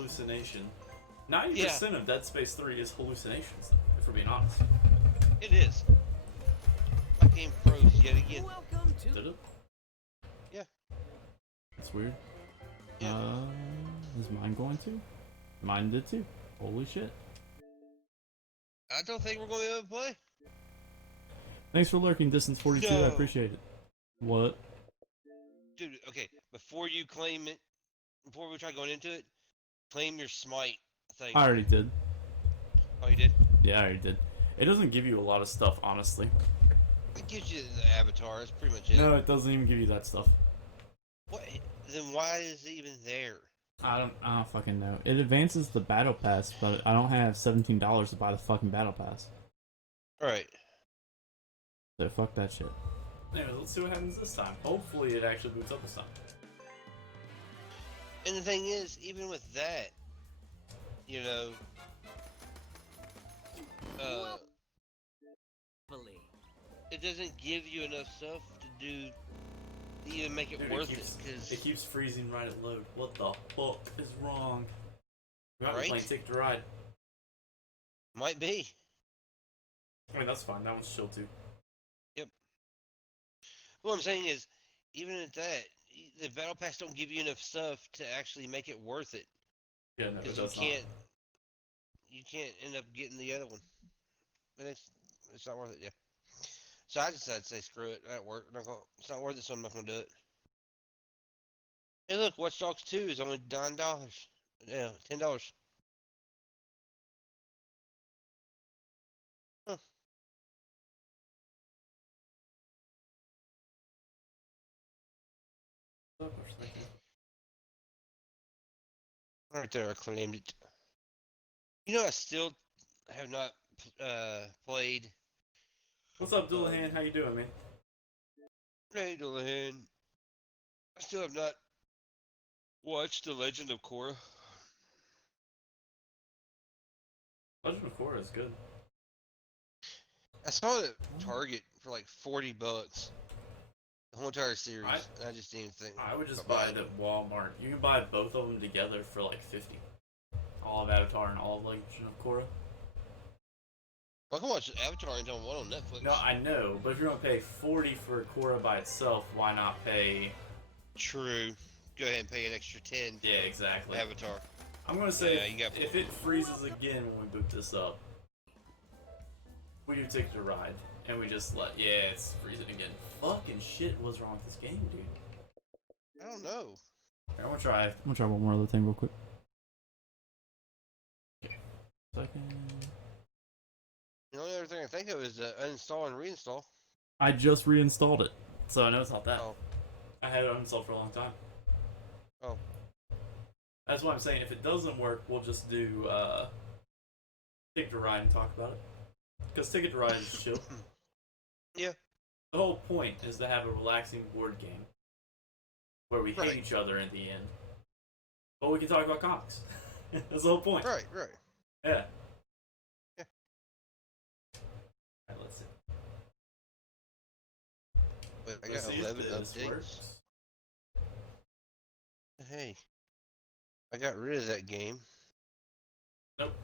hallucination. 90% of Dead Space 3 is hallucinations, though, if we're being honest. It is. My game froze yet again. Did it? Yeah. That's weird. Yeah. Is mine going to? Mine did too. Holy shit. I don't think we're going to be able to play. Thanks for lurking, Distance 42. No. I appreciate it. What? Dude, okay, before you claim it, before we try going into it, claim your smite thing. I already did. Oh, you did? Yeah, I already did. It doesn't give you a lot of stuff, honestly. It gives you the avatar, that's pretty much it. No, it doesn't even give you that stuff. What? Then why is it even there? I don't fucking know. It advances the battle pass, but I don't have $17 to buy the fucking battle pass. Alright. So fuck that shit. Anyways, let's see what happens this time. Hopefully it actually boots up this time. And the thing is, even with that, you know, it doesn't give you enough stuff to do, to even make it worth it. Cause it keeps freezing right at load. What the fuck is wrong? We might be Right? playing Ticket to Ride. Might be. I mean, that's fine. That one's chill too. Yep. What I'm saying is, even at that, the battle pass don't give you enough stuff to actually make it worth it. Yeah, no, it Because does you can't end up getting the other one. And it's not worth it, yeah. So I decided to say screw it. That worked. It's not worth it, so I'm not gonna do it. Hey, look, Watch Dogs 2 is only $9. Yeah, $10. Huh. not. Right there, I claimed it. You know, I still have not played. What's up, Dillahan? How you doing, man? Hey, Dillahan. I still have not watched The Legend of Korra. Legend of Korra is good. I saw it at Target for like $40. The whole entire series. I just didn't think. I would just buy it at Walmart. You can buy both of them together for like $50. All of Avatar and all of Legend of Korra. I can watch Avatar and one on Netflix. No, I know, but if you're gonna pay $40 for Korra by itself, why not pay? True. Go ahead and pay an extra 10. Yeah, exactly. Avatar. I'm gonna say Yeah, if it freezes again when we boot this up, we do Ticket to Ride, and we just it's freezing again. Fucking shit, what's wrong with this game, dude? I don't know. Here, I'm gonna try one more other thing real quick. Okay. Second. The only other thing I think of is uninstall and reinstall. I just reinstalled it, so I know it's not that. Oh. I had it uninstalled for a long time. Oh. That's why I'm saying if it doesn't work, we'll just do Ticket to Ride and talk about it. Because Ticket to Ride is chill. Yeah. The whole point is to have a relaxing board game where we hate each other in the end. But we can talk about comics. That's the whole point. Right. Yeah. Yeah. Alright, let's see. But I Let's got see if 11 this updates. works. Hey. I got rid of that game. Nope.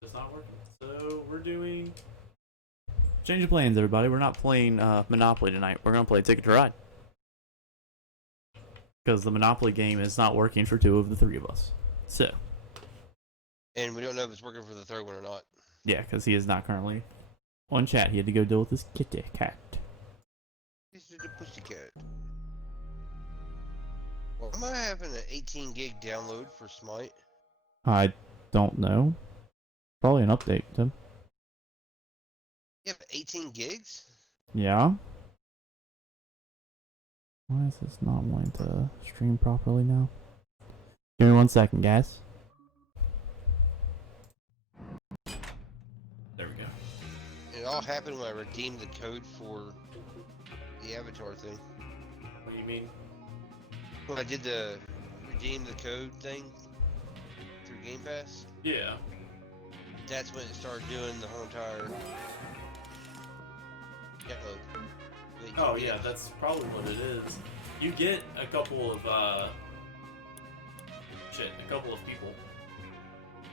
It's not working. So we're doing... Change of plans, everybody. We're not playing Monopoly tonight. We're going to play Ticket to Ride. Because the Monopoly game is not working for two of the three of us. So. And we don't know if it's working for the third one or not. Yeah, because he is not currently on chat. He had to go deal with his kitty cat. This is the pussycat. Well, am I having an 18 gig download for Smite? I don't know. Probably an update, Tim. You have 18 gigs? Yeah. Why is this not wanting to stream properly now? Give me 1 second, guys. There we go. It all happened when I redeemed the code for the Avatar thing. What do you mean? When I did the redeem the code thing through Game Pass, Yeah. that's when it started doing the whole entire download. Oh yeah, that's probably what it is. You get a couple of shit, a couple of people.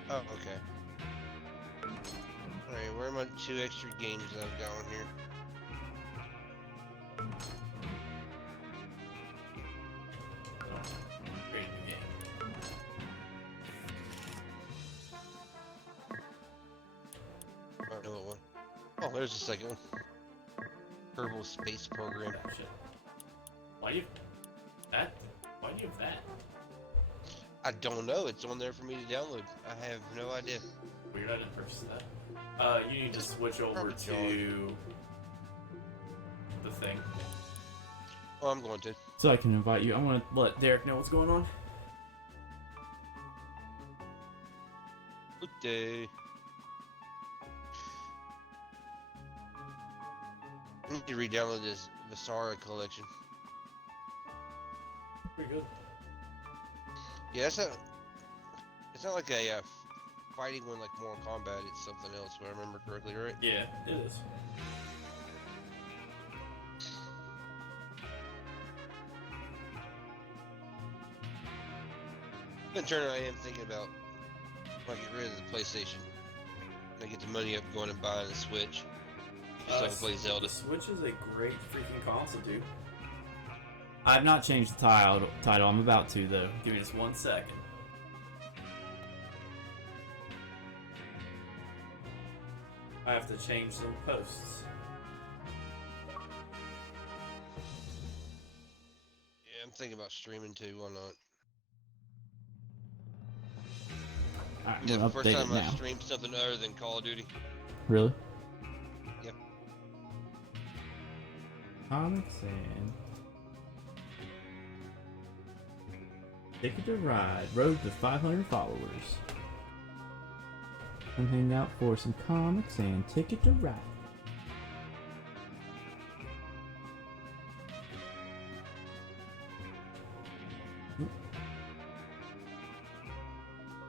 Oh, okay. Alright, where are my 2 extra games that I've got on here? Create a new game. I don't know what one. Oh, there's the second one. Herbal Space Program. Oh, shit. Why do you that? Why do you have that? I don't know. It's on there for me to download. I have no idea. Weird, I didn't purchase that. You need to switch over Probably to the thing. Oh, I'm going to. So I can invite you. I want to let Derek know what's going on. Good day. I need to re-download this Visara collection. Pretty good. Yeah, it's not like a fighting one like Mortal Kombat. It's something else, if I remember correctly, right? Yeah, it is. In turn, I am thinking about when I get rid of the PlayStation. I get the money up going and buying a Switch. Just so I can play Zelda. The Switch is a great freaking console, dude. I have not changed the title. I'm about to, though. Give me just 1 second. I have to change some posts. Yeah, I'm thinking about streaming too. Why not? Alright, I'm Yeah, gonna the first update time it I now. streamed something other than Call of Duty. Really? Yep. Comics and Ticket to Ride. Road to 500 followers. Come hang out for some comics and Ticket to Ride.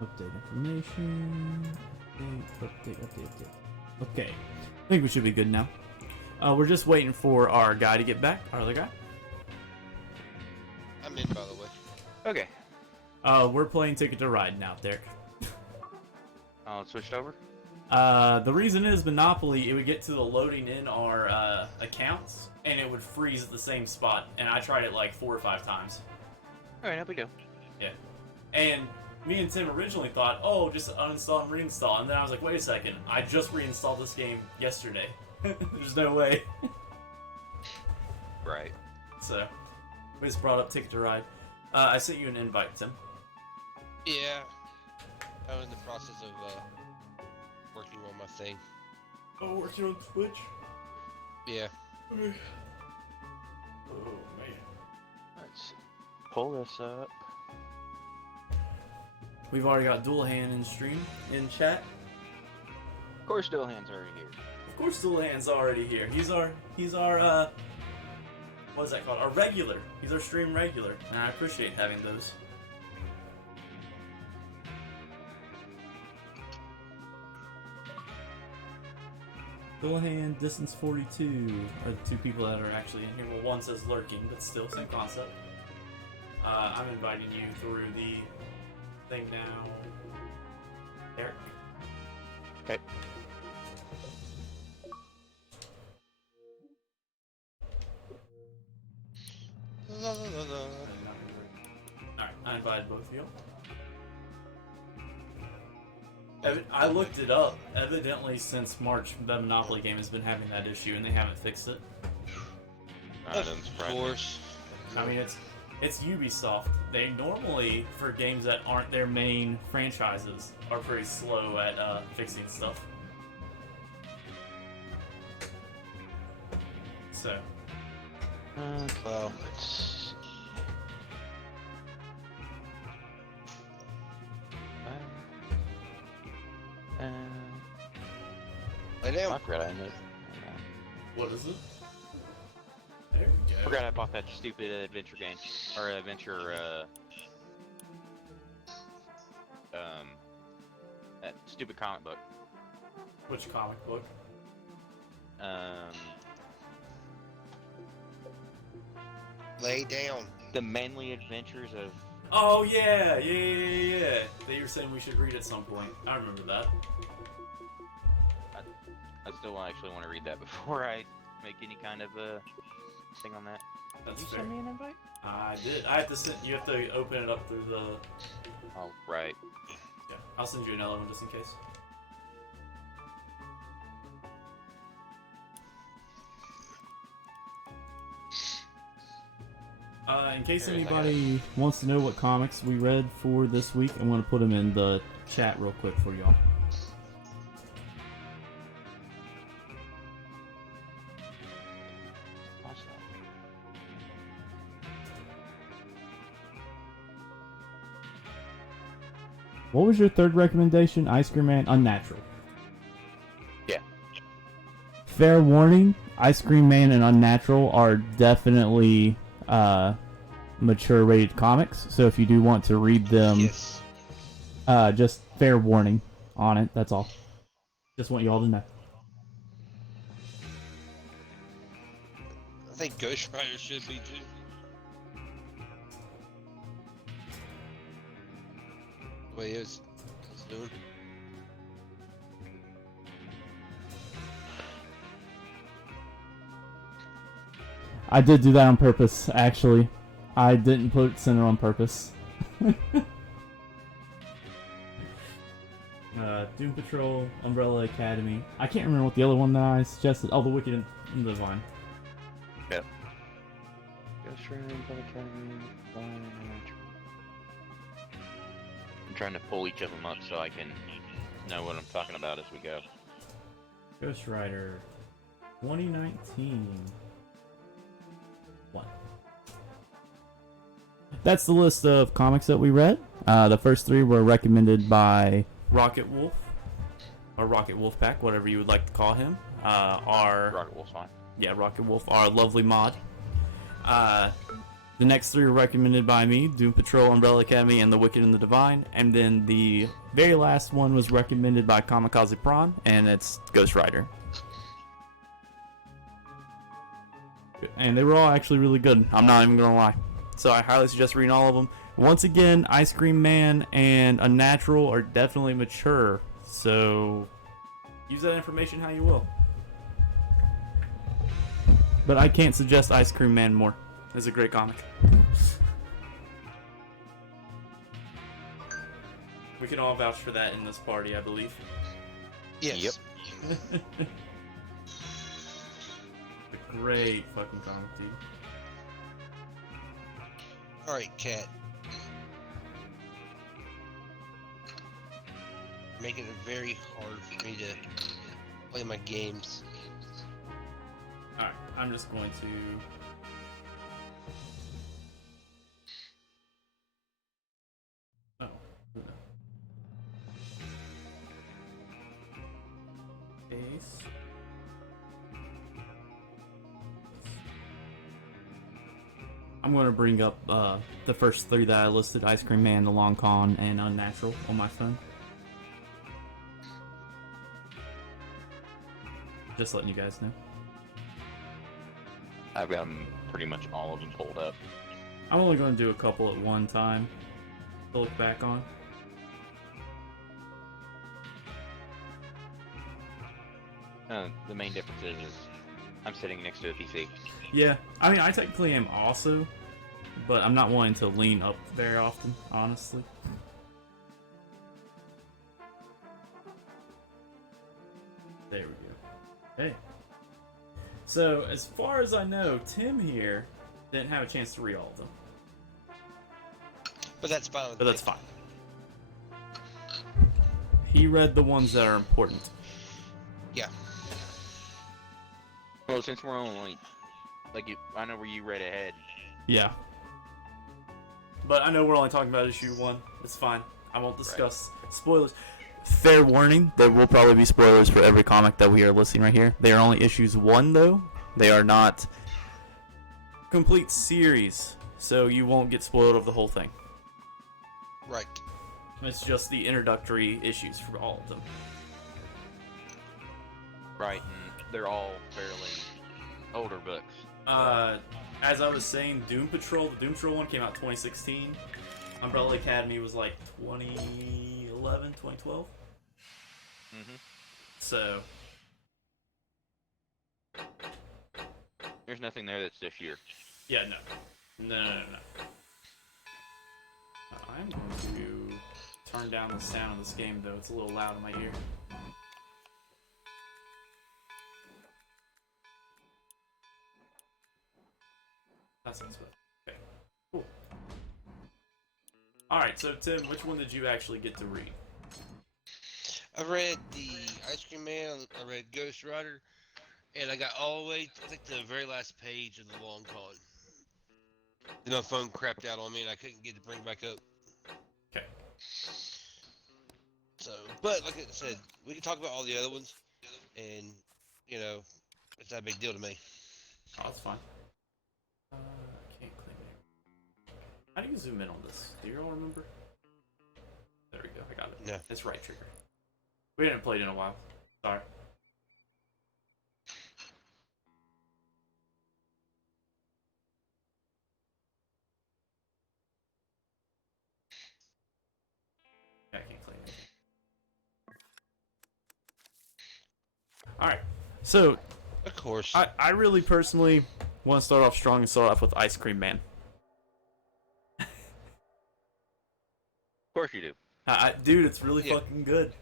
Update information. Update. Okay. I think we should be good now. We're just waiting for our guy to get back. Our other guy. I'm in, by the way. Okay. We're playing Ticket to Ride now, Derek. Oh, it switched over? The reason is Monopoly, it would get to the loading in our accounts, and it would freeze at the same spot, and I tried it like 4 or 5 times. Alright, no big deal. Yeah. And me and Tim originally thought, oh, just uninstall and reinstall, and then I was like, wait a second, I just reinstalled this game yesterday. There's no way. Right. So, we just brought up Ticket to Ride. I sent you an invite, Tim. Yeah. I'm in the process of working on my thing. Oh, working on Twitch? Yeah. Oh, man. Let's pull this up. We've already got Dual Hand in stream, in chat. Of course, Dillhan's already here. Of course, Dual Hand's already here. He's our, what is that called? Our regular. He's our stream regular, and I appreciate having those. Dual Hand, Distance 42 are the 2 people that are actually in here. Well, one says lurking, but still, same concept. I'm inviting you through the thing now. Eric. Okay. La, la, la, la. Alright, I invited both of you. I looked it up. Evidently, since March, the Monopoly game has been having that issue, and they haven't fixed it. Of course. I mean, it's Ubisoft. They normally, for games that aren't their main franchises, are very slow at fixing stuff. So, Well, Let's see. lay down. I forgot I ended. what is it? There we go. Forgot I bought that stupid adventure game. Or adventure, that stupid comic book. Which comic book? Lay down. The Manly Adventures of Oh yeah. They were saying we should read at some point. I remember that. I still actually want to read that before I make any kind of thing on that. That's Did you fair. send me an invite? I did. I have to send. You have to open it up through the. Oh, right. Yeah, I'll send you another one just in case. In case anybody wants to know what comics we read for this week, I'm going to put them in the chat real quick for y'all. What was your third recommendation? Ice Cream Man, Unnatural. Yeah. Fair warning, Ice Cream Man and Unnatural are definitely mature rated comics, so if you do want to read them, Yes. just fair warning on it, that's all. Just want you all to know. I think Ghost Rider should be too. The way it's doing. I did do that on purpose, actually. I didn't put center on purpose. Doom Patrol, Umbrella Academy. I can't remember what the other one that I suggested. Oh, The Wicked and the Divine. Yep. Ghost Rider, Academy, I'm trying to pull each of them up so I can know what I'm talking about as we go. Ghost Rider 2019. What? That's the list of comics that we read. The first three were recommended by Rocket Wolf, or Rocket Wolf Pack, whatever you would like to call him. Rocket Wolf's fine. Yeah, Rocket Wolf, our lovely mod. The next three were recommended by me, Doom Patrol, Umbrella Academy, and The Wicked and the Divine. And then the very last one was recommended by Kamikaze Prawn, and it's Ghost Rider. And they were all actually really good. I'm not even gonna lie. So I highly suggest reading all of them. Once again, Ice Cream Man and Unnatural are definitely mature. So use that information how you will. But I can't suggest Ice Cream Man more. It's a great comic. We can all vouch for that in this party, I believe. Yes. Yep. A great fucking comic, dude. Alright, Cat. Making it very hard for me to play my games. Alright, I'm just going to... Oh. Ace. I'm going to bring up the first three that I listed, Ice Cream Man, The Long Con, and Unnatural on my phone. Just letting you guys know. I've got pretty much all of them pulled up. I'm only going to do a couple at one time to look back on. The main difference is I'm sitting next to a PC. Yeah, I mean, I technically am also, but I'm not wanting to lean up very often, honestly. There we go. Hey. So, as far as I know, Tim here didn't have a chance to read all of them. But that's fine with But me. that's fine. He read the ones that are important. Yeah. Well, since we're only, I know where you read ahead. Yeah. But I know we're only talking about issue 1. It's fine. I won't discuss spoilers. Fair warning, there will probably be spoilers for every comic that we are listing right here. They are only issues 1, though. They are not complete series, so you won't get spoiled of the whole thing. Right. It's just the introductory issues for all of them. Right, and they're all fairly older books. As I was saying, Doom Patrol, the Doom Patrol one came out 2016. Umbrella Academy was like 2011, 2012. Mm-hmm. So There's nothing there that's this year. yeah, no. I'm going to turn down the sound of this game though. It's a little loud in my ear. That sounds better. Okay, cool. All right, so Tim, which one did you actually get to read? I read the Ice Cream Man. I read Ghost Rider, and I got all the way, I think, the very last page of the Long Con. Then my phone crapped out on me, and I couldn't get to bring it back up. Okay. So, but like I said, we can talk about all the other ones, and you know, it's not a big deal to me. Oh, that's fine. I can't claim it. How do you zoom in on this? Do you all remember? There we go. I got it. No. It's right trigger. We haven't played in a while. Sorry. I can't claim it. Alright. So, Of course. I really personally want to start off strong and start off with Ice Cream Man. Of course you do. Dude, it's really Yeah. fucking good.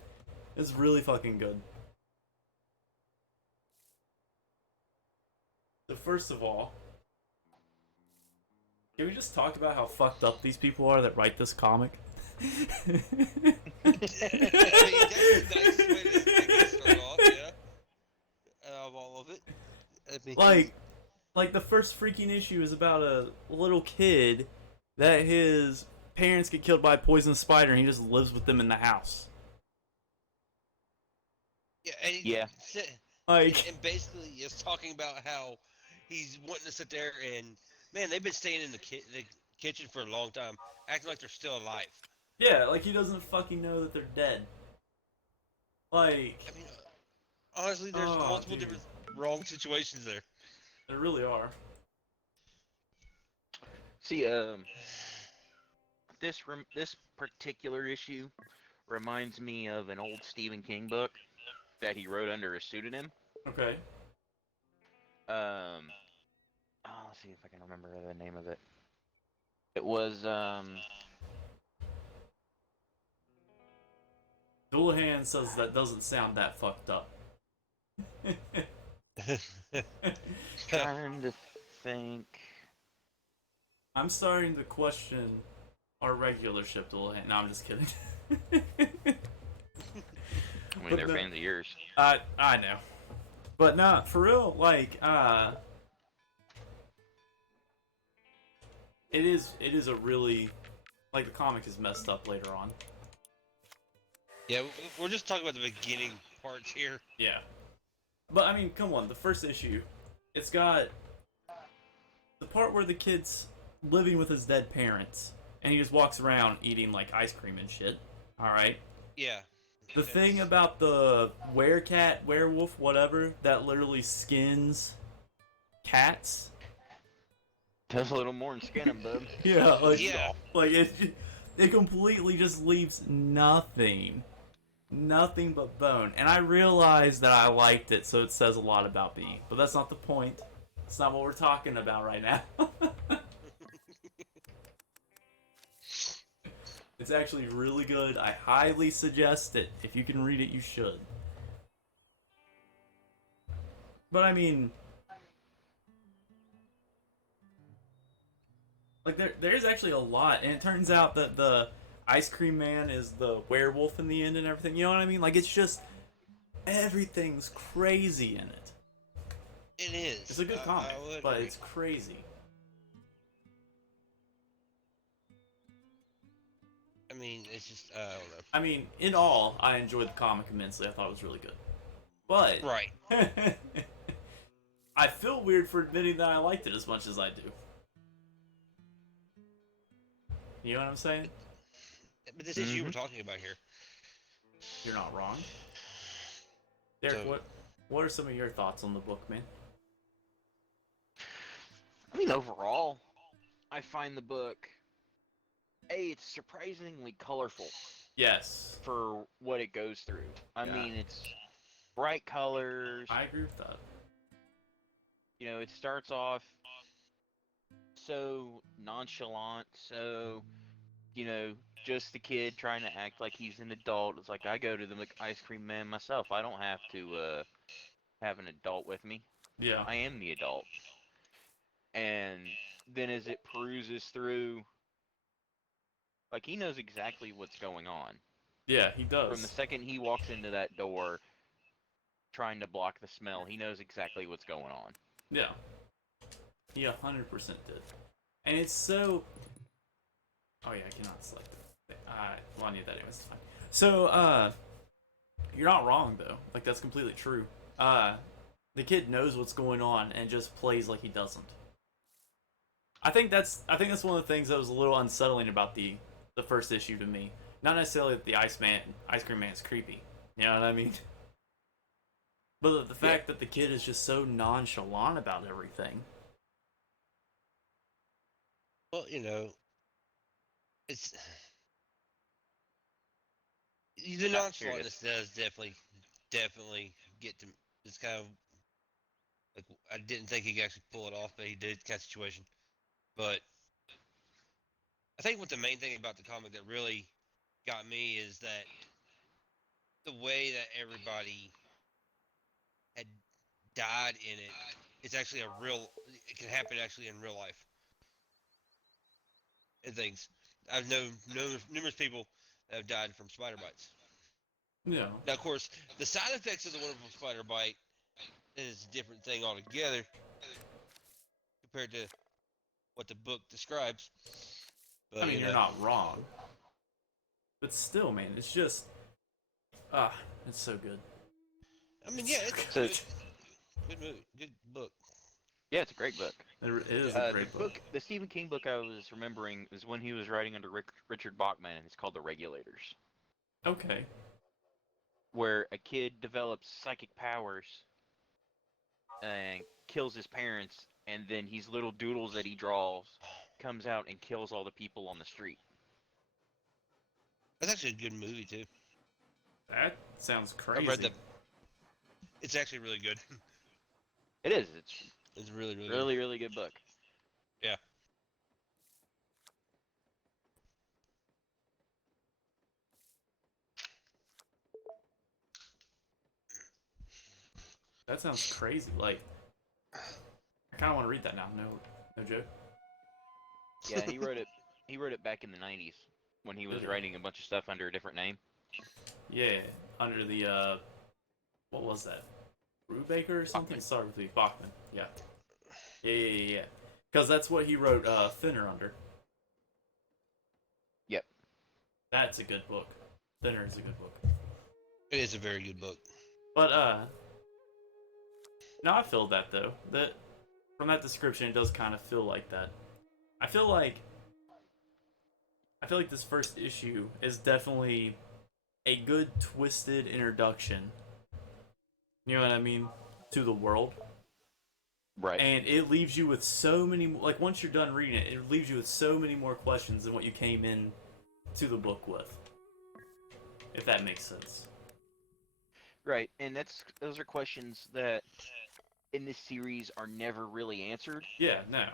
It's really fucking good. So first of all, can we just talk about how fucked up these people are that write this comic? I mean, that's a nice way to start off, yeah. Out of all of it. I mean, like the first freaking issue is about a little kid that his parents get killed by a poisonous spider and he just lives with them in the house. yeah, and Yeah. Like, and basically is talking about how he's wanting to sit there and, man, they've been staying in the kitchen for a long time, acting like they're still alive. yeah, like he doesn't fucking know that they're dead. Like, I mean, honestly, there's Oh, multiple dude. different wrong situations there. there really are. See, this particular issue reminds me of an old Stephen King book that he wrote under a pseudonym. Okay. Let's see if I can remember the name of it. It was Dullahan says that doesn't sound that fucked up. trying to think. I'm starting to question our regular ship, Dullahan. No, I'm just kidding. I mean, But they're the- fans of yours. I know. But nah, for real, like, it is a really, like, the comic is messed up later on. Yeah, we're just talking about the beginning parts here. Yeah. But, I mean, come on, the first issue, it's got the part where the kid's living with his dead parents, and he just walks around eating, like, ice cream and shit. Alright? Yeah. The thing about the werecat, werewolf, whatever, that literally skins cats. Does a little more than skin him, bub. Yeah, Yeah. like it completely just leaves nothing but bone. And I realized that I liked it, so it says a lot about me. But that's not the point. It's not what we're talking about right now. It's actually really good. I highly suggest it. If you can read it, you should. But I mean, like there's actually a lot, and it turns out that the Ice Cream Man is the werewolf in the end and everything. You know what I mean? Like it's just everything's crazy in it. It is. It's a good I comic, would but agree. it's crazy. I mean, it's just, I don't know. I mean, in all, I enjoyed the comic immensely. I thought it was really good. But Right. I feel weird for admitting that I liked it as much as I do. You know what I'm saying? But this issue we're Mhm. talking about here. You're not wrong. Derek, So- what are some of your thoughts on the book, man? I mean, overall, I find the book it's surprisingly colorful Yes. for what it goes through. I Yeah. mean, it's bright colors. I agree with that. You know, it starts off so nonchalant, so, you know, just the kid trying to act like he's an adult. It's like, I go to the ice cream man myself. I don't have to have an adult with me. Yeah. I am the adult. And then as it peruses through, like, he knows exactly what's going on. Yeah, he From the does. second he walks into that door trying to block the smell, he knows exactly what's going on. Yeah. He 100% did. And it's so. Oh, yeah, I cannot select it. Well, I knew that anyways. It's fine. So, you're not wrong, though. Like, that's completely true. The kid knows what's going on and just plays like he doesn't. I think that's one of the things that was a little unsettling about the first issue to me. Not necessarily that the ice cream man is creepy. You know what I mean? But the fact that the kid is just so nonchalant about everything. Well, you know, it's the Serious. nonchalantness does definitely get to. It's kind of like I didn't think he could actually pull it off, but he did kind of situation. But I think what the main thing about the comic that really got me is that the way that everybody had died in it is actually a real. It can happen actually in real life and things. I've known numerous people that have died from spider bites. Yeah. Now, of course, the side effects of the wonderful spider bite is a different thing altogether compared to what the book describes. I But mean, you you're know, not wrong. But still, man, it's just. It's so good. I mean, yeah, it's So, good movie, good book. yeah, it's a great book. It is a The great book. book, the Stephen King book I was remembering is when he was writing under Richard Bachman, and it's called The Regulators, Okay. where a kid develops psychic powers and kills his parents, and then his little doodles that he draws comes out and kills all the people on the street. That's actually a good movie too. That sounds I've read crazy. that. It's actually really good. It is. It's It's really really good. really, really good book. Yeah. That sounds crazy. Like, I kind of want to read that now. No, no joke. Yeah, he wrote it. He wrote it back in the '90s when he was Did he? writing a bunch of stuff under a different name. Yeah, under the what was that? Brubaker or something? Bachman. Sorry, with the Bachman. Yeah. Yeah. Because that's what he wrote Thinner under. Yep. That's a good book. Thinner is a good book. It is a very good book. But no, I feel that though. That from that description, it does kind of feel like that. I feel like this first issue is definitely a good twisted introduction. You know what I mean? To the world. Right. And it leaves you with so many, like once you're done reading it, it leaves you with so many more questions than what you came in to the book with. If that makes sense. Right, and those are questions that in this series are never really answered Yeah, no.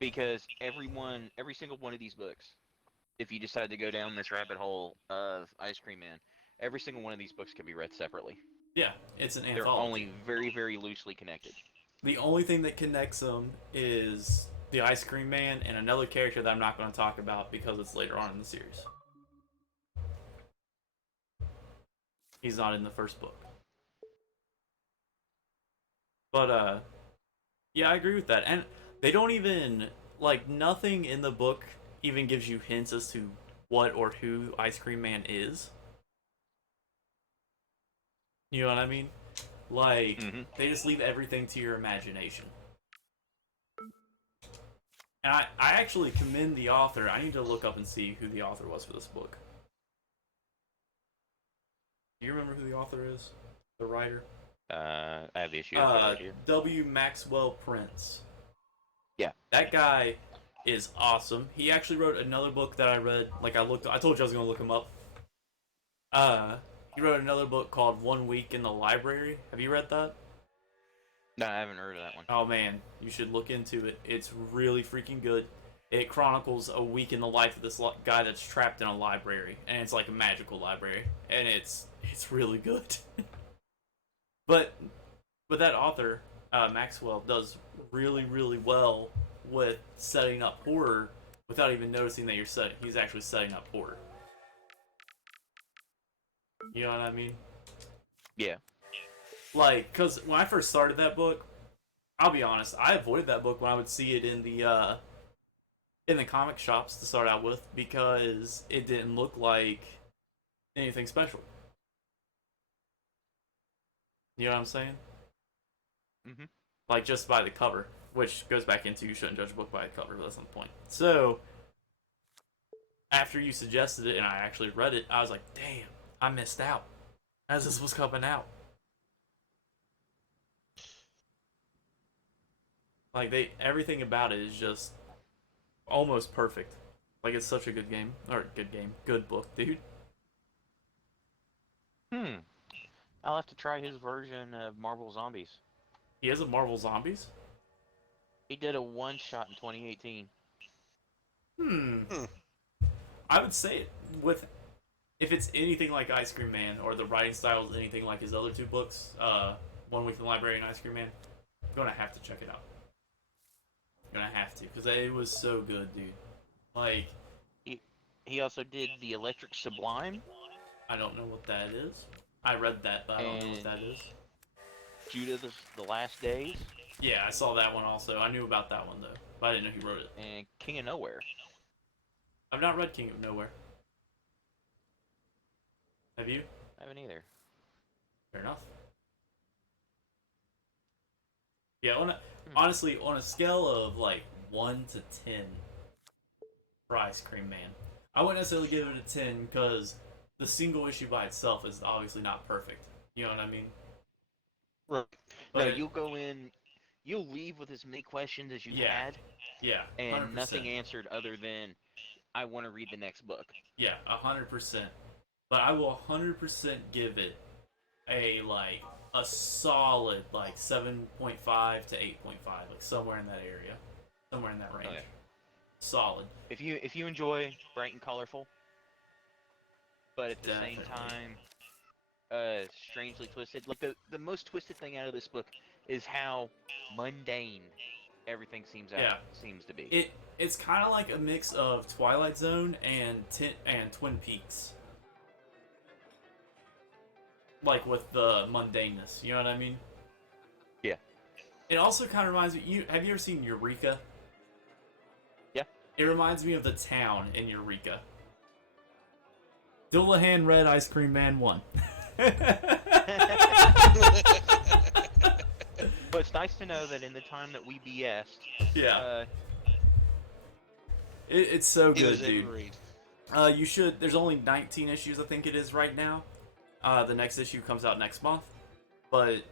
because every single one of these books, if you decide to go down this rabbit hole of Ice Cream Man, every single one of these books can be read separately. Yeah, it's an They're anthology. only very, very loosely connected. The only thing that connects them is the Ice Cream Man and another character that I'm not going to talk about because it's later on in the series. He's not in the first book. But yeah, I agree with that. And they don't even like nothing in the book even gives you hints as to what or who Ice Cream Man is. You know what I mean? Like they just leave everything to your imagination. And I actually commend the author. I need to look up and see who the author was for this book. Do you remember who the author is? The writer? I have the issue right here. W. Maxwell Prince. Yeah. That guy is awesome. He actually wrote another book that I read. Like I told you I was gonna look him up. Uh, he wrote another book called 1 Week in the Library. Have you read that? No, I haven't heard of that one. Oh man, you should look into it. It's really freaking good. It chronicles a week in the life of this guy that's trapped in a library, and it's like a magical library, and it's really good. but but that author Maxwell does really well with setting up horror without even noticing that he's actually setting up horror. You know what I mean? Yeah. Like, cause when I first started that book, I'll be honest, I avoided that book when I would see it in the comic shops to start out with because it didn't look like anything special. You know what I'm saying? Mm-hmm. Like just by the cover, which goes back into you shouldn't judge a book by a cover, but that's not the point. So after you suggested it and I actually read it, I was like, damn, I missed out as this was coming out. Like everything about it is just almost perfect. Like it's such a good game good book, dude. Hmm. I'll have to try his version of Marvel Zombies. He has a Marvel Zombies. He did a one shot in 2018. Hmm. Hmm. I would say it with if it's anything like Ice Cream Man or the writing style is anything like his other two books, 1 Week in the Library and Ice Cream Man, I'm gonna have to check it out. I'm gonna have to because it was so good, dude. Like He he also did the Electric Sublime I don't know what that is. I read that, but I don't know what and that is. Judah the Last Days Yeah, I saw that one also. I knew about that one though, but I didn't know he wrote it. and King of Nowhere. I've not read King of Nowhere. Have you? I haven't either. Fair enough. Yeah, Hmm. honestly, on a scale of like 1 to 10 for Ice Cream Man, I wouldn't necessarily give it a 10 because the single issue by itself is obviously not perfect. You know what I mean? Right. No, But you'll go in, you'll leave with as many questions as you yeah, had, yeah, and 100%. nothing answered other than I want to read the next book. Yeah, 100%. But I will 100% give it a solid like 7.5 to 8.5, like somewhere in that area, somewhere in that range. Okay. Solid, If you enjoy bright and colorful, but at the same definitely. time, strangely twisted. Like the most twisted thing out of this book is how mundane everything Yeah, seems to be. it's kind of like a mix of Twilight Zone and Twin Peaks, like with the mundaneness. You know what I mean? Yeah. It also kind of reminds me. Have you ever seen Eureka? Yeah. It reminds me of the town in Eureka. Dillahan read Ice Cream Man 1. But it's nice to know that in the time that we BS'd, Yeah, uh, it's so He was good, able dude. to read. You should. There's only 19 issues, I think it is right now. The next issue comes out next month, but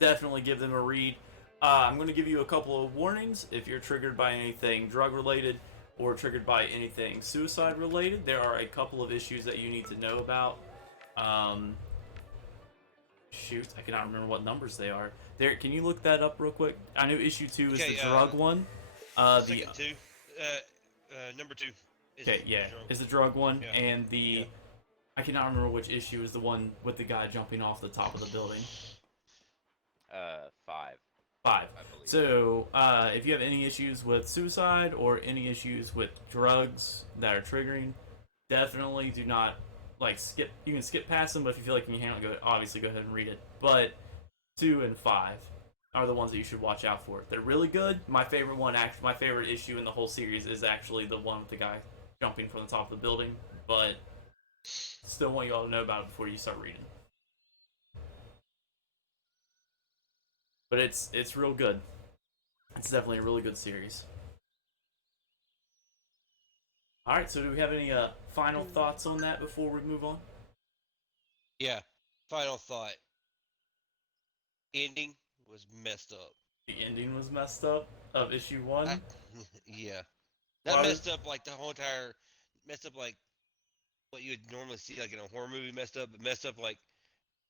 definitely give them a read. I'm going to give you a couple of warnings. If you're triggered by anything drug related or triggered by anything suicide related, there are a couple of issues that you need to know about. Um, shoot, I cannot remember what numbers they are. There, can you look that up real quick? I know issue 2 is Okay, the drug one. The second two. Number two is okay, yeah, drunk. is the drug one, Yeah. and the Yeah. I cannot remember which issue is the one with the guy jumping off the top of the building. 5, 5. I believe. So, if you have any issues with suicide or any issues with drugs that are triggering, definitely do not skip. You can skip past them, but if you feel like you can handle it, obviously go ahead and read it. But 2 and 5 are the ones that you should watch out for. They're really good. My favorite one, my favorite issue in the whole series is actually the one with the guy jumping from the top of the building. But still want you all to know about it before you start reading. But it's real good. It's definitely a really good series. All right, so do we have any final thoughts on that before we move on? Yeah. Final thought. Ending was messed up. The ending was messed up of issue 1. Yeah. That Why messed up like the whole entire, messed up like what you would normally see like in a horror movie messed up, but messed up like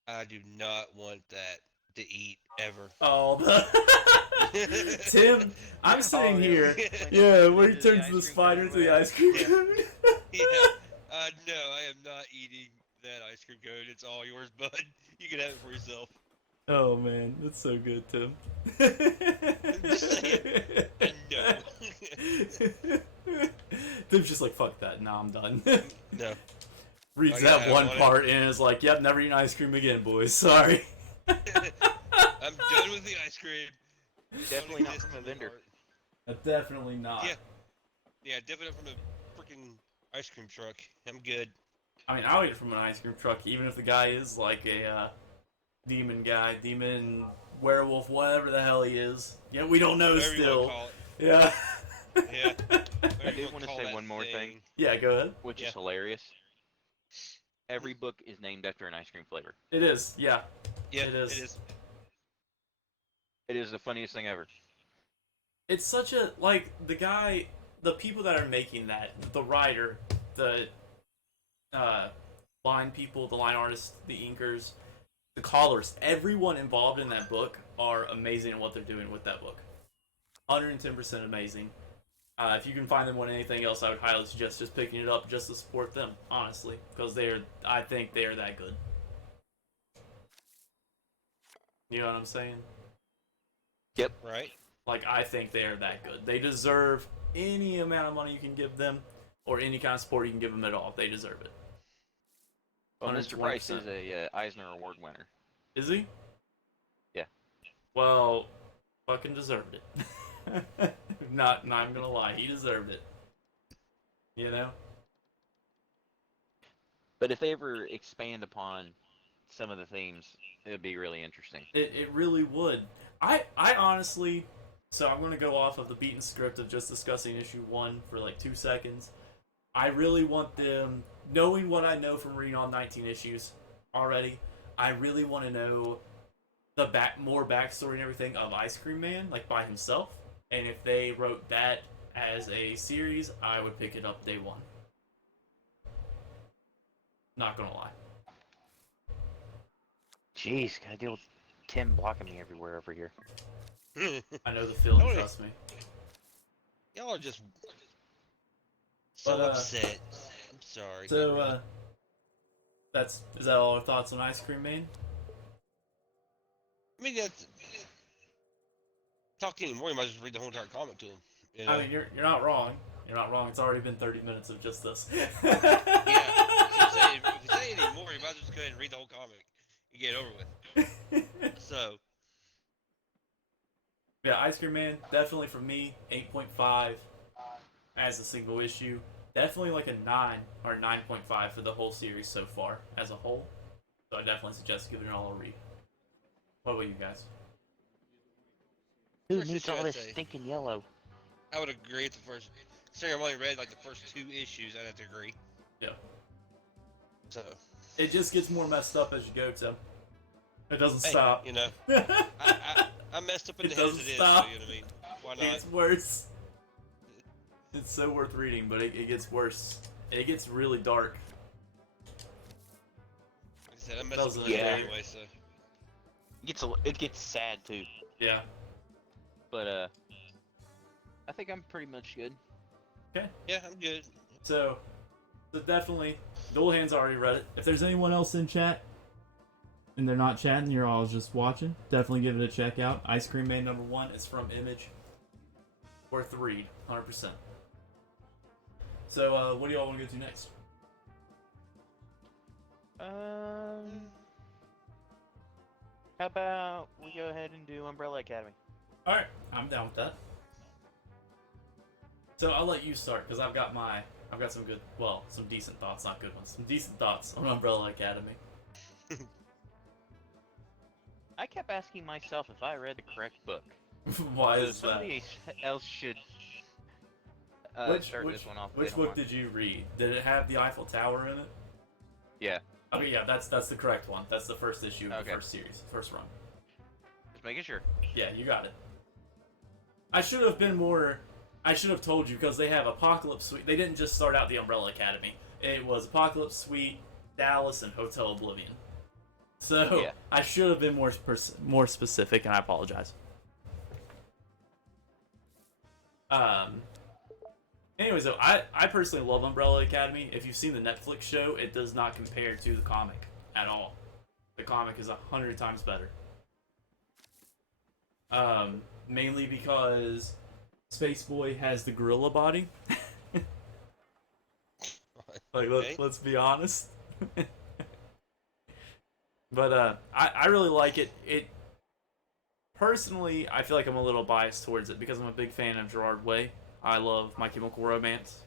I do not want that to eat ever. Oh, Tim, I'm sitting Oh, here. when Yeah, turns where he into the turns ice the cream spider cone, into the whatever. ice cream Yeah. cone. Yeah. No, I am not eating that ice cream cone. It's all yours, bud. You can have it for yourself. Oh man, that's so good, Tim. Just saying. No. Tim's just like, fuck that. Nah, I'm done. No. Reads Okay, I that don't one want part and is like, yep, never eating ice cream again, boys. Sorry. I'm done with the ice cream. Definitely not Don't from a exist in my vendor. heart. Definitely not. Yeah. Yeah, definitely not from a freaking ice cream truck. I'm good. I mean, I'll eat it from an ice cream truck, even if the guy is like a demon guy, demon, werewolf, whatever the hell he is. Yeah, we don't know Whatever you still. want to call it. Yeah. Yeah. I Whatever you do want to call say that one more thing, Yeah, go ahead. which Yeah. is hilarious. Every book is named after an ice cream flavor. It is, yeah. Yeah, It is. It is. It is the funniest thing ever. It's such a, like, the people that are making that, the writer, the line people, the line artists, the inkers, the callers, everyone involved in that book are amazing at what they're doing with that book. 110% amazing. If you can find them on anything else, I would highly suggest just picking it up just to support them, honestly, because I think they are that good. You know what I'm saying? Yep. Right? Like, I think they are that good. They deserve any amount of money you can give them, or any kind of support you can give them at all. They deserve it. Well, Mr. Price 120%. is a Eisner Award winner. Is he? Yeah. Well, fucking deserved it. Not even gonna lie, he deserved it. You know? But if they ever expand upon some of the themes, it would be really interesting. It really would. I honestly, so I'm gonna go off of the beaten script of just discussing issue 1 for like 2 seconds. I really want them, knowing what I know from reading all 19 issues already, I really want to know the more backstory and everything of Ice Cream Man, like by himself. And if they wrote that as a series, I would pick it up day one. Not gonna lie. Jeez, gotta deal with Tim blocking me everywhere over here. I know the feeling, Oh, trust me. Y'all are just so But, upset. I'm sorry. So, is that all our thoughts on Ice Cream Man? I mean, that's talk anymore. You might just read the whole entire comic to him. You know? I mean, you're not wrong. You're not wrong. It's already been 30 minutes of just this. Yeah. If you say anymore, you might as well just go ahead and read the whole comic and get it over with. So, Yeah, Ice Cream Man, definitely for me, 8.5 as a single issue. Definitely like a 9 or 9.5 for the whole series so far as a whole. So I definitely suggest giving it all a read. What about you guys? Who First needs issue, all I'd this say. stinking yellow? I would agree with the first. Considering I've only read like the first 2 issues, I'd have to agree. Yeah. So, It just gets more messed up as you go, Tim. It doesn't hey, stop. you know, I messed up in It the head as doesn't it is, stop. so you know what I mean? Why It not? gets worse. It's so worth reading, but it gets worse. It gets really dark. Like I said, I messed up in Doesn't the head it? anyway, so. It gets sad too. Yeah. But I think I'm pretty much good. Yeah, I'm good. So definitely, Dual Hands already read it. If there's anyone else in chat, and they're not chatting, you're all just watching, definitely give it a check out. Ice Cream Man #1 is from Image. Worth the read, 100%. So, what do y'all want to go to next? How about we go ahead and do Umbrella Academy? Alright, I'm down with that. So I'll let you start, because I've got some good, well, some decent thoughts, not good ones, some decent thoughts on Umbrella Academy. I kept asking myself if I read the correct book. Why is that? Somebody else should start this one off. Which book did you read? Did it have the Eiffel Tower in it? Yeah. Okay, yeah, that's the correct one. That's the first issue of the Okay. first series, first run. Just making sure. Yeah, you got it. I should have been more I should have told you because they have Apocalypse Suite. They didn't just start out the Umbrella Academy. It was Apocalypse Suite, Dallas, and Hotel Oblivion. So Yeah. I should have been more specific, and I apologize. Anyways, though, I personally love Umbrella Academy. If you've seen the Netflix show, it does not compare to the comic at all. The comic is 100 times better. Mainly because Space Boy has the gorilla body. Like, let's be honest. But I really like it. Personally, I feel like I'm a little biased towards it because I'm a big fan of Gerard Way. I love My Chemical Romance.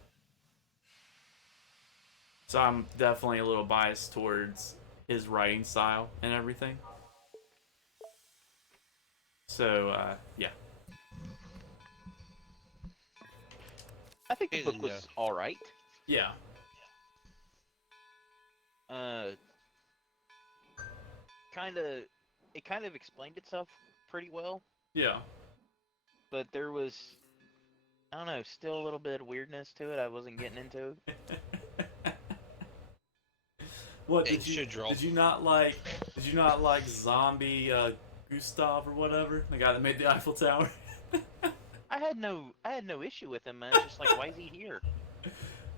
So I'm definitely a little biased towards his writing style and everything. So, yeah. I think the book was alright. Yeah. It kind of explained itself pretty well, Yeah. but there was, I don't know, still a little bit of weirdness to it I wasn't getting into. What did you not like zombie Gustav or whatever, the guy that made the Eiffel Tower? I had no issue with him, man. It's just like, why is he here?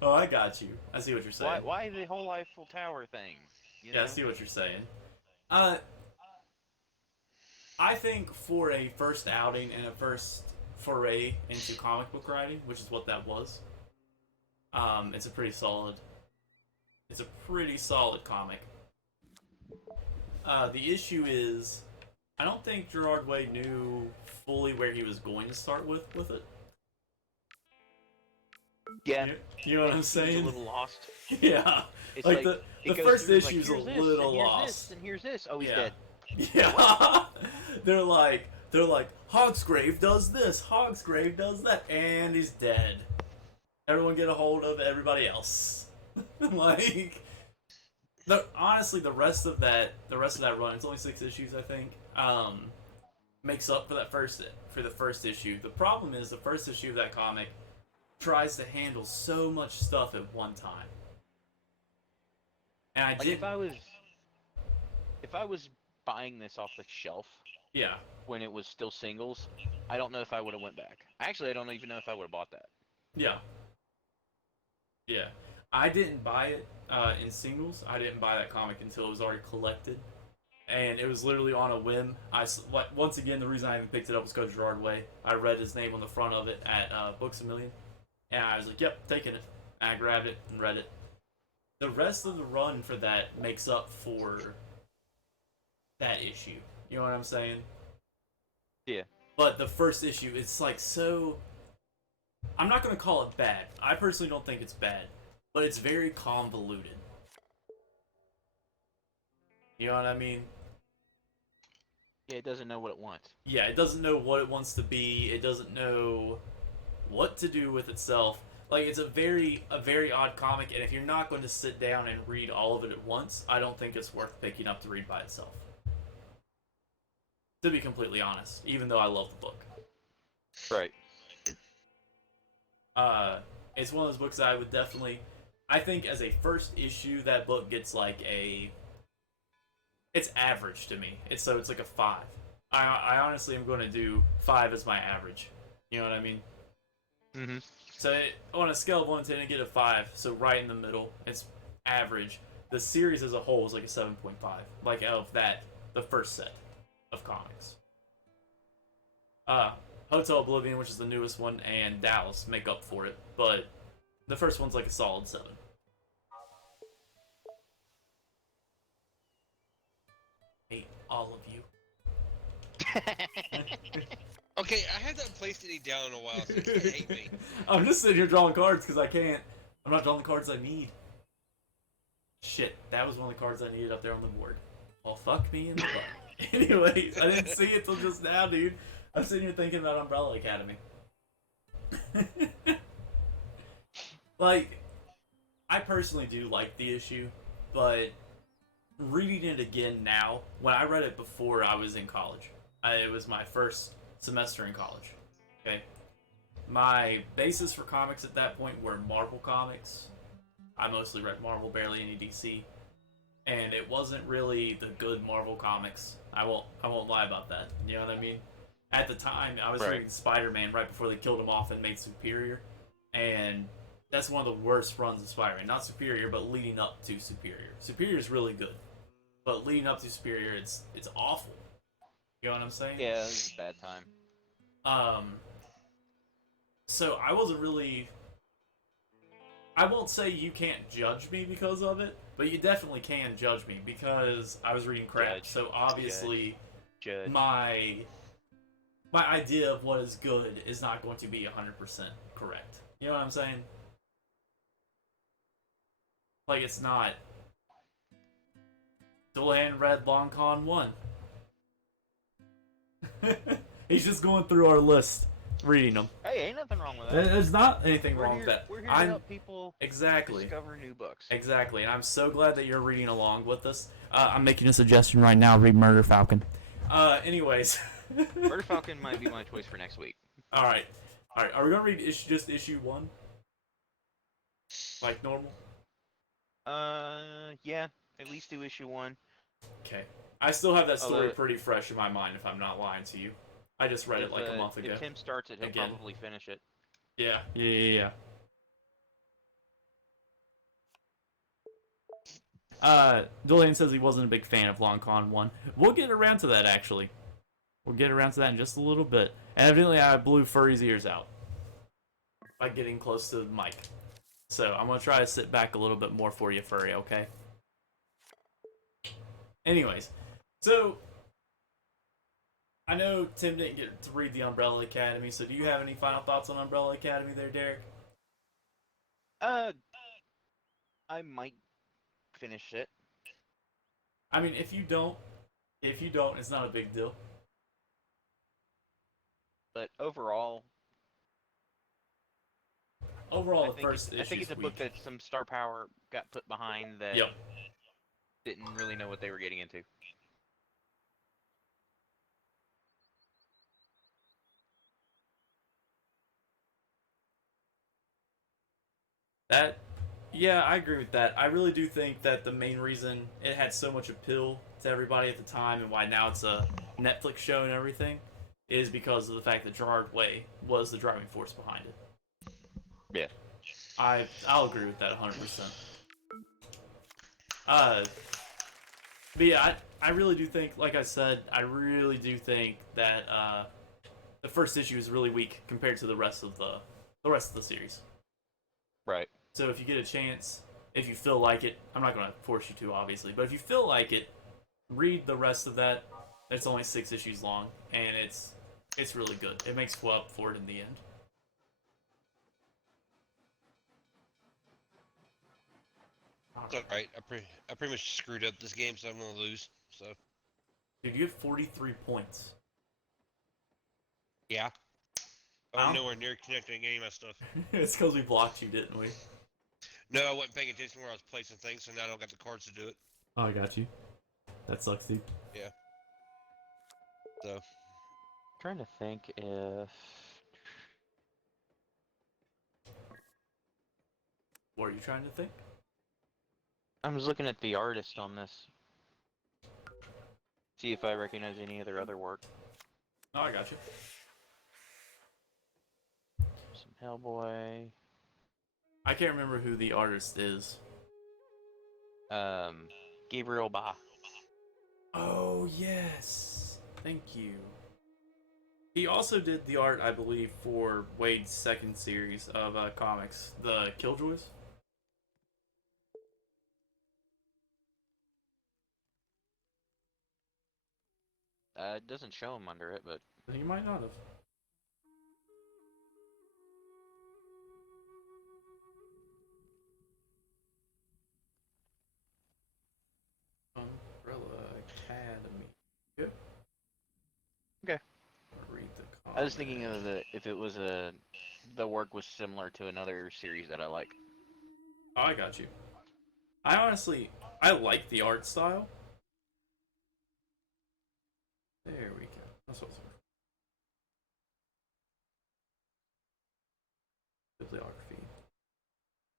Oh, I got you. I see what you're saying. Why the whole Eiffel Tower thing? You know? I see what you're saying. I think for a first outing and a first foray into comic book writing, which is what that was, it's a pretty solid comic. The issue is, I don't think Gerard Way knew fully where he was going to start with it. Yeah. You know what I'm saying? A little lost. Yeah. It's like the first issue's like, a little lost. This, and here's this. Oh, he's Yeah. dead. Yeah. they're like Hogsgrave does this, Hogsgrave does that, and he's dead. Everyone get a hold of everybody else. Like, honestly, the rest of that run, it's only 6 issues, I think. Makes up for the first issue. The problem is the first issue of that comic tries to handle so much stuff at one time. And if I was buying this off the shelf, yeah, when it was still singles, I don't know if I would have went back. Actually, I don't even know if I would have bought that. Yeah. Yeah. I didn't buy it in singles. I didn't buy that comic until it was already collected. And it was literally on a whim. Once again, the reason I even picked it up was because Gerard Way. I read his name on the front of it at Books A Million. And I was like, yep, taking it. And I grabbed it and read it. The rest of the run for that makes up for that issue. You know what I'm saying? Yeah. But the first issue, it's like so... I'm not going to call it bad. I personally don't think it's bad. But it's very convoluted. You know what I mean? Yeah, it doesn't know what it wants. Yeah, it doesn't know what it wants to be. It doesn't know what to do with itself. Like, it's a very odd comic, and if you're not going to sit down and read all of it at once, I don't think it's worth picking up to read by itself. To be completely honest, even though I love the book. Right. It's one of those books that I would definitely... I think as a first issue, that book gets like a... It's average to me. It's like a 5. I honestly am going to do 5 as my average. You know what I mean? Mm-hmm. So on a scale of 1 to 10, I get a 5. So right in the middle, it's average. The series as a whole is like a 7.5. Like of that, the first set of comics. Hotel Oblivion, which is the newest one, and Dallas make up for it. But the first one's like a solid 7. Hate all of you. Okay, I haven't placed any down in a while, so you can't hate me. I'm just sitting here drawing cards because I can't. I'm not drawing the cards I need. Shit, that was one of the cards I needed up there on the board. Well, fuck me in the butt. Anyways, I didn't see it till just now, dude. I'm sitting here thinking about Umbrella Academy. Like, I personally do like the issue, but reading it again now, when I read it before I was in college, it was my first semester in college, okay? my basis for comics at that point were Marvel comics. I mostly read Marvel, barely any DC, and it wasn't really the good Marvel comics. I won't lie about that. You know what I mean? At the time, I was Right. reading Spider-Man right before they killed him off and made Superior, and that's one of the worst runs of Spider-Man. Not Superior, but leading up to Superior. Superior is really good, but leading up to Superior, it's awful. You know what I'm saying? Yeah, it was a bad time. Um, so I wasn't really. I won't say you can't judge me because of it, but you definitely can judge me because I was reading crap. Judge. So obviously, Judge. my idea of what is good is not going to be 100% correct. You know what I'm saying? Like it's not. Dullahan read Long Con 1. He's just going through our list, reading them. Hey, ain't nothing wrong with that. There's not anything wrong with that. We're here to help people exactly discover new books. Exactly, and I'm so glad that you're reading along with us. I'm making a suggestion right now. Read Murder Falcon. Anyways. Murder Falcon might be my choice for next week. All right. Are we gonna read just issue 1? Like normal? Yeah. At least do issue 1. Okay. I still have that story Although- pretty fresh in my mind, if I'm not lying to you. I just read it like a month ago. If Tim starts it, he'll Again. probably finish it. Yeah. Dullahan says he wasn't a big fan of Long Con 1. We'll get around to that, actually. We'll get around to that in just a little bit. And evidently I blew Furry's ears out by getting close to the mic. So I'm going to try to sit back a little bit more for you, Furry, okay? Anyways, so I know Tim didn't get to read the Umbrella Academy, so do you have any final thoughts on Umbrella Academy there, Derek? I might finish it. I mean, if you don't, it's not a big deal. But overall, Overall, the first issue I think it's a book that some star power got put behind that Yep. didn't really know what they were getting into. Yeah, I agree with that. I really do think that the main reason it had so much appeal to everybody at the time and why now it's a Netflix show and everything is because of the fact that Gerard Way was the driving force behind it. Yeah. I'll agree with that 100%. But yeah, I really do think, like I said, I really do think that the first issue is really weak compared to the rest of the series. Right. So if you get a chance, if you feel like it, I'm not going to force you to, obviously, but if you feel like it, read the rest of that. It's only 6 issues long, and it's really good. It makes up for it in the end. It's alright. I pretty much screwed up this game, so I'm gonna lose. So Dude, you have 43 points. yeah, I'm nowhere near connecting any of my stuff. It's because we blocked you, didn't we? No, I wasn't paying attention where I was placing things, so now I don't got the cards to do it. Oh, I got you. That sucks, dude. Yeah. So Trying to think if What are you trying to think? I was looking at the artist on this. See if I recognize any of their other work. Oh, I got you. Some Hellboy. I can't remember who the artist is. Gabriel Ba. Oh, yes. Thank you. He also did the art, I believe, for Wade's second series of comics, the Killjoys. It doesn't show him under it, but He might not have. Umbrella Academy. Good. Okay. Read the comic. I was thinking of if it was the work was similar to another series that I like. Oh, I got you. I like the art style. There we go. That's what I was looking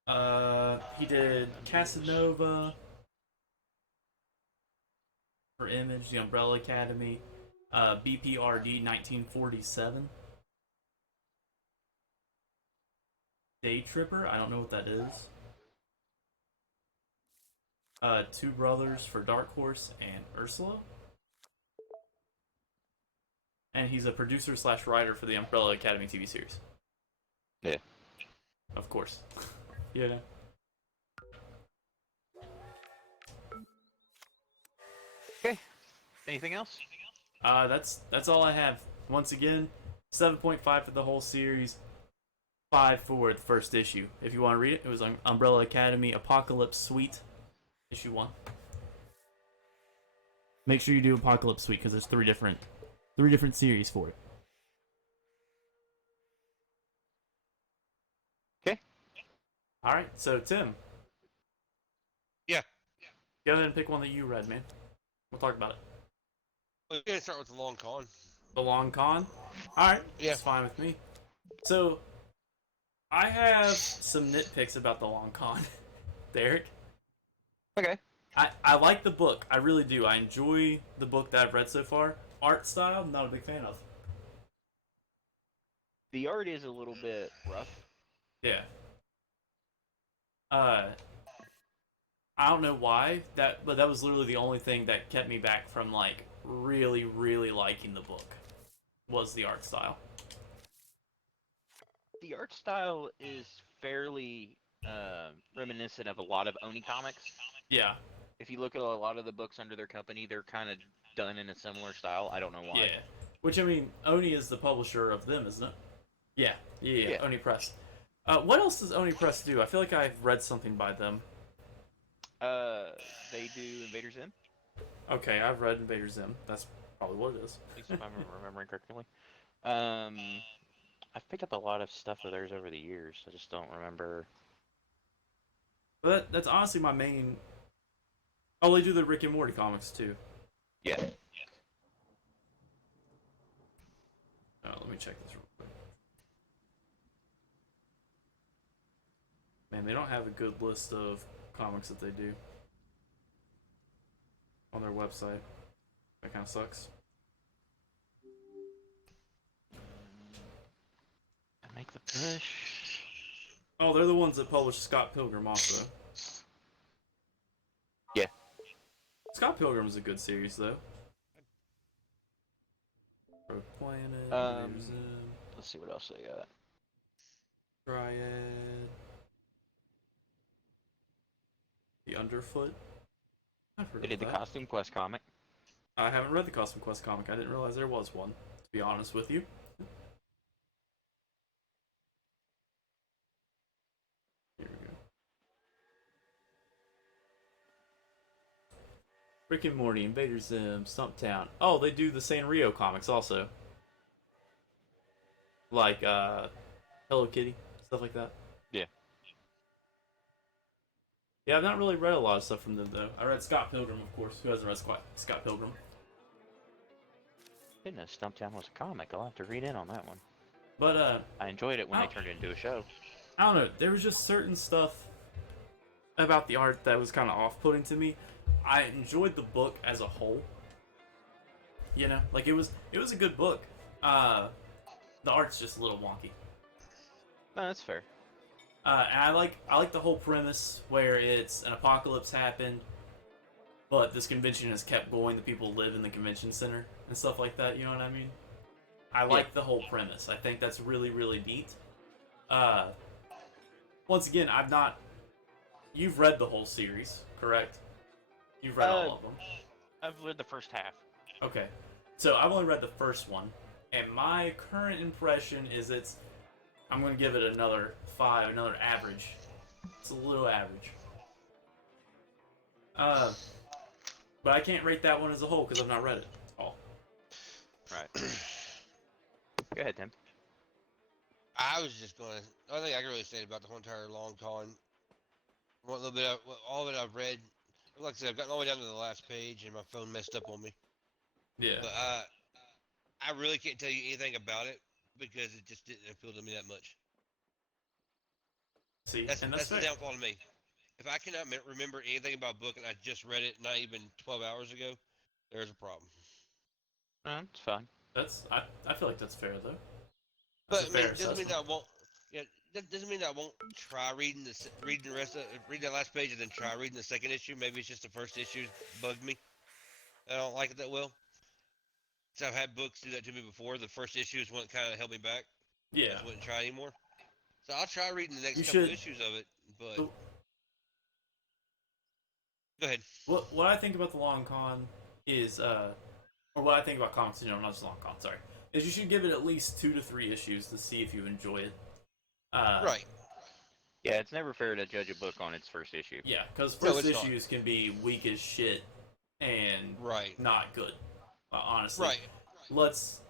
He did Casanova for Image, The Umbrella Academy, BPRD 1947, Day Tripper. I don't know what that is. Two Brothers for Dark Horse and Ursula. And he's a producer slash writer for the Umbrella Academy TV series. Yeah. Of course. Yeah. Okay. Anything else? That's all I have. Once again, 7.5 for the whole series, 5 for the first issue. If you want to read it, it was on Umbrella Academy Apocalypse Suite, issue 1. Make sure you do Apocalypse Suite because there's three different series for it. Okay. All right, so Tim. Yeah. Go ahead and pick one that you read, man. We'll talk about it. We're gonna start with the long con. The Long Con. All right, Yeah. that's fine with me. So, I have some nitpicks about the Long Con, Derek. Okay. I like the book. I really do. I enjoy the book that I've read so far. Art style, not a big fan of. The art is a little bit rough. Yeah. I don't know why but that was literally the only thing that kept me back from like really, really liking the book. Was the art style. The art style is fairly reminiscent of a lot of Oni comics. Yeah. If you look at a lot of the books under their company, they're kind of done in a similar style. I don't know why. Yeah. Which I mean, Oni is the publisher of them, isn't it? Yeah. Yeah. Yeah. Oni Press. What else does Oni Press do? I feel like I've read something by them. They do Invader Zim. Okay, I've read Invader Zim. That's probably what it is. At least if I'm remembering correctly. I've picked up a lot of stuff of theirs over the years. I just don't remember. But that's honestly my main. Oh, they do the Rick and Morty comics too. Yeah. Oh, let me check this real quick. Man, they don't have a good list of comics that they do on their website. That kind of sucks. I make the push. Oh, they're the ones that published Scott Pilgrim also. Yeah. Scott Pilgrim is a good series though. Rogue Planet, Let's see what else they got. Dryad, The Underfoot. I've heard They did of the that. Costume Quest comic. I haven't read the Costume Quest comic. I didn't realize there was one, to be honest with you. Here we go. Rick and Morty, Invader Zim, Stumptown. Oh, they do the Sanrio comics also. Like, Hello Kitty, stuff like that. Yeah. Yeah, I've not really read a lot of stuff from them, though. I read Scott Pilgrim, of course. Who hasn't read Scott Pilgrim? Didn't know Stumptown was a comic. I'll have to read in on that one. But, I enjoyed it when Oh. they turned it into a show. I don't know. There was just certain stuff about the art that was kind of off-putting to me. I enjoyed the book as a whole. You know, like it was a good book. The art's just a little wonky. No, that's fair. And I like the whole premise where it's an apocalypse happened, but this convention has kept going. The people live in the convention center and stuff like that. You know what I mean? I like the whole premise. I think that's really, really neat. Once again, I've not. You've read the whole series, correct? You've read all of them. I've read the first half. Okay, so I've only read the first one, and my current impression is I'm going to give it another 5, another average. It's a little average. But I can't rate that one as a whole because I've not read it all. Right. Go ahead, Tim. I was just going. The only thing I can really say about the whole entire long con, what little bit, all of it I've read. Like I said, I've gotten all the way down to the last page, and my phone messed up on me. Yeah. But I really can't tell you anything about it because it just didn't appeal to me that much. See, That's and that's the fair. downfall to me. If I cannot remember anything about a book and I just read it not even 12 hours ago, there's a problem. It's fine. I feel like that's fair though. That's But a I fair mean, doesn't mean assessment. that I won't. Yeah, that doesn't mean that I won't try reading the rest of, read that last page and then try reading the second issue. Maybe it's just the first issue bugged me. I don't like it that well. So I've had books do that to me before. The first issue is what kind of held me back. I Yeah, just wouldn't try anymore. So I'll try reading the you next couple should. issues of it. But The, go ahead. what I think about the long con is or what I think about comics in general, not just long con. Sorry, is you should give it at least 2 to 3 issues to see if you enjoy it. Right. Yeah, it's never fair to judge a book on its first issue. Yeah, because No, first it's not. issues can be weak as shit and Right. not good. Honestly, Right. let's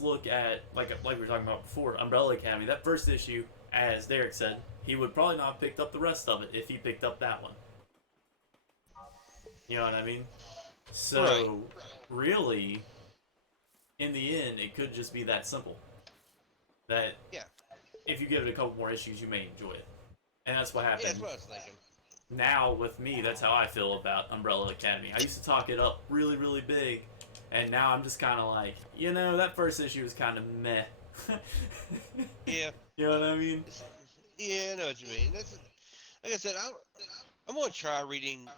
look at like we were talking about before, Umbrella Academy. That first issue, as Derek said, he would probably not have picked up the rest of it if he picked up that one. You know what I mean? So Right. really, in the end, it could just be that simple. That Yeah. if you give it a couple more issues, you may enjoy it, and that's what Yeah, happened. that's what I was thinking. Now with me, that's how I feel about Umbrella Academy. I used to talk it up really, really big, and now I'm just kind of like, that first issue was kind of meh. Yeah. You know what I mean? Yeah, I know what you mean. That's like I said. I'm gonna try reading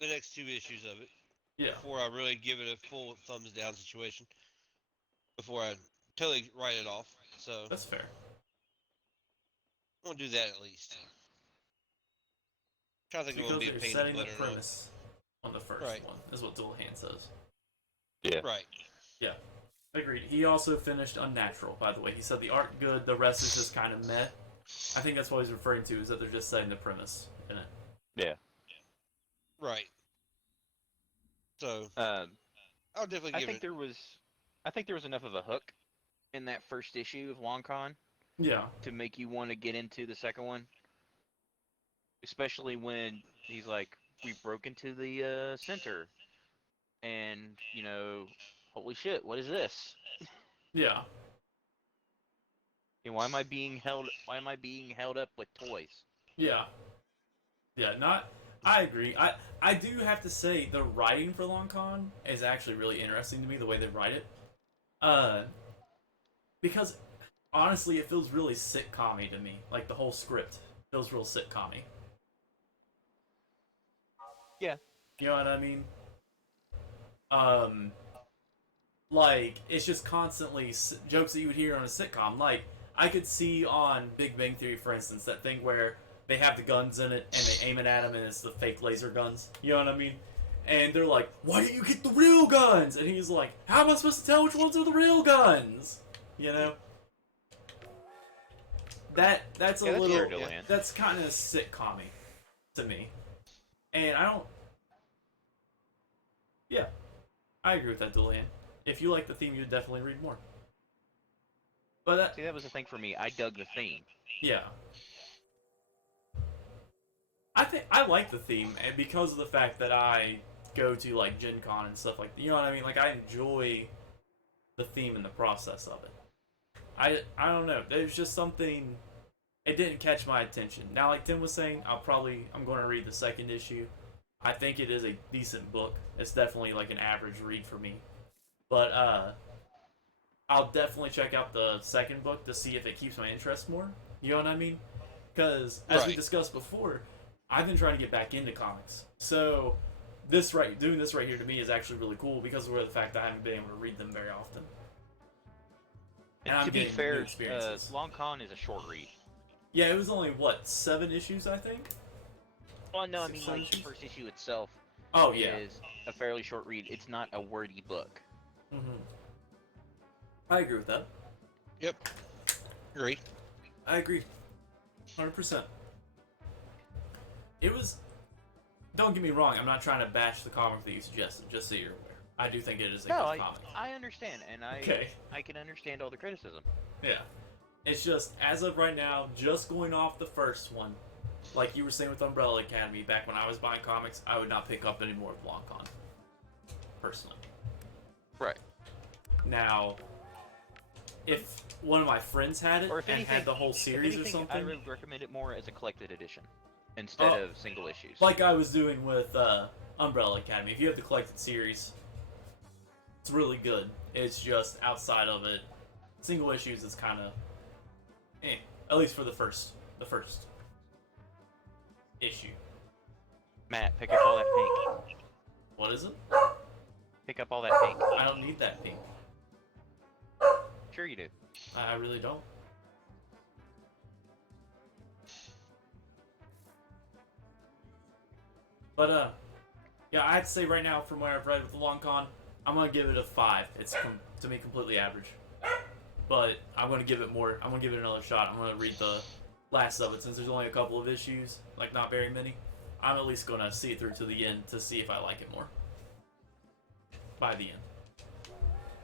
the next 2 issues of it Yeah, before I really give it a full thumbs down situation. Before I totally write it off. So I'm that's fair. gonna do that at least. Trying to It's think if I'm gonna because be a they're pain in the setting the butt or not. premise on the first Right. one, is what Dullahan says. Yeah. Right. Yeah, agreed. He also finished Unnatural, by the way. He said the art good, the rest is just kind of meh. I think that's what he's referring to, is that they're just setting the premise in it. Yeah. Right. So Um, I'll definitely I give think it. there was, I think there was enough of a hook in that first issue of Long Con Yeah, to make you want to get into the second one, especially when he's like, we broke into the center, and holy shit, what is this? yeah, Why am I being held? Why am I being held up with toys? yeah. Yeah, not. I agree. I do have to say the writing for Long Con is actually really interesting to me. The way they write it, uh, because honestly, it feels really sitcom-y to me. Like the whole script feels real sitcom-y. Yeah. You know what I mean? Um, like it's just constantly jokes that you would hear on a sitcom. Like I could see on Big Bang Theory, for instance, that thing where they have the guns in it and they aim it at him and it's the fake laser guns. You know what I mean? And they're like, "Why didn't you get the real guns?" And he's like, "How am I supposed to tell which ones are the real guns?" You know? That's a Yeah, that's little fair, Dylan. that's kind of sitcom-y to me. And I don't. Yeah, I agree with that, Delan. If you like the theme, you'd definitely read more. But See, that was the thing for me. I dug the theme. yeah, I think I like the theme, and because of the fact that I go to like Gen Con and stuff like that, you know what I mean. Like I enjoy the theme and the process of it. I don't know. There's just something. It didn't catch my attention. Now, like Tim was saying, I'm going to read the second issue. I think it is a decent book. It's definitely like an average read for me. But I'll definitely check out the second book to see if it keeps my interest more. You know what I mean? Because as we Right. discussed before, I've been trying to get back into comics. So doing this right here to me is actually really cool because of the fact that I haven't been able to read them very often. And I'm To be getting new fair, experiences. Long Con is a short read. Yeah, it was only what 7 issues, I think. Well, no, I mean 6 like the issues? first issue itself Oh yeah. is a fairly short read. It's not a wordy book. I agree with that. Yep. Agree. I agree. 100%. It was. Don't get me wrong. I'm not trying to bash the comic that you suggested. Just so you're aware, I do think it is a No, good comic. I understand, and Okay. I can understand all the criticism. Yeah. It's just as of right now, just going off the first one, like you were saying with Umbrella Academy. Back when I was buying comics, I would not pick up any more of Long Con. Personally. Right. Now, if one of my friends had it Or if and anything, had the whole if series or anything, I something, would recommend it more as a collected edition instead Oh, of single issues. like I was doing with Umbrella Academy. If you have the collected series, it's really good. It's just outside of it, single issues is kind of, at least for the first issue. Matt, pick up all that pink. What is it? Pick up all that pink. I don't need that pink. Sure you do. I really don't. But yeah, I'd say right now, from what I've read with the long con, I'm gonna give it a 5. It's to me completely average, but I'm gonna give it more. I'm gonna give it another shot. I'm gonna read the last of it since there's only a couple of issues, like not very many. I'm at least gonna see it through to the end to see if I like it more. By the end.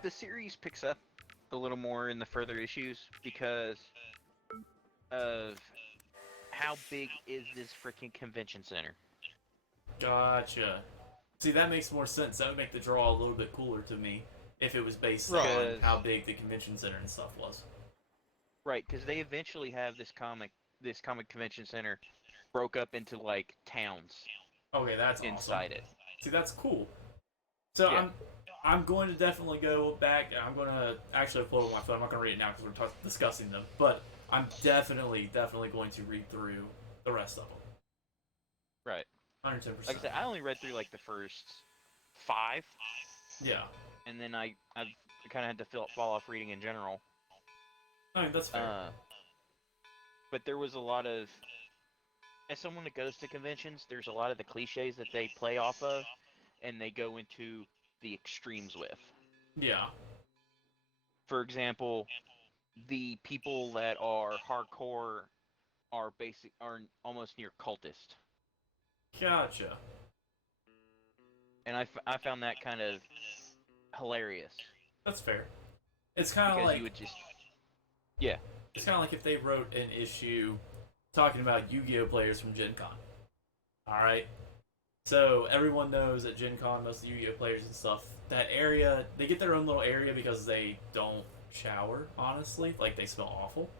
The series picks up a little more in the further issues because of how big is this freaking convention center. Gotcha. See, that makes more sense. That would make the draw a little bit cooler to me if it was based Right. on how big the convention center and stuff was. Right, because they eventually have this comic convention center broke up into like towns Okay, that's inside awesome. it. See, that's cool. So Yeah. I'm going to definitely go back. I'm going to actually pull it on my phone. I'm not going to read it now because we're discussing them. But I'm definitely going to read through the rest of them. Right. 110%. Like I said, I only read through like the first 5, Yeah. and then I kind of had to fall off reading in general. I mean, that's fair. But there was a lot of, as someone that goes to conventions, there's a lot of the cliches that they play off of, and they go into the extremes with. Yeah. For example, the people that are hardcore are almost near cultist, Gotcha. and I found that kind of hilarious That's fair. It's kind of because like you would just, yeah, it's kind of like if they wrote an issue talking about Yu-Gi-Oh players from Gen Con. All right. So everyone knows at Gen Con, most of the Yu-Gi-Oh players and stuff, that area, they get their own little area because they don't shower, honestly. Like, they smell awful.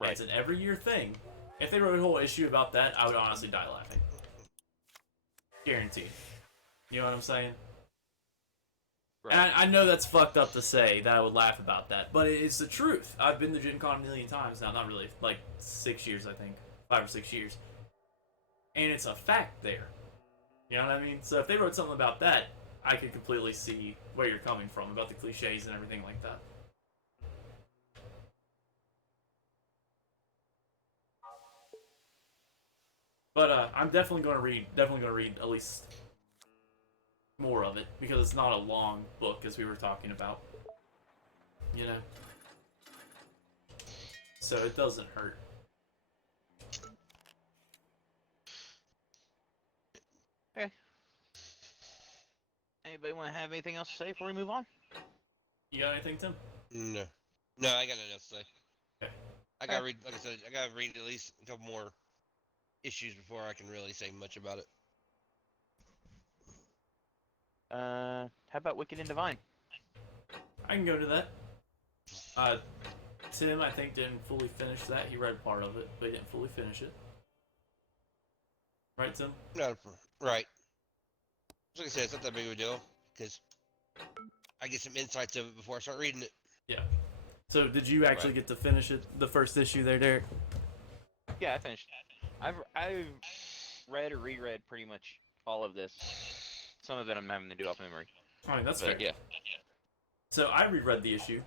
right. It's an every year thing. If they wrote a whole issue about that, I would honestly die laughing. Guaranteed. You know what I'm saying? Right. And I know that's fucked up to say that I would laugh about that, but it's the truth. I've been to Gen Con a million times now, not really, like 6 years, I think. 5 or 6 years. And it's a fact there. You know what I mean? So if they wrote something about that, I could completely see where you're coming from, about the cliches and everything like that. But I'm definitely going to read at least more of it, because it's not a long book, as we were talking about. You know? So it doesn't hurt. Okay. Anybody want to have anything else to say before we move on? You got anything, Tim? No. No, I got nothing else to say. Okay. I gotta read, like I said, I gotta read at least a couple more issues before I can really say much about it. How about Wicked and Divine? I can go to that. Tim, I think, didn't fully finish that. He read part of it, but he didn't fully finish it. Right, Tim? No, right. Like I said, it's not that big of a deal because I get some insights of it before I start reading it. Yeah. So, did you actually get to finish it, the first issue there, Derek? Yeah, I finished. I've read or reread pretty much all of this. Some of it I'm having to do off memory. I mean, that's But fair. yeah. So, I reread the issue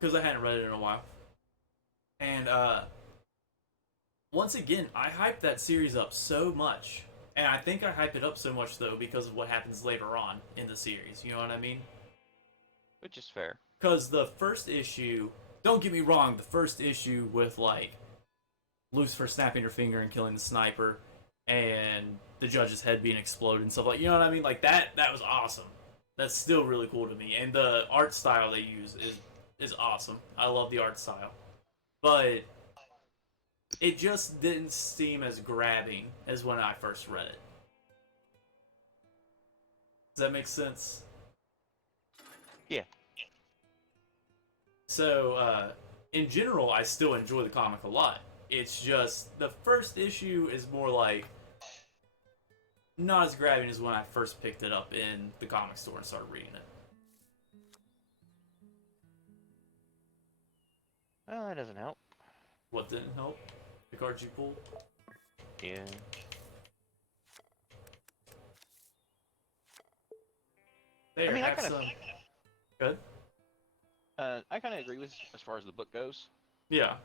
because I hadn't read it in a while. And, once again, I hyped that series up so much. And I think I hype it up so much, though, because of what happens later on in the series. You know what I mean? Which is fair. Because the first issue, don't get me wrong, the first issue with, like, Lucifer snapping her finger and killing the sniper, and the judge's head being exploded and stuff like, you know what I mean? Like, that was awesome. That's still really cool to me. And the art style they use is awesome. I love the art style. But it just didn't seem as grabbing as when I first read it. Does that make sense? Yeah. So, in general, I still enjoy the comic a lot. It's just the first issue is more like not as grabbing as when I first picked it up in the comic store and started reading it. Well, that doesn't help. What didn't help? The cards you pulled? Yeah. There, I mean, I have kind of, some. Good? I kind of agree with as far as the book goes. Yeah.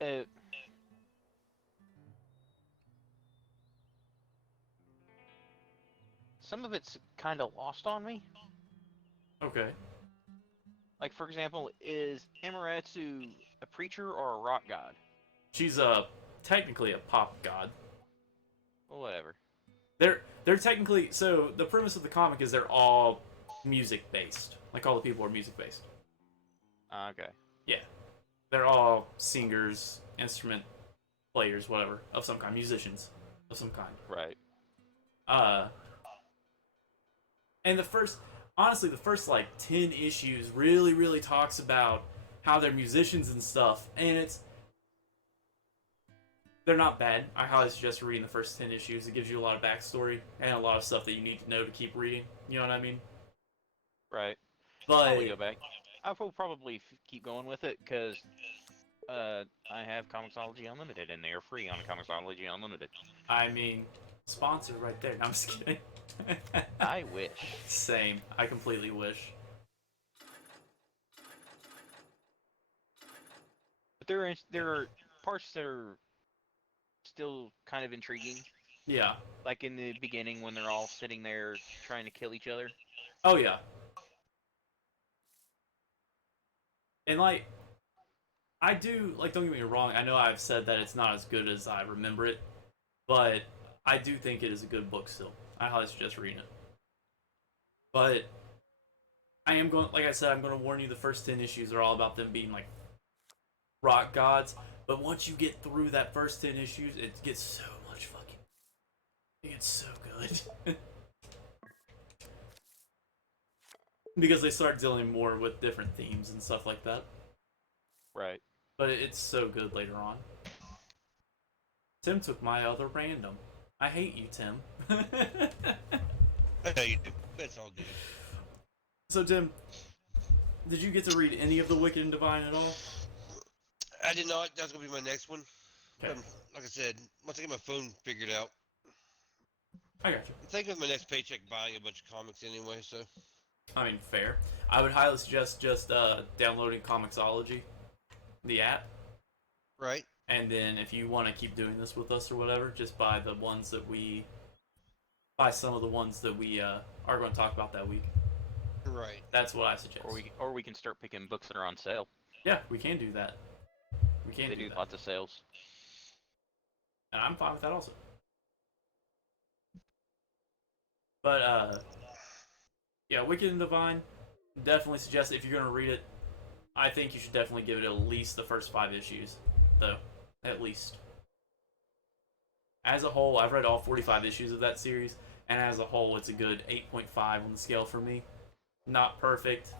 Uh, some of it's kind of lost on me. Okay. Like, for example, is Amaterasu a preacher or a rock god? She's technically a pop god. Well, whatever. They're technically, so the premise of the comic is they're all music based. Like all the people are music based. Okay. Yeah. They're all singers, instrument players, whatever, of some kind, musicians of some kind. Right. Uh and honestly, the first like 10 issues really talks about how they're musicians and stuff, and they're not bad. I highly suggest reading the first 10 issues. It gives you a lot of backstory and a lot of stuff that you need to know to keep reading. You know what I mean? Right. But Probably go back. I will probably keep going with it because I have Comixology Unlimited and they are free on Comixology Unlimited. I mean, sponsor right there. No, I'm just kidding. I wish. Same. I completely wish. But there are parts that are still kind of intriguing. Yeah. Like in the beginning when they're all sitting there trying to kill each other. Oh yeah. And like, I do like. Don't get me wrong. I know I've said that it's not as good as I remember it, but I do think it is a good book still. I highly suggest reading it. But I am going. Like I said, I'm going to warn you. The first 10 issues are all about them being like rock gods. But once you get through that first 10 issues, it gets so much fucking. It gets so good. Because they start dealing more with different themes and stuff like that. Right. But it's so good later on. Tim took my other random. I hate you, Tim. I know you do. That's all good. So, Tim, did you get to read any of The Wicked and Divine at all? I did not. That's gonna be my next one. Okay. Like I said, once I get my phone figured out, I got you. I'm thinking of my next paycheck buying a bunch of comics anyway. So. I mean, fair. I would highly suggest just downloading Comixology, the app. Right. And then if you want to keep doing this with us or whatever, just buy some of the ones that we are going to talk about that week. Right. That's what I suggest. Or we can start picking books that are on sale. Yeah, we can do that. We can They do that. lots of sales. And I'm fine with that also. But yeah, Wicked and Divine, definitely suggest if you're going to read it, I think you should definitely give it at least the first 5 issues, though. At least. As a whole, I've read all 45 issues of that series, and as a whole, it's a good 8.5 on the scale for me. Not perfect,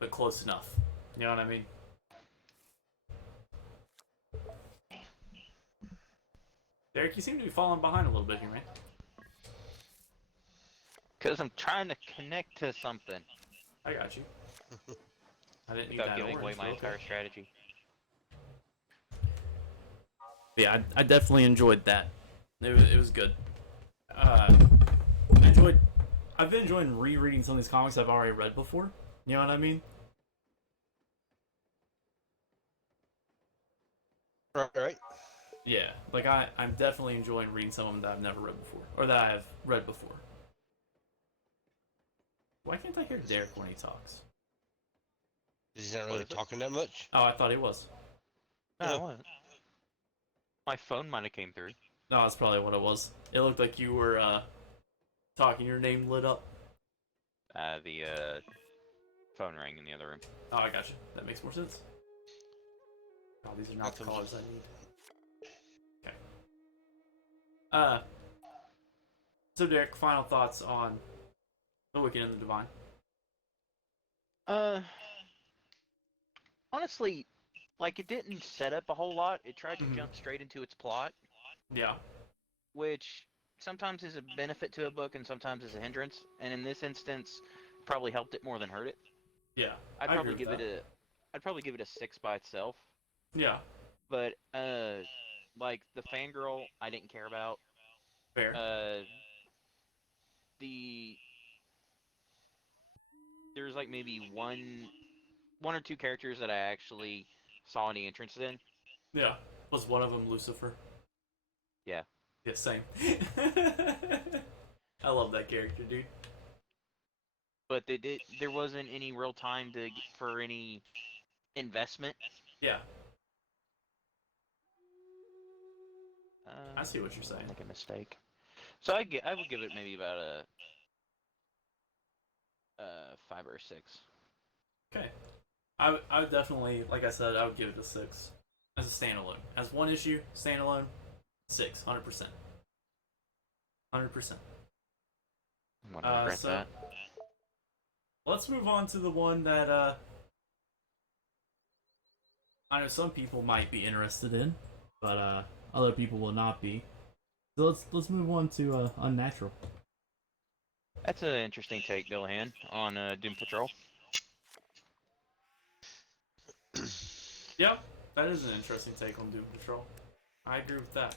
but close enough. You know what I mean? Derek, you seem to be falling behind a little bit here, man. Because I'm trying to connect to something. I got you. I didn't need Without that giving away orange, my but entire okay. strategy. Yeah, I definitely enjoyed that. It was good. I've been enjoying rereading some of these comics I've already read before. You know what I mean? Right. Yeah, like I'm definitely enjoying reading some of them that I've never read before, or that I've read before. Why can't I hear Derek when he talks? He's not really talking that much. Oh, I thought he was. No, I wasn't. My phone might have came through. No, that's probably what it was. It looked like you were talking. Your name lit up. The phone rang in the other room. Oh, I got you. That makes more sense. Oh, these are not the colors I need. Okay. So Derek, final thoughts on The Wicked and the Divine? Uh, honestly, like it didn't set up a whole lot. It tried to Mhm. jump straight into its plot, Yeah. which sometimes is a benefit to a book and sometimes is a hindrance. And in this instance, probably helped it more than hurt it. Yeah. I'd I agree probably with give it that. a, I'd probably give it a 6 by itself. Yeah. But like the fangirl, I didn't care about. Fair. Uh, the there's like maybe one or two characters that I actually saw any interest in. Yeah. Was one of them Lucifer? Yeah, Yeah, same. I love that character, dude. but there wasn't any real time for any investment. Yeah. I see what you're Don't saying. make a mistake. So I would give it maybe about a 5 or 6. Okay. I would definitely, like I said, I would give it a 6 as a standalone. As one issue, standalone, 6, 100%. 100%. I'm gonna regret So that. let's move on to the one that I know some people might be interested in, but other people will not be. So let's move on to Unnatural. That's an interesting take, Dillahan, on Doom Patrol. Yep, that is an interesting take on Doom Patrol. I agree with that.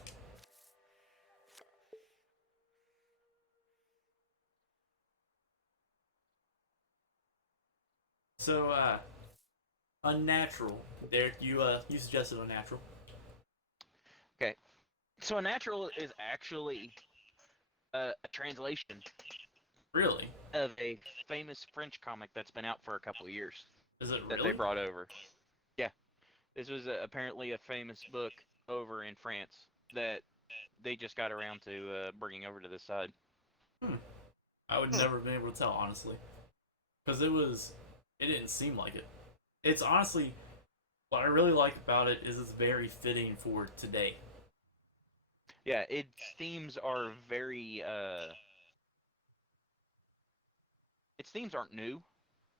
So Unnatural. Derek, you suggested Unnatural. Okay, so Unnatural is actually a translation Really? of a famous French comic that's been out for a couple of years Is it that they really? brought over. Yeah, this was apparently a famous book over in France that they just got around to bringing over to this side. Hmm. I would never have been able to tell honestly, because it didn't seem like it. It's honestly what I really like about it is it's very fitting for today. Yeah, its themes are very. Its themes aren't new.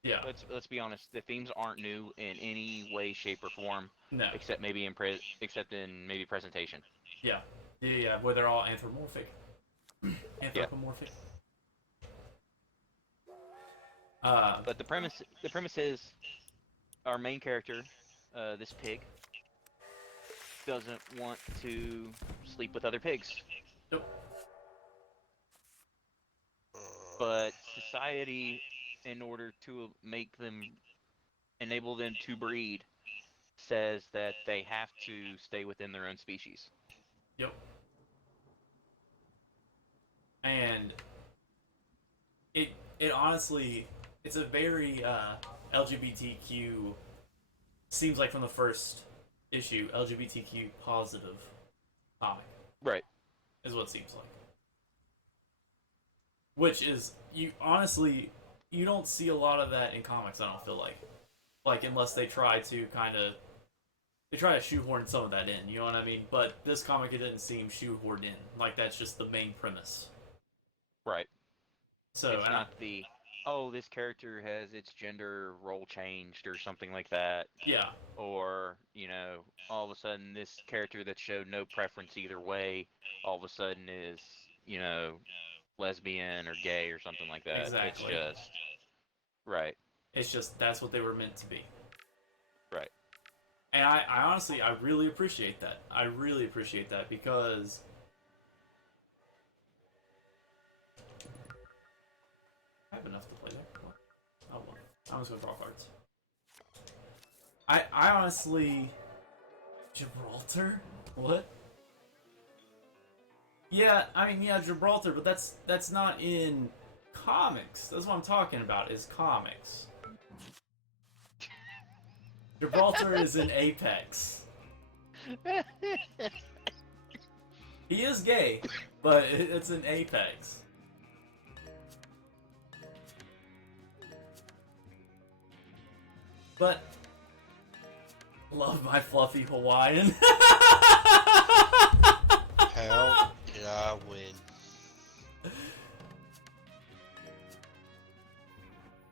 Yeah. Let's be honest. The themes aren't new in any way, shape, or form, No. except except in maybe presentation. Yeah. Yeah. Where they're all anthropomorphic. Yeah. Anthropomorphic. But the premise is our main character, this pig, doesn't want to sleep with other pigs, Nope. but society, in order to enable them to breed, says that they have to stay within their own species. Yep. And it honestly it's a very LGBTQ seems like from the first issue LGBTQ positive comic Right. is what it seems like. Which is you honestly you don't see a lot of that in comics. I don't feel like unless they try to they try to shoehorn some of that in. You know what I mean? But this comic it didn't seem shoehorned in. Like that's just the main premise. Right. So It's and I, not this character has its gender role changed or something like that. yeah, Or, all of a sudden this character that showed no preference either way, all of a sudden is, lesbian or gay or something like that. It's exactly. just, right, It's just that's what they were meant to be. right. And I honestly, I really appreciate that. I really appreciate that because I have enough to play there. Oh well, I'm just gonna draw cards. I honestly, Gibraltar? What? Yeah, I mean yeah, Gibraltar, but that's not in comics. That's what I'm talking about. Is comics. Gibraltar is in Apex. He is gay, but it's in Apex. But love my fluffy Hawaiian. How did I win?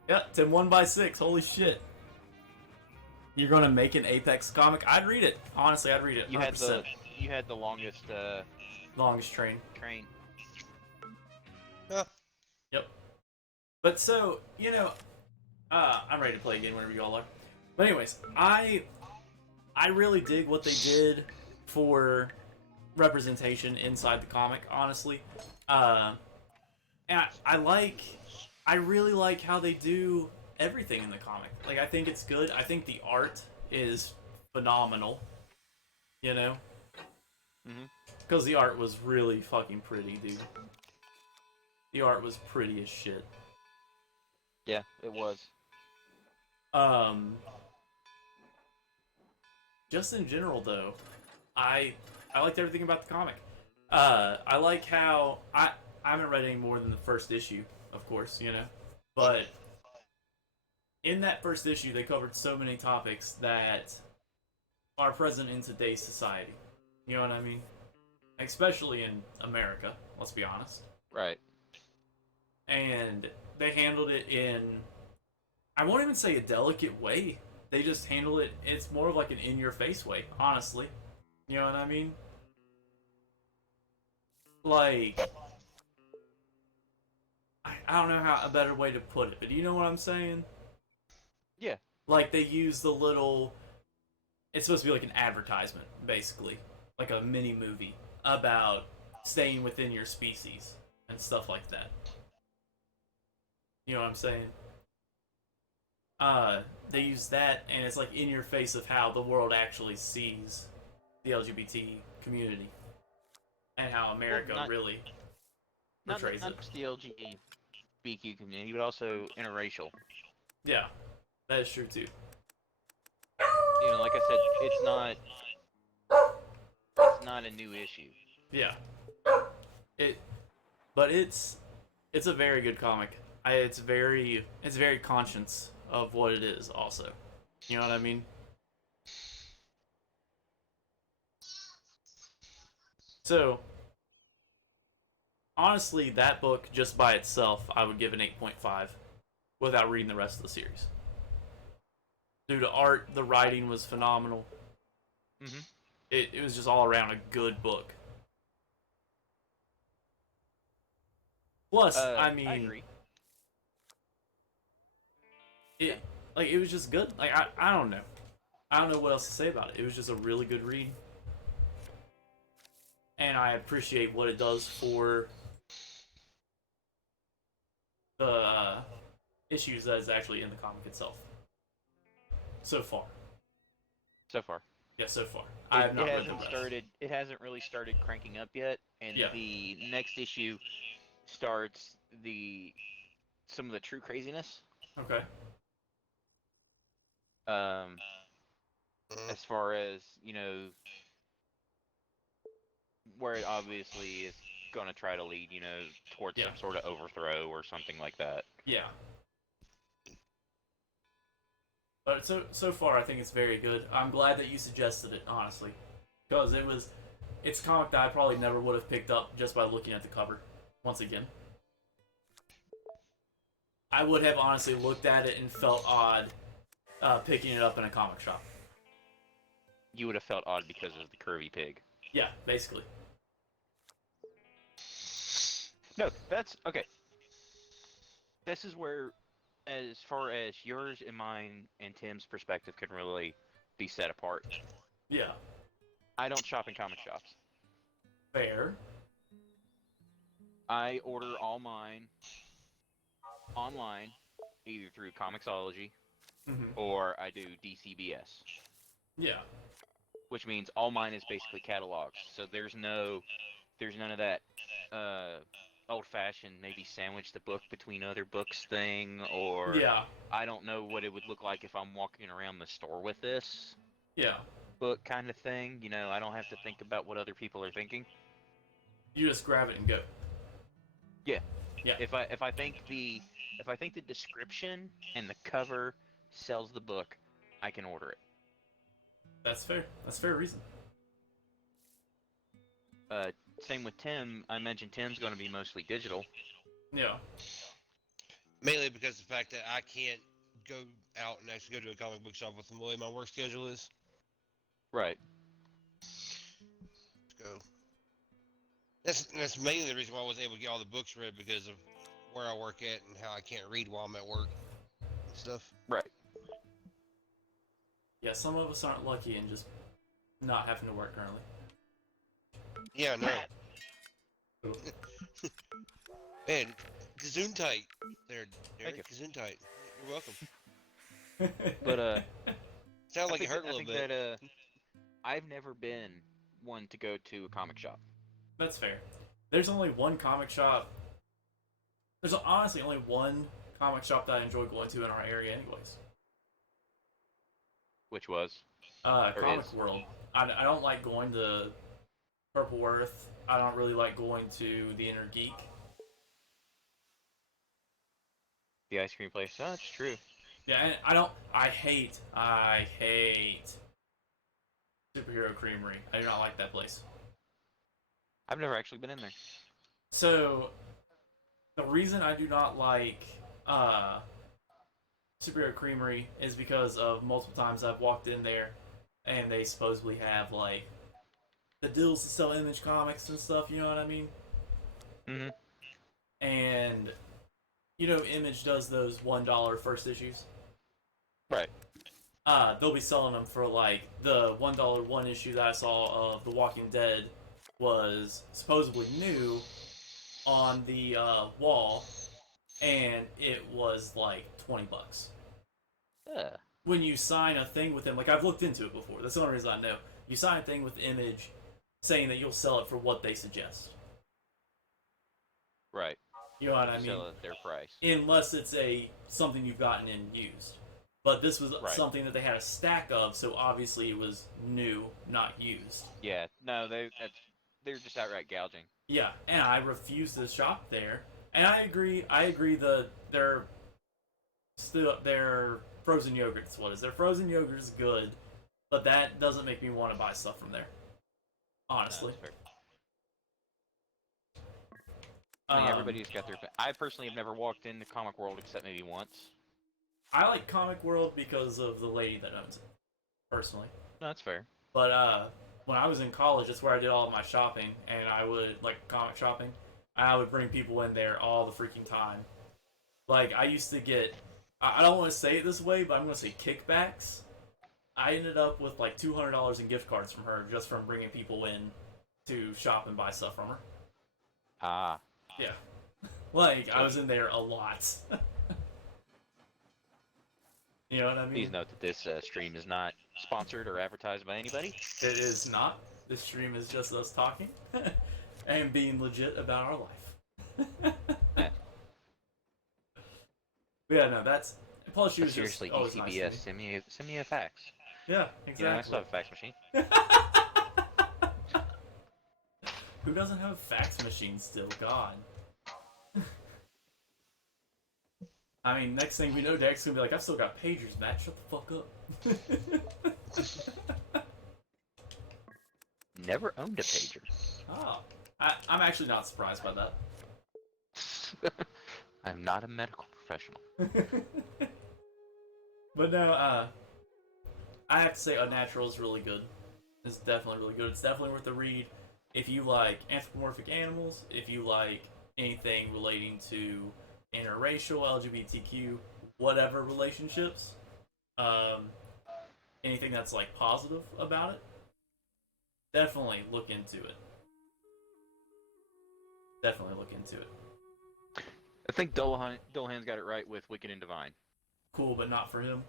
Yeah, Tim won by 6. Holy shit. You're gonna make an Apex comic? I'd read it. Honestly, I'd read it. 100%. You had the longest Longest train. train. Huh. Yep. But so, I'm ready to play again whenever you all are. But anyways, I really dig what they did for representation inside the comic, honestly. And I really like how they do everything in the comic. Like, I think it's good. I think the art is phenomenal, you know? Because the art was really fucking pretty, dude. The art was pretty as shit. Yeah, it was. Just in general, though, I liked everything about the comic. I like how I haven't read any more than the first issue, of course, but in that first issue, they covered so many topics that are present in today's society. You know what I mean? Especially in America, let's be honest. Right. And they handled it in, I won't even say a delicate way. They just handle it, it's more of like an in-your-face way, honestly. You know what I mean? Like, I don't know how a better way to put it, but do you know what I'm saying? Yeah. Like, they use the little, it's supposed to be like an advertisement, basically. Like a mini movie about staying within your species and stuff like that. You know what I'm saying? They use that, and it's like in your face of how the world actually sees the LGBT community and how America really portrays not it. just the LGBTQ community, but also interracial. Yeah, that is true too. You know, like I said, it's not a new issue. Yeah, but it's a very good comic. It's very conscious of what it is. Also, you know what I mean? So, honestly, that book just by itself, I would give an 8.5 without reading the rest of the series. Due to art, the writing was phenomenal. Mm-hmm. It was just all around a good book. Plus, I mean, I agree. it was just good. Like I don't know. I don't know what else to say about it. It was just a really good read. And I appreciate what it does for the issues that is actually in the comic itself. So far. So far. Yeah, so far. I have not read the rest. It hasn't really started cranking up yet, and Yeah. the next issue starts some of the true craziness. Okay. As far as, where it obviously is going to try to lead, towards some sort of overthrow or something like that. Yeah. But so far, I think it's very good. I'm glad that you suggested it, honestly, because it's a comic that I probably never would have picked up just by looking at the cover. Once again, I would have honestly looked at it and felt odd picking it up in a comic shop. You would have felt odd because of the curvy pig. Yeah, basically. No, that's okay. This is where, as far as yours and mine and Tim's perspective can really be set apart. Yeah. I don't shop in comic shops. Fair. I order all mine online, either through Comixology or I do DCBS. Yeah. Which means all mine is basically catalogs. So there's none of that old-fashioned maybe sandwich the book between other books thing, or I don't know what it would look like if I'm walking around the store with this book kind of thing. I don't have to think about what other people are thinking. You just grab it and go. Yeah. Yeah. If I think the description and the cover sells the book, I can order it. That's fair. That's fair reason. Same with Tim. I mentioned Tim's going to be mostly digital. Yeah. Mainly because of the fact that I can't go out and actually go to a comic book shop with the way my work schedule is. Right. So that's mainly the reason why I was able to get all the books read because of where I work at and how I can't read while I'm at work and stuff. Right. Yeah, some of us aren't lucky and just not having to work currently. Yeah, no. Cool. Man, Gesundheit. There, Thank Derek. Gesundheit. You're welcome. But Sounds I like it think hurt a I little think bit. that I've never been one to go to a comic shop. That's fair. There's only one comic shop. There's honestly only one comic shop that I enjoy going to in our area, anyways. Which was or Comic is. World. I don't like going to Purple Earth. I don't really like going to the Inner Geek. The ice cream place. Oh, that's true. Yeah, and I hate Superhero Creamery. I do not like that place. I've never actually been in there. So, the reason I do not like Superhero Creamery is because of multiple times I've walked in there and they supposedly have like the deals to sell Image comics and stuff, you know what I mean? Mm-hmm. And you know Image does those $1 first issues? Right. They'll be selling them for like the $1 one issue that I saw of The Walking Dead was supposedly new on the wall, and it was like $20. When you sign a thing with them, like I've looked into it before. That's the only reason I know. You sign a thing with Image, saying that you'll sell it for what they suggest. Right. You know what I mean? Sell it at their price. Unless it's something you've gotten in used. But this was Right. something that they had a stack of, so obviously it was new, not used. Yeah. No, they're just outright gouging. Yeah, and I refuse to shop there. And I agree. Their frozen yogurt's what is their frozen yogurt is good, but that doesn't make me want to buy stuff from there. Honestly. No, that's fair. I mean, everybody's got their. I personally have never walked into Comic World except maybe once. I like Comic World because of the lady that owns it, personally. No, that's fair. But when I was in college, that's where I did all of my shopping, and I would like comic shopping. I would bring people in there all the freaking time. Like I used to get, I don't want to say it this way, but I'm going to say kickbacks. I ended up with like $200 in gift cards from her just from bringing people in to shop and buy stuff from her. Ah. Yeah, like I was in there a lot. You know what I mean? Please note that this stream is not sponsored or advertised by anybody. It is not. This stream is just us talking and being legit about our life. Yeah. Yeah, no, that's. Plus, she was Seriously, just always nice to DCBS, me. send me a fax. Yeah, You know, I still exactly. have a fax machine. Who doesn't have a fax machine still? God. I mean, next thing we know, Derek's gonna be like, I've still got pagers, Matt. Shut the fuck up. Never owned a pager. Oh. I'm actually not surprised by that. I'm not a medical professional. But no, I have to say Unnatural is really good. It's definitely really good. It's definitely worth the read if you like anthropomorphic animals, if you like anything relating to interracial, LGBTQ, whatever relationships, anything that's like positive about it, definitely look into it. Definitely look into it. I think Dullahan's got it right with Wicked and Divine. Cool, but not for him.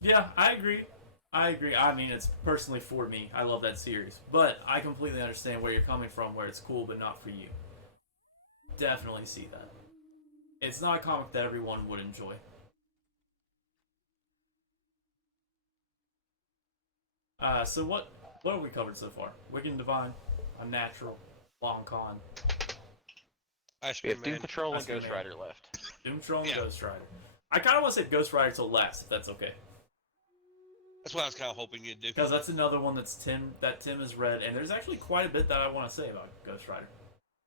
Yeah, I agree. I mean, it's personally for me. I love that series. But I completely understand where you're coming from, where it's cool, but not for you. Definitely see that. It's not a comic that everyone would enjoy. So what have we covered so far? Wicked and Divine, Unnatural, Long Con, Ice We Cream have Doom Man. Patrol and Ice Cream Ghost Man. Rider left. Doom Patrol, and Yeah. Ghost Rider. I kind of want to say Ghost Rider till last, if that's okay. That's what I was kind of hoping you'd do. Because that's another one Tim has read, and there's actually quite a bit that I want to say about Ghost Rider.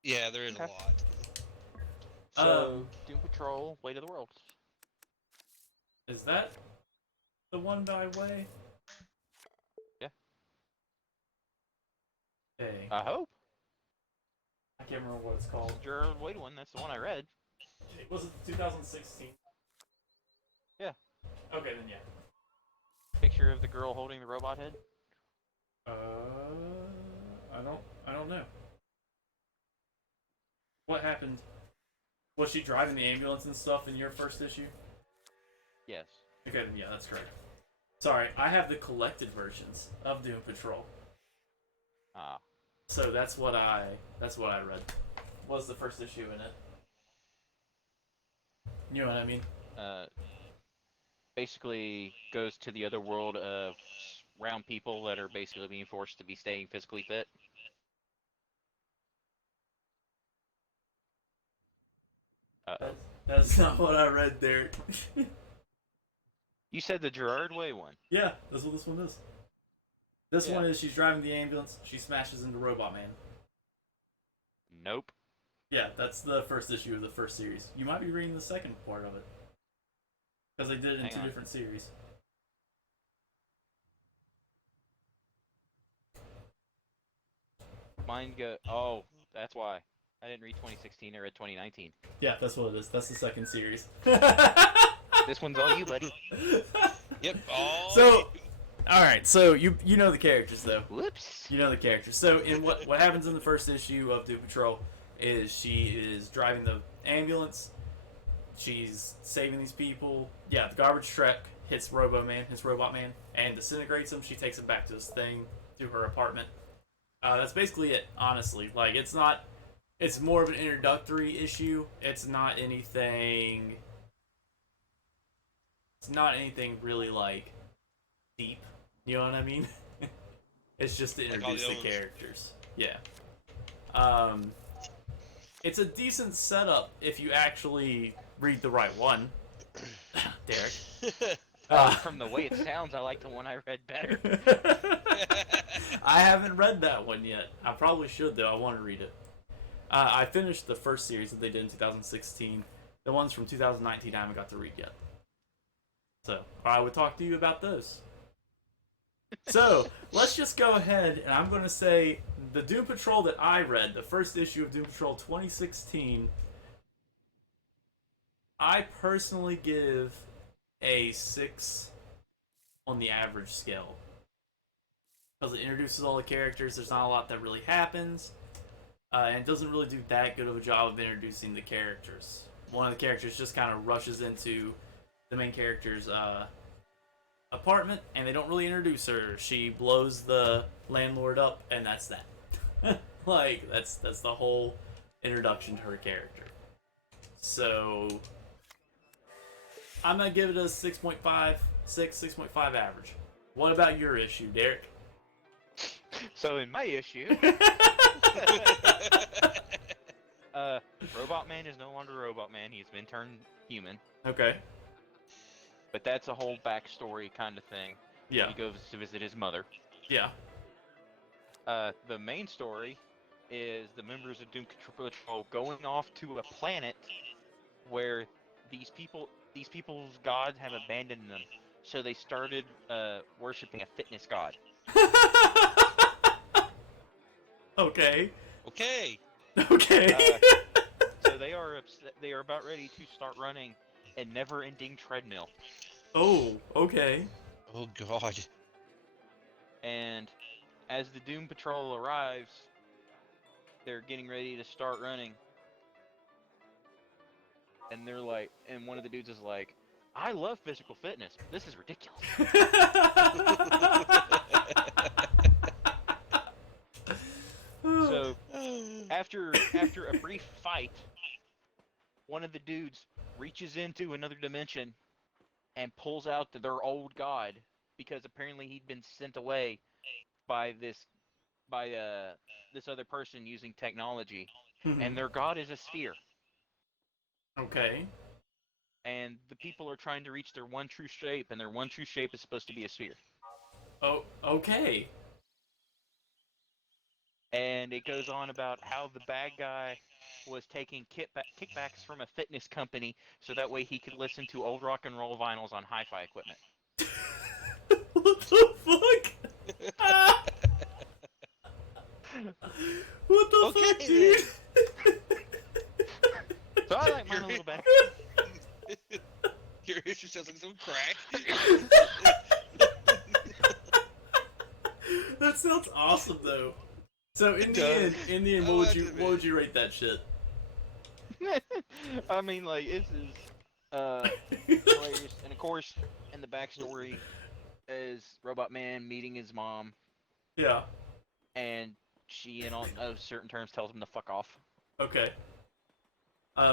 Yeah, there is a Okay. lot. So, Doom Patrol, Weight of the World. Is that the one by way? Yeah. Okay. I hope. I can't remember what it's It's called. the Gerard Way one. That's the one I read. Was it 2016? Yeah. Okay, then yeah. Picture of the girl holding the robot head. Uh, I don't know. What happened? Was she driving the ambulance and stuff in your first issue? Yes. Okay, then yeah, that's correct. Sorry, I have the collected versions of Doom Patrol, Ah. so that's what I read. Was the first issue in it? You know what I mean? Basically goes to the other world of round people that are basically being forced to be staying physically fit. Uh-oh. That's not what I read there. You said the Gerard Way one. Yeah, that's what this one is. This Yeah. one is she's driving the ambulance, she smashes into Robot Man. Nope. Yeah, that's the first issue of the first series. You might be reading the second part of it. Because they did it in Hang two on. different series. Mine go. Oh, that's why. I didn't read 2016. I read 2019. Yeah, that's what it is. That's the second series. This one's all you, buddy. Yep. All So, all right. So you know the characters though. Whoops. You know the characters. So in what happens in the first issue of Doom Patrol is she is driving the ambulance. She's saving these people. Yeah, the garbage truck hits Robot Man, and disintegrates him. She takes him back to his thing, to her apartment. That's basically it, honestly. Like, it's not. It's more of an introductory issue. It's not anything. It's not anything really like deep. You know what I mean? It's just to introduce the characters. Yeah. It's a decent setup if you actually read the right one. Derek. From the way it sounds, I like the one I read better. I haven't read that one yet. I probably should, though. I want to read it. I finished the first series that they did in 2016. The ones from 2019 I haven't got to read yet. So, I would talk to you about those. So, let's just go ahead, and I'm going to say the Doom Patrol that I read, the first issue of Doom Patrol 2016, I personally give a 6 on the average scale. Because it introduces all the characters, there's not a lot that really happens, and it doesn't really do that good of a job of introducing the characters. One of the characters just kind of rushes into the main character's apartment, and they don't really introduce her. She blows the landlord up, and that's that. Like, that's the whole introduction to her character. So, I'm gonna give it a 6.5, 6.5 average. What about your issue, Derek? So in my issue, Robot Man is no longer Robot Man. He's been turned human. Okay. But that's a whole backstory kind of thing. Yeah. He goes to visit his mother. Yeah. The main story is the members of Doom Patrol going off to a planet where these people's gods have abandoned them. So they started worshiping a fitness god. Okay. Okay. Okay. So they are upset, they are about ready to start running a never-ending treadmill. Oh, okay. Oh God. And as the Doom Patrol arrives, they're getting ready to start running. And they're like, and one of the dudes is like, I love physical fitness, but this is ridiculous. So, after a brief fight, one of the dudes reaches into another dimension and pulls out their old god, because apparently he'd been sent away by this other person using technology, and their god is a sphere. Okay. And the people are trying to reach their one true shape, and their one true shape is supposed to be a sphere. Oh, okay. And it goes on about how the bad guy was taking kickbacks from a fitness company so that way he could listen to old rock and roll vinyls on hi-fi equipment. What the fuck? Ah! What the Okay, fuck, dude? So I like mine a little better. Your issue sounds like some crack. That sounds awesome though. So It does. in the end, I'll what have to what admit. would you rate that shit? I mean, like, this is hilarious. And of course, in the backstory is Robot Man meeting his mom, Yeah. and she, in all certain terms, tells him to fuck off. Okay.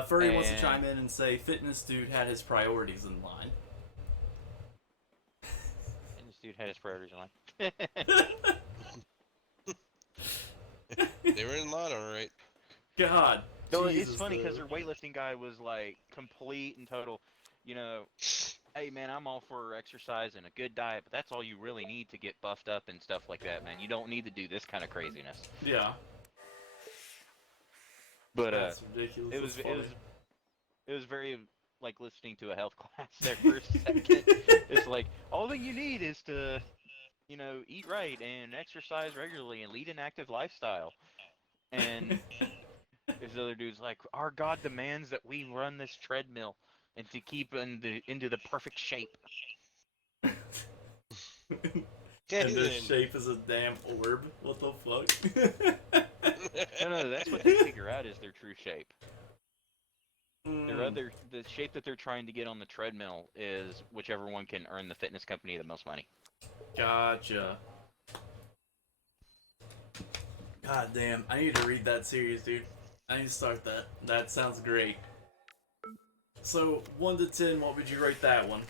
Furry wants to And chime in and say, "Fitness dude had his priorities in line." this dude had his priorities in line. They were in line, all right. God. No, Jesus, it's funny because though. their weightlifting guy was like complete and total. You know, hey man, I'm all for exercise and a good diet, but that's all you really need to get buffed up and stuff like that, man. You don't need to do this kind of craziness. Yeah. But That's ridiculous. it That's was it funny. was it was very like listening to a health class there for a second. It's like all that you need is to, eat right and exercise regularly and lead an active lifestyle. And there's other dudes like, our God demands that we run this treadmill and to keep into the perfect shape. Okay, And the then. shape is a damn orb. What the fuck? No, that's what they figure out is their true shape. Mm, The shape that they're trying to get on the treadmill is whichever one can earn the fitness company the most money. gotcha. God damn, I need to read that series, dude. I need to start that. That sounds great. So, 1 to 10, what would you rate that one?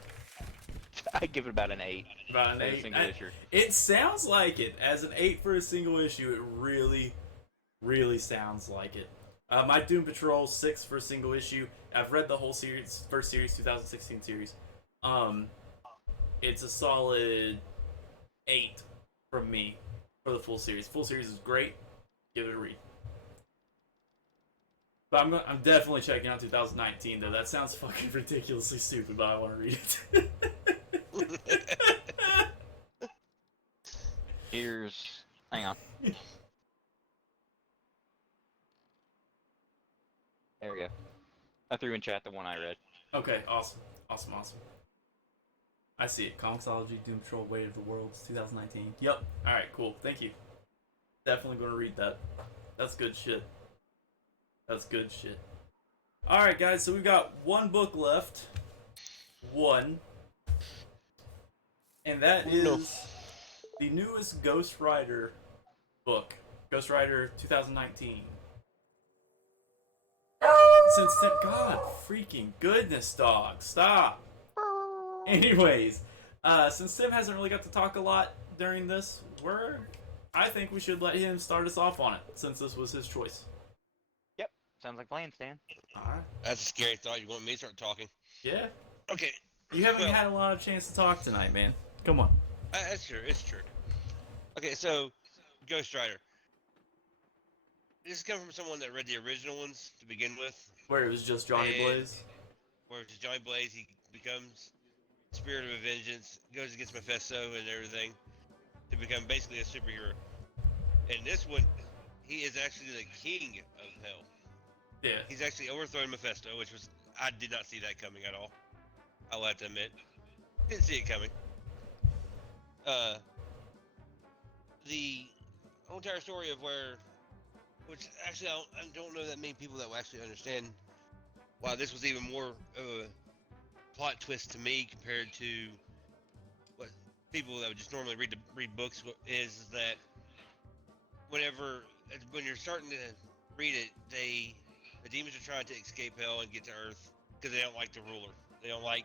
I give it about an 8. About an As a 8? single issue. It sounds like it. As an 8 for a single issue, it really, really sounds like it. My Doom Patrol 6 for a single issue. I've read the whole series, first series, 2016 series. It's a solid 8 from me for the full series. Full series is great. Give it a read. But I'm definitely checking out 2019 though. That sounds fucking ridiculously stupid, but I want to read it. Hang on. There we go. I threw in chat the one I read. Okay, awesome. Awesome. I see it. Comicsology, Doom Patrol, Weight of the Worlds, 2019. Yep. Alright, cool. Thank you. Definitely going to read that. That's good shit. Alright, guys, so we've got one book left. One. And that is the newest Ghost Rider book. Ghost Rider 2019. Since God freaking goodness, dog. Stop. Anyways, since Tim hasn't really got to talk a lot during this, I think we should let him start us off on it, since this was his choice. Yep. Sounds like plan, Stan. Alright. That's a scary thought. You want me to start talking? Yeah. Okay. You haven't had a lot of chance to talk tonight, man. Come on. That's true. It's true. Okay, so Ghost Rider. This is coming from someone that read the original ones to begin with. Where it was just Johnny And- Blaze? Where it's Johnny Blaze, he becomes Spirit of Vengeance, goes against Mephisto and everything to become basically a superhero. And this one, he is actually the king of hell. Yeah. He's actually overthrown Mephisto, which was, I did not see that coming at all. I'll have to admit. Didn't see it coming. The whole entire story of which actually I don't know that many people that will actually understand why this was even more of a plot twist to me compared to what people that would just normally read books is that when you're starting to read it, the demons are trying to escape hell and get to Earth because they don't like the ruler. They don't like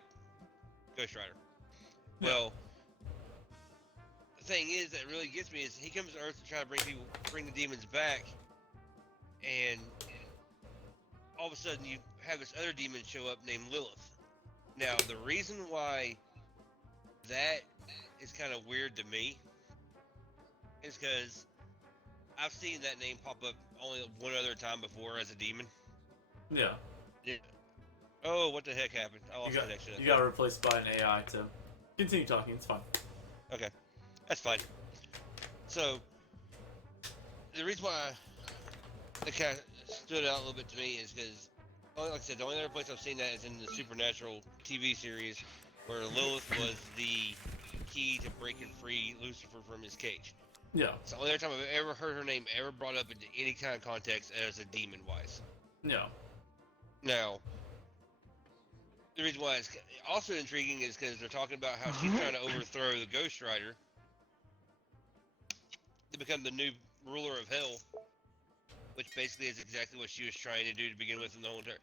Ghost Rider. Yeah. Well, the thing is that really gets me is he comes to Earth to try to bring the demons back, and all of a sudden you have this other demon show up named Lilith. Now, the reason why that is kind of weird to me is because I've seen that name pop up only one other time before as a demon, Yeah. Yeah. Oh, what the heck happened? I You lost got connection. you got replaced by an AI to continue talking. It's fine. Okay, that's fine. So the reason why it kind of stood out a little bit to me is because, like I said, the only other place I've seen that is in the Supernatural TV series, where Lilith was the key to breaking free Lucifer from his cage. Yeah. It's the only other time I've ever heard her name ever brought up into any kind of context as a demon wise. Yeah. Now, the reason why it's also intriguing is because they're talking about how she's trying to overthrow the Ghost Rider to become the new ruler of hell, which basically is exactly what she was trying to do to begin with in the whole entire.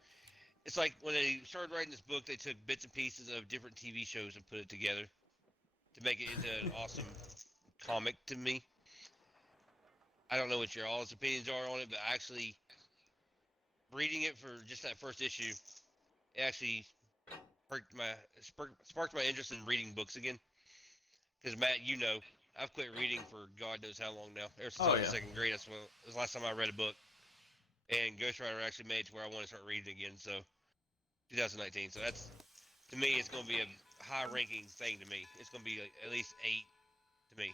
It's like when they started writing this book, they took bits and pieces of different TV shows and put it together to make it into an awesome comic to me. I don't know what your all's opinions are on it, but actually reading it for just that first issue, it actually sparked my interest in reading books again. Because Matt, you know, I've quit reading for God knows how long now. Ever since I Oh was in yeah. second grade, that's when it was the last time I read a book. And Ghost Rider actually made it to where I want to start reading again. So 2019. So that's, to me, it's going to be a high ranking thing to me. It's going to be like at least 8 to me.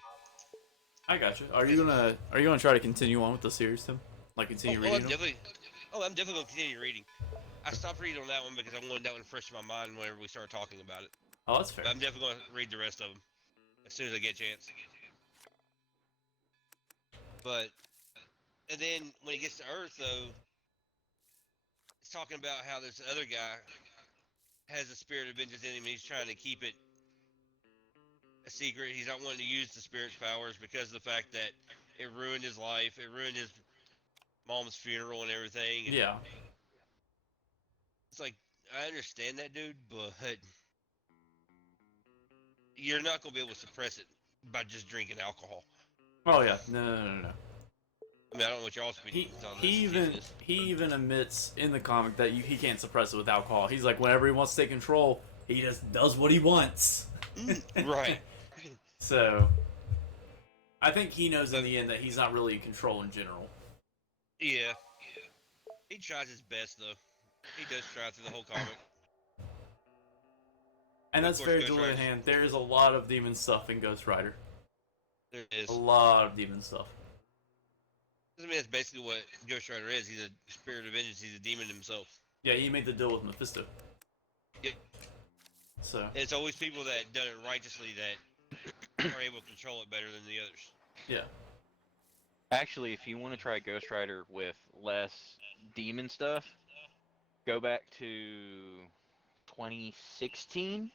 I got you. Are you gonna try to continue on with the series, Tim? Like Oh, continue oh, reading them? I'm definitely going to continue reading. I stopped reading on that one because I wanted that one fresh in my mind whenever we started talking about it. Oh, that's fair. But I'm definitely going to read the rest of them as soon as I get a chance. But, and then when he gets to Earth, though, it's talking about how this other guy has a spirit of vengeance in him and he's trying to keep it a secret. He's not wanting to use the spirit's powers because of the fact that it ruined his life. It ruined his mom's funeral and everything. And Yeah. it's like, I understand that, dude, but you're not going to be able to suppress it by just drinking alcohol. Oh yeah. No. I mean, I don't know what y'all's He opinion on he this. even he even admits in the comic that he can't suppress it with alcohol. He's like, whenever he wants to take control, he just does what he wants. Right. So I think he knows in the end that he's not really in control in general. Yeah. He tries his best, though. He does try through the whole comic. And Of that's course, fair Ghost to Rider's- hand. There is a lot of demon stuff in Ghost Rider. There is. A lot of demon stuff. I mean, that's basically what Ghost Rider is. He's a spirit of vengeance. He's a demon himself. Yeah, he made the deal with Mephisto. Yeah. So And it's always people that done it righteously that are able to control it better than the others. yeah. Actually, if you want to try Ghost Rider with less demon stuff, go back to 2016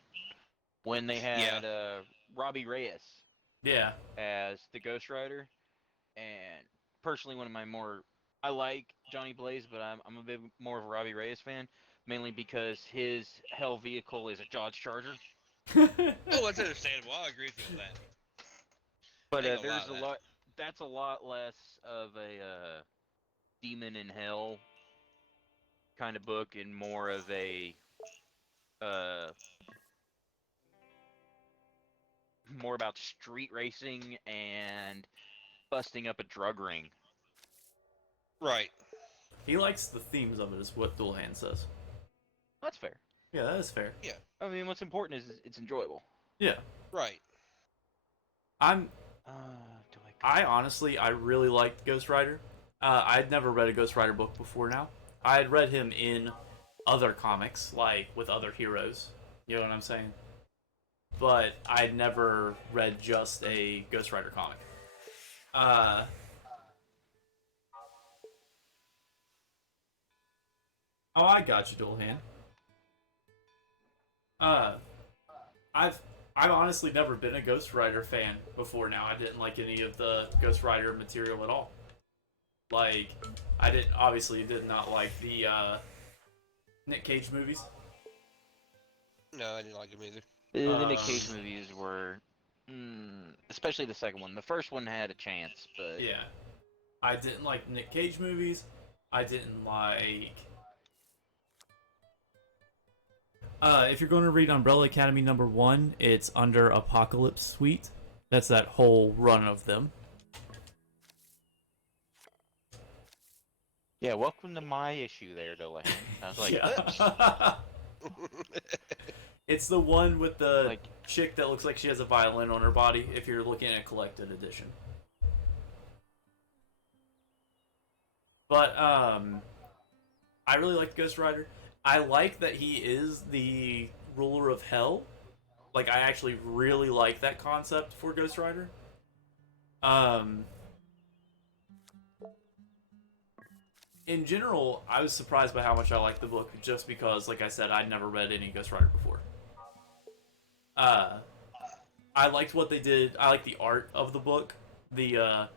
when they had Robbie Reyes Yeah. as the Ghost Rider. And personally, one of my I like Johnny Blaze, but I'm a bit more of a Robbie Reyes fan, mainly because his hell vehicle is a Dodge Charger. Oh, that's understandable. I agree with you on that. But I ain't gonna lie there's to a that. lot. That's a lot less of a demon in hell kind of book, and more of a uh, more about street racing and busting up a drug ring. Right. He likes the themes of it, is what Dullahan says. That's fair. Yeah, that is fair. Yeah. I mean, what's important is it's enjoyable. Yeah. Right. I'm. Do I honestly, I really liked Ghost Rider. I'd never read a Ghost Rider book before now. I had read him in other comics, like with other heroes. You know what I'm saying? But I'd never read just a Ghost Rider comic. Oh, I got you, Dullahan. Uh, I've I've honestly never been a Ghost Rider fan before now. I didn't like any of the Ghost Rider material at all. Like, I did not like the Nick Cage movies. No, I didn't like him either. The Nick Cage movies were, especially the second one. The first one had a chance, but Yeah. I didn't like Nick Cage movies. I didn't like... if you're going to read Umbrella Academy #1, it's under Apocalypse Suite. That's that whole run of them. Yeah, welcome to my issue there, Dolahan. I was like, Yeah. It's the one with the like, chick that looks like she has a violin on her body. If you're looking at collected edition. But I really like Ghost Rider. I like that he is the ruler of hell. Like, I actually really like that concept for Ghost Rider. In general, I was surprised by how much I liked the book, just because, like I said, I'd never read any Ghost Rider before. I liked what they did. I like the art of the book. I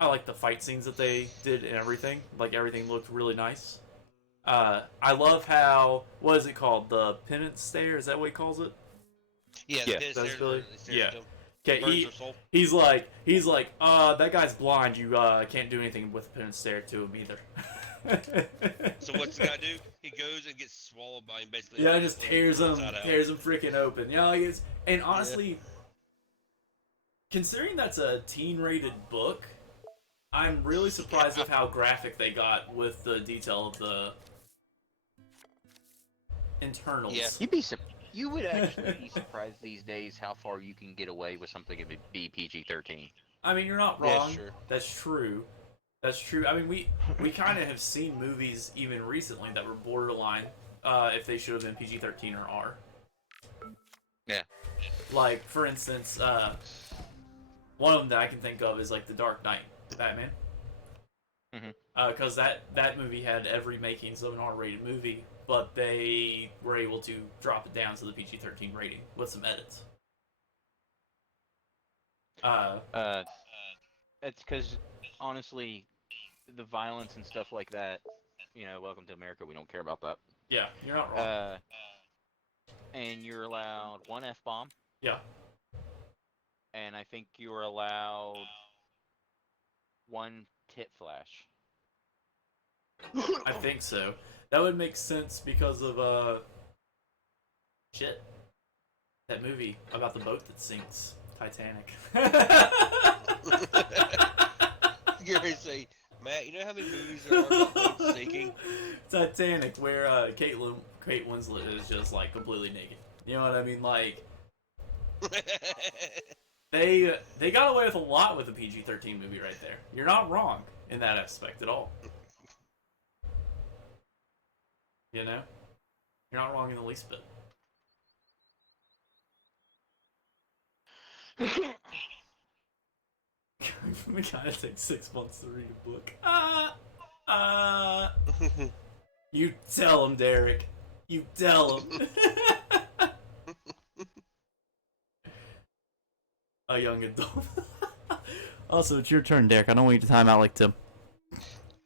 like the fight scenes that they did and everything. Like, everything looked really nice. I love how, what is it called? The penance stare? Is that what he calls it? Yeah, Yeah. That's Billy? Yeah. Yeah. Okay, he's like, that guy's blind. You can't do anything with penance stare to him either. So what's the guy do? He goes and gets swallowed by him, basically. Yeah, just tears him freaking open. Yeah, like it's, and honestly, considering that's a teen-rated book, I'm really surprised with how graphic they got with the detail of the internals. Yeah. You would actually be surprised these days how far you can get away with something that would be PG-13. I mean, you're not Yeah, wrong. sure. That's true. That's true. I mean, we kind of have seen movies even recently that were borderline if they should have been PG-13 or R. Yeah. Like, for instance, one of them that I can think of is like The Dark Knight, Batman. Because that movie had every makings of an R-rated movie, but they were able to drop it down to the PG-13 rating with some edits. It's because, honestly, the violence and stuff like that, welcome to America, we don't care about that. Yeah, you're not wrong. And you're allowed one F-bomb. Yeah. And I think you're allowed one tit flash. I think so. That would make sense because of shit. That movie about the boat that sinks, Titanic. You're gonna say, Matt, you know how many movies there are about boats sinking? Titanic, where Kate Winslet is just like completely naked. You know what I mean? Like they got away with a lot with the PG-13 movie right there. You're not wrong in that aspect at all. You know? You're not wrong in the least bit. We gotta take 6 months to read a book. You tell him, Derek. You tell him. A young adult. Also, it's your turn, Derek. I don't want you to time out like Tim.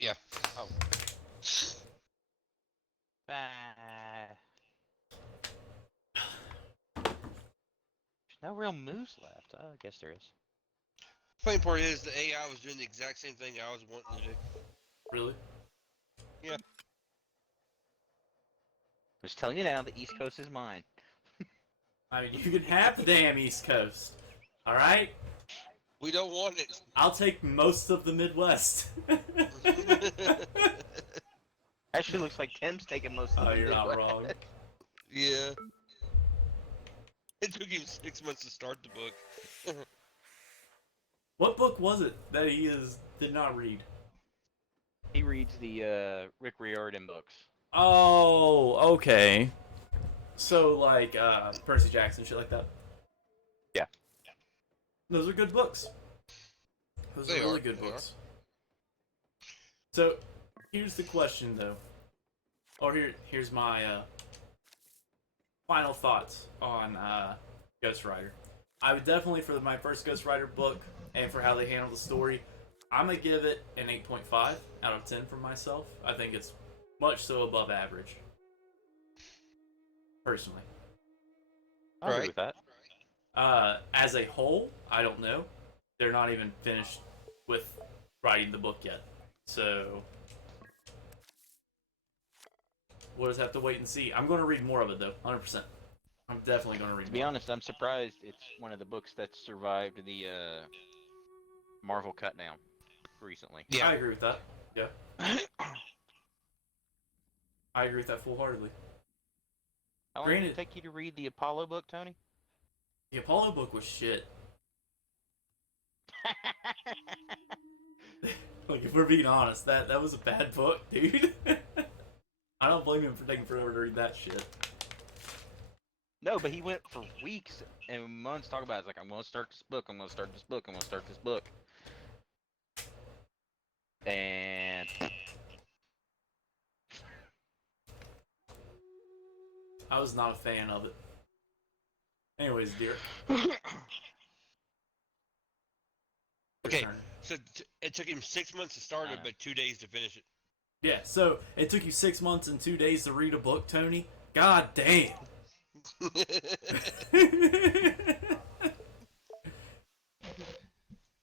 Yeah. Oh. There's no real moves left. I guess there is. Funny part is the AI was doing the exact same thing I was wanting to do. Really? Yeah. I'm just telling you now, the East Coast is mine. I mean, you can have the damn East Coast. Alright? We don't want it. I'll take most of the Midwest. Actually, looks like Tim's taking most of Oh, the you're not Midwest. wrong. Yeah. It took him 6 months to start the book. What book was it that he did not read? He reads the Rick Riordan books. Oh, okay. So, like, Percy Jackson, shit like that? Yeah. Those are good books. Those They are really are, good they books. So, here's the question, though. Or here's my final thoughts on Ghost Rider. I would definitely, for my first Ghost Rider book, and for how they handle the story, I'm going to give it an 8.5 out of 10 for myself. I think it's much so above average. Personally. I'll agree with that. As a whole, I don't know. They're not even finished with writing the book yet. So, we'll just have to wait and see. I'm going to read more of it, though. 100%. I'm definitely going to read To more. be honest, I'm surprised it's one of the books that survived the Marvel cut down recently. Yeah. I agree with that. Yeah. I agree with that full-heartedly. How long did Granted, it take you to read the Apollo book, Tony? the Apollo book was shit. Like, if we're being honest, that was a bad book, dude. I don't blame him for taking forever to read that shit. No, but he went for weeks and months talking about it. It's like, I'm going to start this book, I'm going to start this book, I'm going to start this book. And I was not a fan of it. Anyways, dear. Okay, so it took him 6 months to start it, but 2 days to finish it. Yeah, so it took you 6 months and 2 days to read a book, Tony? God damn.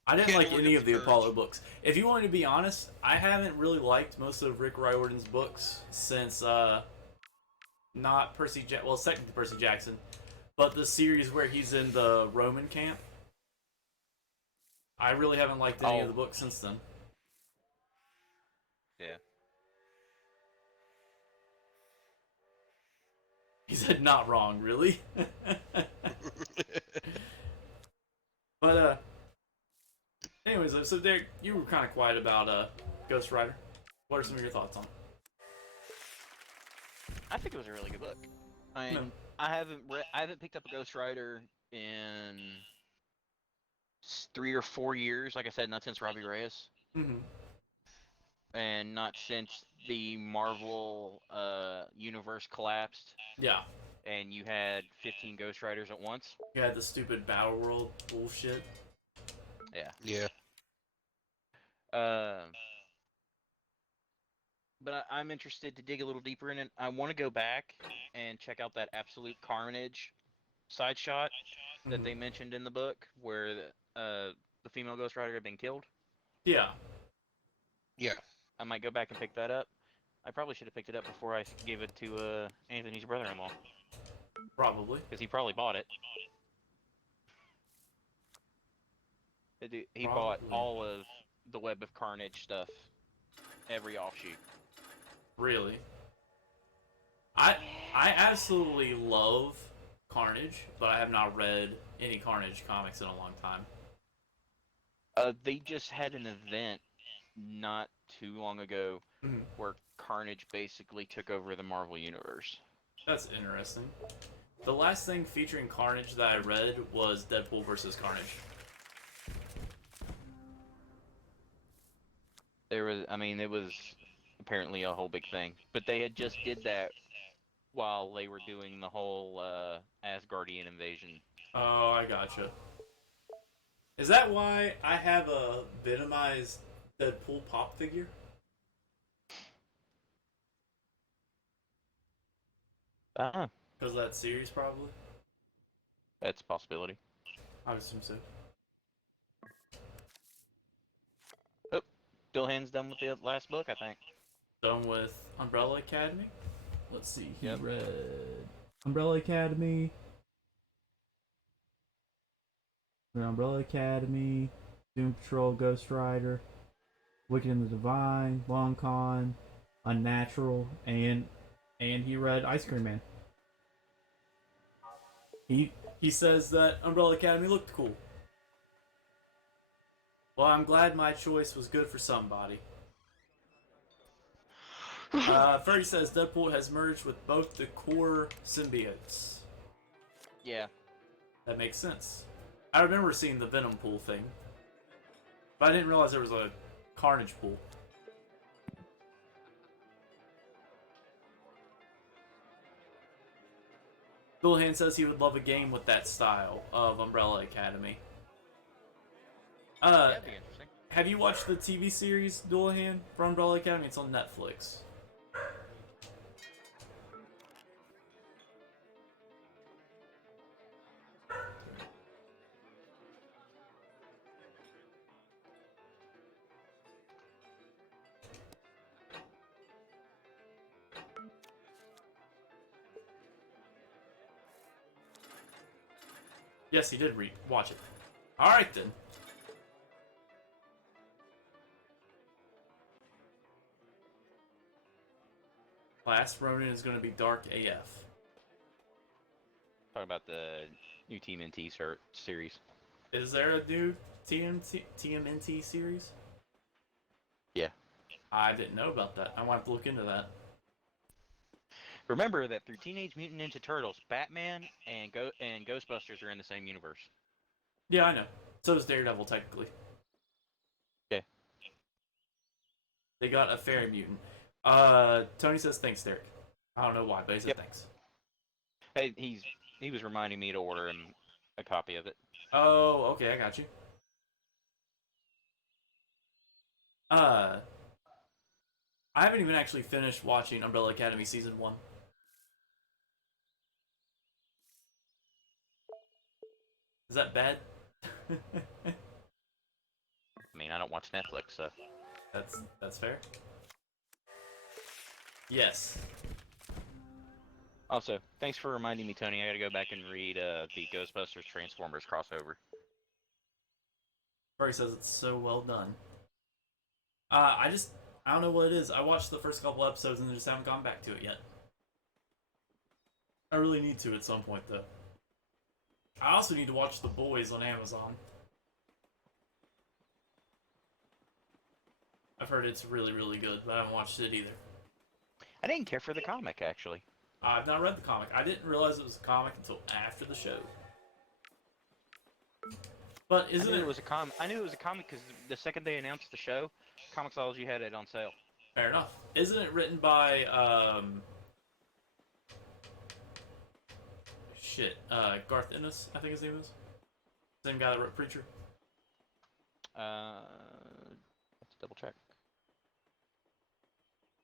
I didn't like any of the Apollo books. If you want me to be honest, I haven't really liked most of Rick Riordan's books since, not Percy Jackson, well, technically Percy Jackson, but the series where he's in the Roman camp. I really haven't liked any of the books since then. yeah. He said not wrong, really? But, anyways, so Derek, you were kind of quiet about, Ghost Rider. What are some of your thoughts on it? I think it was a really good book. I mean, I haven't picked up a Ghost Rider in 3 or 4 years. Like I said, not since Robbie Reyes, and not since the Marvel universe collapsed. Yeah. And you had 15 Ghost Riders at once. You had the stupid Battle World bullshit. Yeah. Yeah. But I'm interested to dig a little deeper in it. I want to go back and check out that Absolute Carnage side shot that they mentioned in the book, where the female Ghost Rider had been killed. Yeah. Yeah. I might go back and pick that up. I probably should have picked it up before I gave it to Anthony's brother-in-law. Probably. Because he probably bought it. He bought all of the Web of Carnage stuff. Every offshoot. Really? I absolutely love Carnage, but I have not read any Carnage comics in a long time. They just had an event not too long ago where Carnage basically took over the Marvel Universe. That's interesting. The last thing featuring Carnage that I read was Deadpool vs. Carnage. It was apparently a whole big thing. But they had just did that while they were doing the whole Asgardian invasion. Oh, I gotcha. Is that why I have a Venomized Deadpool pop figure? Because of that series, probably? That's a possibility. I would assume so. Oh, Dillhan's done with the last book, I think. Done with Umbrella Academy? Let's see, he read Umbrella Academy, Umbrella Academy, Doom Patrol, Ghost Rider, Wicked and the Divine, Long Con, Unnatural, and he read Ice Cream Man. He says that Umbrella Academy looked cool. Well, I'm glad my choice was good for somebody. Ferdy says Deadpool has merged with both the core symbiotes. Yeah. That makes sense. I remember seeing the Venom pool thing, but I didn't realize there was a Carnage pool. Dullahan says he would love a game with that style of Umbrella Academy. That'd be interesting. Have you watched the TV series Dullahan for Umbrella Academy? It's on Netflix. Yes, he did watch it. Alright then. last Ronin is going to be dark AF. Talking about the new TMNT series. Is there a new TMNT series? Yeah. I didn't know about that. I might have to look into that. Remember that through Teenage Mutant Ninja Turtles, Batman and Ghostbusters are in the same universe. Yeah, I know. So does Daredevil, technically. Okay. They got a fairy mutant. Tony says thanks, Derek. I don't know why, but he said thanks. Hey, he was reminding me to order him a copy of it. Oh, okay, I got you. I haven't even actually finished watching Umbrella Academy Season 1. Is that bad? I mean, I don't watch Netflix, so. That's fair. Yes. Also, thanks for reminding me, Tony. I gotta go back and read the Ghostbusters Transformers crossover. Barry says it's so well done. I don't know what it is. I watched the first couple episodes and just haven't gone back to it yet. I really need to at some point, though. I also need to watch The Boys on Amazon. I've heard it's really, really good, but I haven't watched it either. I didn't care for the comic, actually. I've not read the comic. I didn't realize it was a comic until after the show. But isn't it? It was a comic. I knew it was a comic because the second they announced the show, Comixology had it on sale. Fair enough. Isn't it written by Garth Ennis, I think his name is. Same guy that wrote Preacher. Let's double check.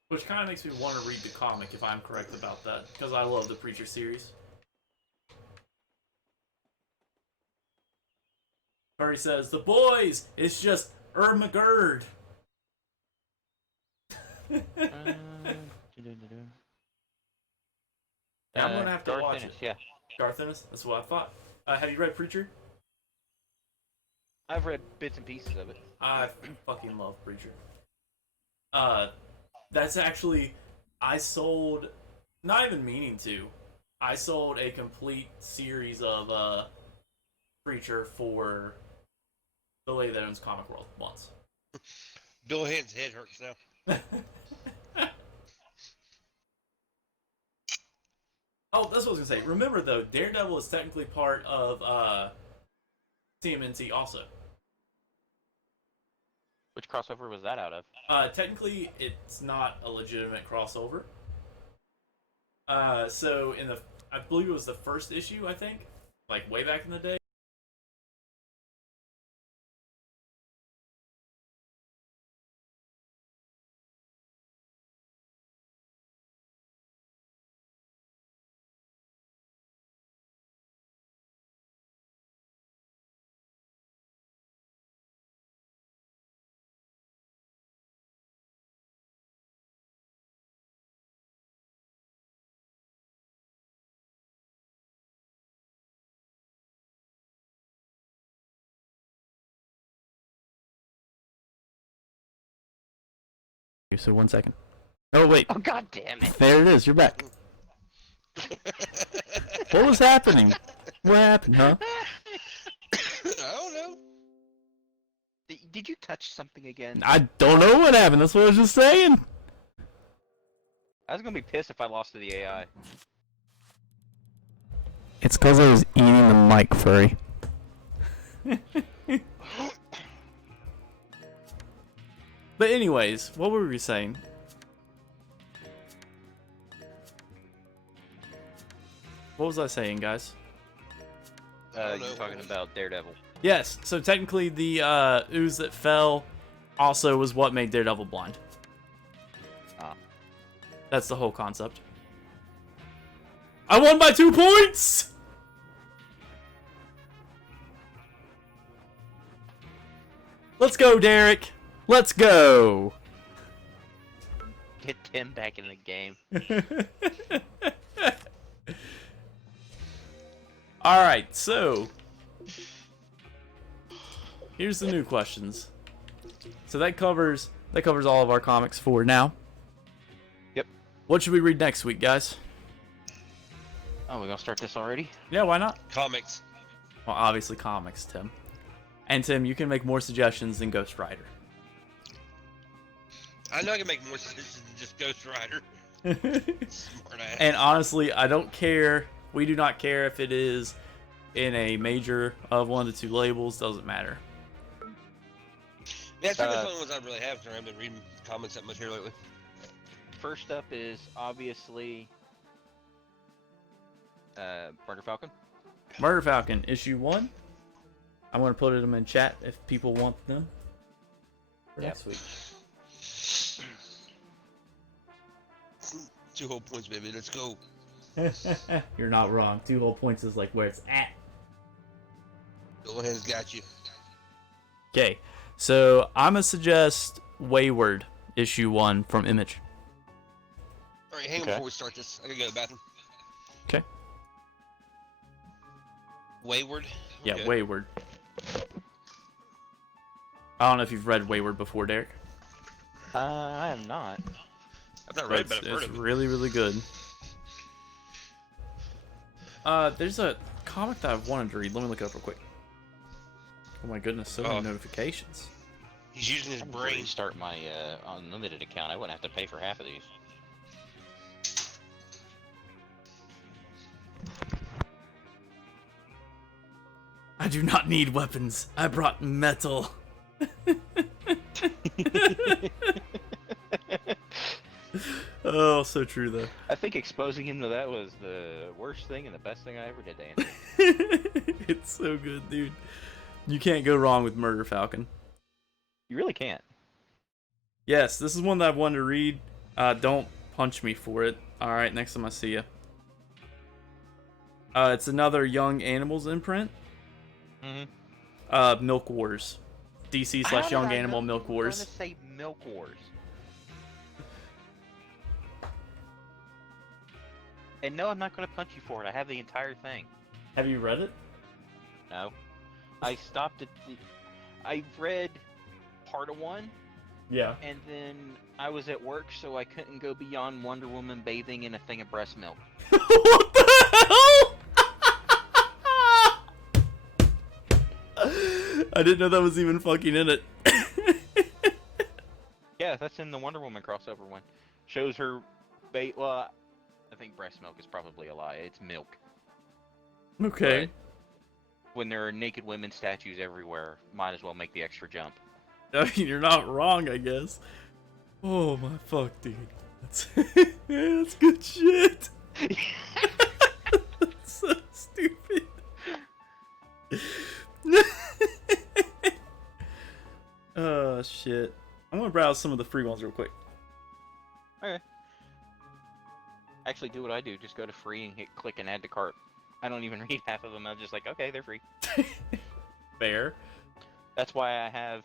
Which kind of makes me want to read the comic if I'm correct about that, because I love the Preacher series. Barry says, "The Boys! It's just Ermagerd." I'm gonna have to Garth watch Ennis, it. Yeah. Garth Ennis? That's what I thought. Have you read Preacher? I've read bits and pieces of it. I fucking love Preacher. That's actually, I sold, not even meaning to, I sold a complete series of Preacher for the lady that owns Comic World once. Bill Hand's head hurts now. Oh, that's what I was gonna say. Remember though, Daredevil is technically part of TMNT also. Which crossover was that out of? Technically, it's not a legitimate crossover. So in the, I believe it was the first issue, I think, like way back in the day. So 1 second. Oh wait. Oh, god damn it. There it is. You're back. What was happening? What happened, huh? I don't know. Did you touch something again? I don't know what happened. That's what I was just saying. I was gonna be pissed if I lost to the AI. It's because I was eating the mic, Furry. But anyways, what were we saying? What was I saying, guys? You're talking about Daredevil. Yes, so technically the ooze that fell also was what made Daredevil blind. Ah. That's the whole concept. I won by 2 points! Let's go, Derek! Let's go! Get Tim back in the game. Alright, so here's the new questions. So that covers all of our comics for now. Yep. What should we read next week, guys? Oh, we're gonna start this already? Yeah, why not? Comics. Well, obviously comics, Tim. And Tim, you can make more suggestions than Ghost Rider. I know I can make more suggestions than just Ghost Rider. Smart ass. And honestly, I don't care. We do not care if it is in a major of one of the two labels. Doesn't matter. Yeah, it's probably the only ones I really have because I haven't been reading comics that much here lately. First up is obviously Murder Falcon. Murder Falcon, issue 1. I'm going to put them in chat if people want them for next week. 2 whole points, baby. Let's go. You're not wrong. 2 whole points is like where it's at. Bill Hands got you. Okay, so I'm going to suggest Wayward, issue 1 from Image. Alright, hang on before we start this. I gotta go to the bathroom. Okay. Wayward? Yeah, Okay. Wayward. I don't know if you've read Wayward before, Derek. I am not. I've not read it, but I've heard It's of it. really, really good. There's a comic that I've wanted to read. Let me look it up real quick. Oh my goodness, so many notifications. He's using his I'm brain. going to start my unlimited account. I wouldn't have to pay for half of these. I do not need weapons. I brought metal. Oh, so true though. I think exposing him to that was the worst thing and the best thing I ever did to Anthony. It's so good, dude. You can't go wrong with Murder Falcon. You really can't. Yes, this is one that I've wanted to read. Don't punch me for it. Alright, next time I see you. It's another Young Animals imprint. Mm-hmm. Milk Wars. DC / Young Animal Milk Wars. I'm going to say Milk Wars. And no, I'm not going to punch you for it. I have the entire thing. Have you read it? No. I stopped at the... I read part of 1, Yeah. and then I was at work, so I couldn't go beyond Wonder Woman bathing in a thing of breast milk. What the hell? I didn't know that was even fucking in it. Yeah, that's in the Wonder Woman crossover one. Shows her well, I think breast milk is probably a lie. It's milk. Okay. But when there are naked women statues everywhere, might as well make the extra jump. I mean, you're not wrong, I guess. Oh my fuck, dude. That's, that's good shit. That's so stupid. Oh shit. I'm gonna browse some of the free ones real quick. Okay. Actually, do what I do. Just go to free and hit click and add to cart. I don't even read half of them. I'm just like, okay, they're free. Fair. That's why I have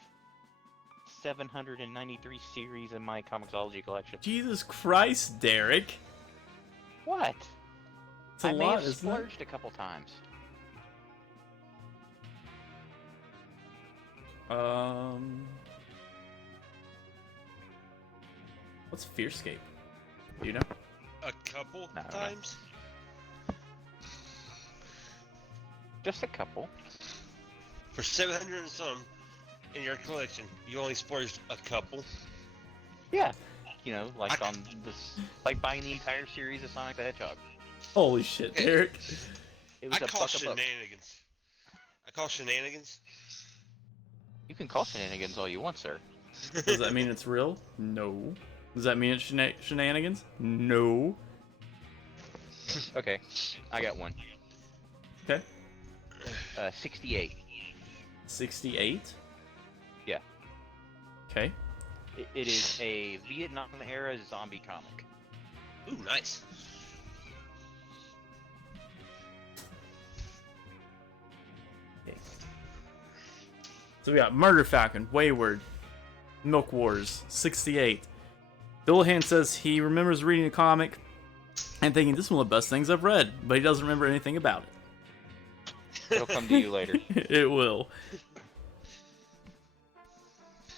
793 series in my Comixology collection. Jesus Christ, Derek. What? It's a I may lot, have isn't it? splurged a couple times. What's Fearscape? Do you know? A couple No. times? Just a couple. For 700 and some in your collection, you only splurged a couple? Yeah. You know, like on this, like buying the entire series of Sonic the Hedgehog. Holy shit, Derek. It was I a call buck a book. shenanigans. I call shenanigans. You can call shenanigans all you want, sir. Does that mean it's real? No. Does that mean it's shenanigans? No. Okay, I got one. Okay. 68. 68? Yeah. Okay. It is a Vietnam-era zombie comic. Ooh, nice. So we got Murder Falcon, Wayward, Milk Wars, 68. Dullahan says he remembers reading a comic and thinking this is one of the best things I've read, but he doesn't remember anything about it. It'll come to you later. It will.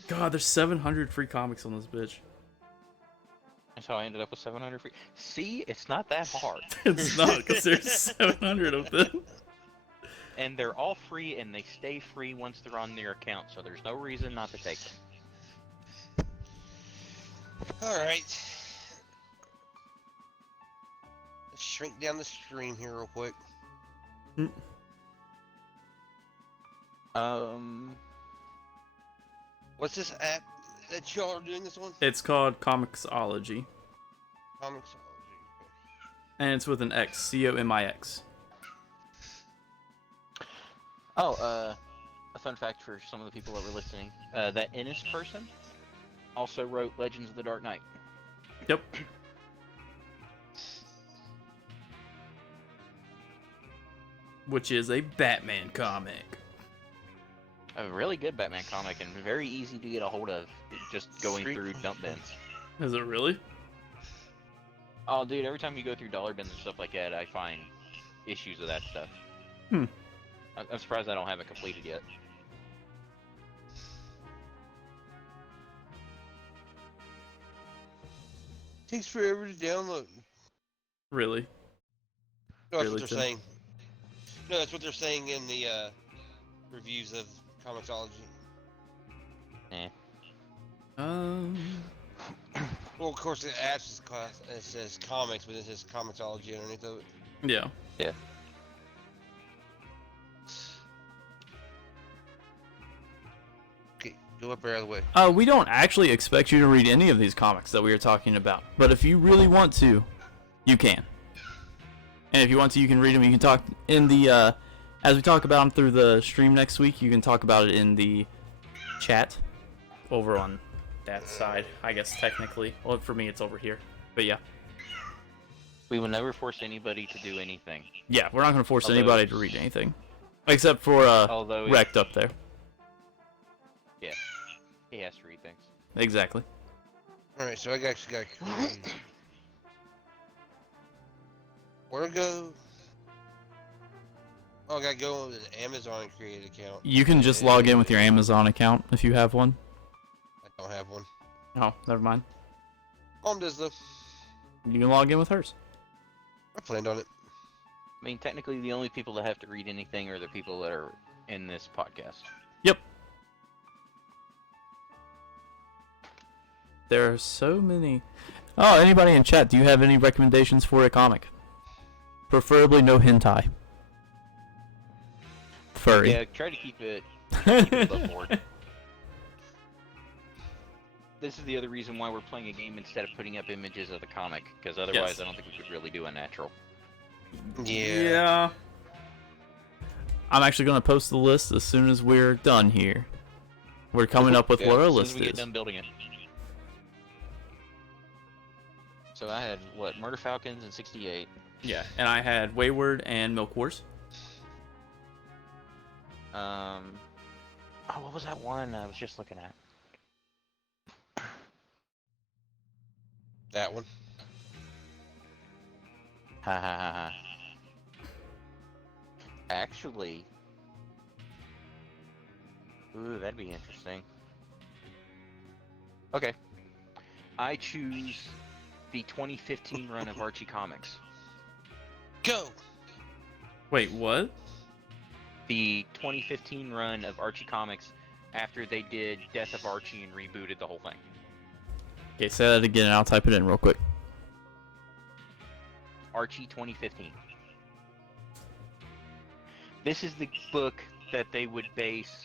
God, there's 700 free comics on this bitch. That's how I ended up with 700 free. See, it's not that hard. It's not, because there's 700 of them. And they're all free, and they stay free once they're on your account, so there's no reason not to take them. Alright. Let's shrink down the stream here real quick. What's this app that y'all are doing this one? It's called Comicsology. Comicsology. And it's with an X. COMIX. Oh, a fun fact for some of the people that were listening. That Ennis person also wrote Legends of the Dark Knight. Yep. Which is a Batman comic. A really good Batman comic and very easy to get a hold of, just going through dump bins. Is it really? Oh, dude, every time you go through dollar bins and stuff like that, I find issues of that stuff. Hmm. I'm surprised I don't have it completed yet. Takes forever to download. Really? No, that's Really, what they're Tim? saying. No, that's what they're saying in the reviews of Comicsology. Eh. Well, of course, the app it says comics, but it says Comicsology underneath of it. Yeah. Yeah. Okay, go up there out of the way. We don't actually expect you to read any of these comics that we are talking about, but if you really want to, you can. And if you want to, you can read them. You can talk in the, as we talk about them through the stream next week, you can talk about it in the chat over on that side, I guess, technically. Well, for me, it's over here. But yeah. We will never force anybody to do anything. Yeah, we're not going to force Although- anybody to read anything. Except for, Although Wrecked up there. Yeah, he has to read things. Exactly. Alright, so I actually got where to go? Oh, I gotta go to the Amazon and create an account. You can just log in with your Amazon account if you have one. I don't have one. Oh, never mind. Mom does though. You can log in with hers. I planned on it. I mean, technically, the only people that have to read anything are the people that are in this podcast. Yep. There are so many. Oh, anybody in chat, do you have any recommendations for a comic? Preferably no hentai. Furry. Yeah, try to keep it above board. This is the other reason why we're playing a game instead of putting up images of the comic, because otherwise Yes. I don't think we could really do a natural. Yeah. I'm actually going to post the list as soon as we're done here. We're coming up with Yeah, what our as soon list as we get is. done building it. So I had, what, Murder Falcons in 68. Yeah, and I had Wayward and Milk Wars. Oh, what was that one I was just looking at? That one. Ha ha ha ha. Actually, ooh, that'd be interesting. Okay, I choose the 2015 run of Archie Comics. Go! Wait, what? The 2015 run of Archie Comics after they did Death of Archie and rebooted the whole thing. Okay, say that again and I'll type it in real quick. Archie 2015. This is the book that they would base,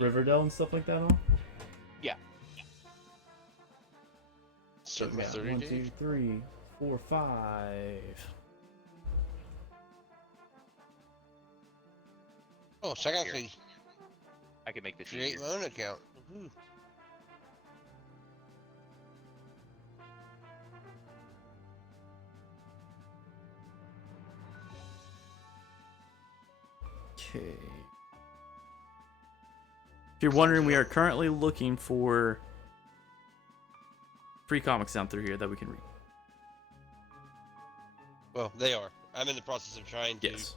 Riverdale and stuff like that on? yeah. Certain Yeah, 30 1, days. 2, 3, 4, 5. Oh, so I can actually I could make this create easier. my own account. Woohoo. Okay. If you're wondering, we are currently looking for free comics down through here that we can read. Well, they are. I'm in the process of trying to. Yes.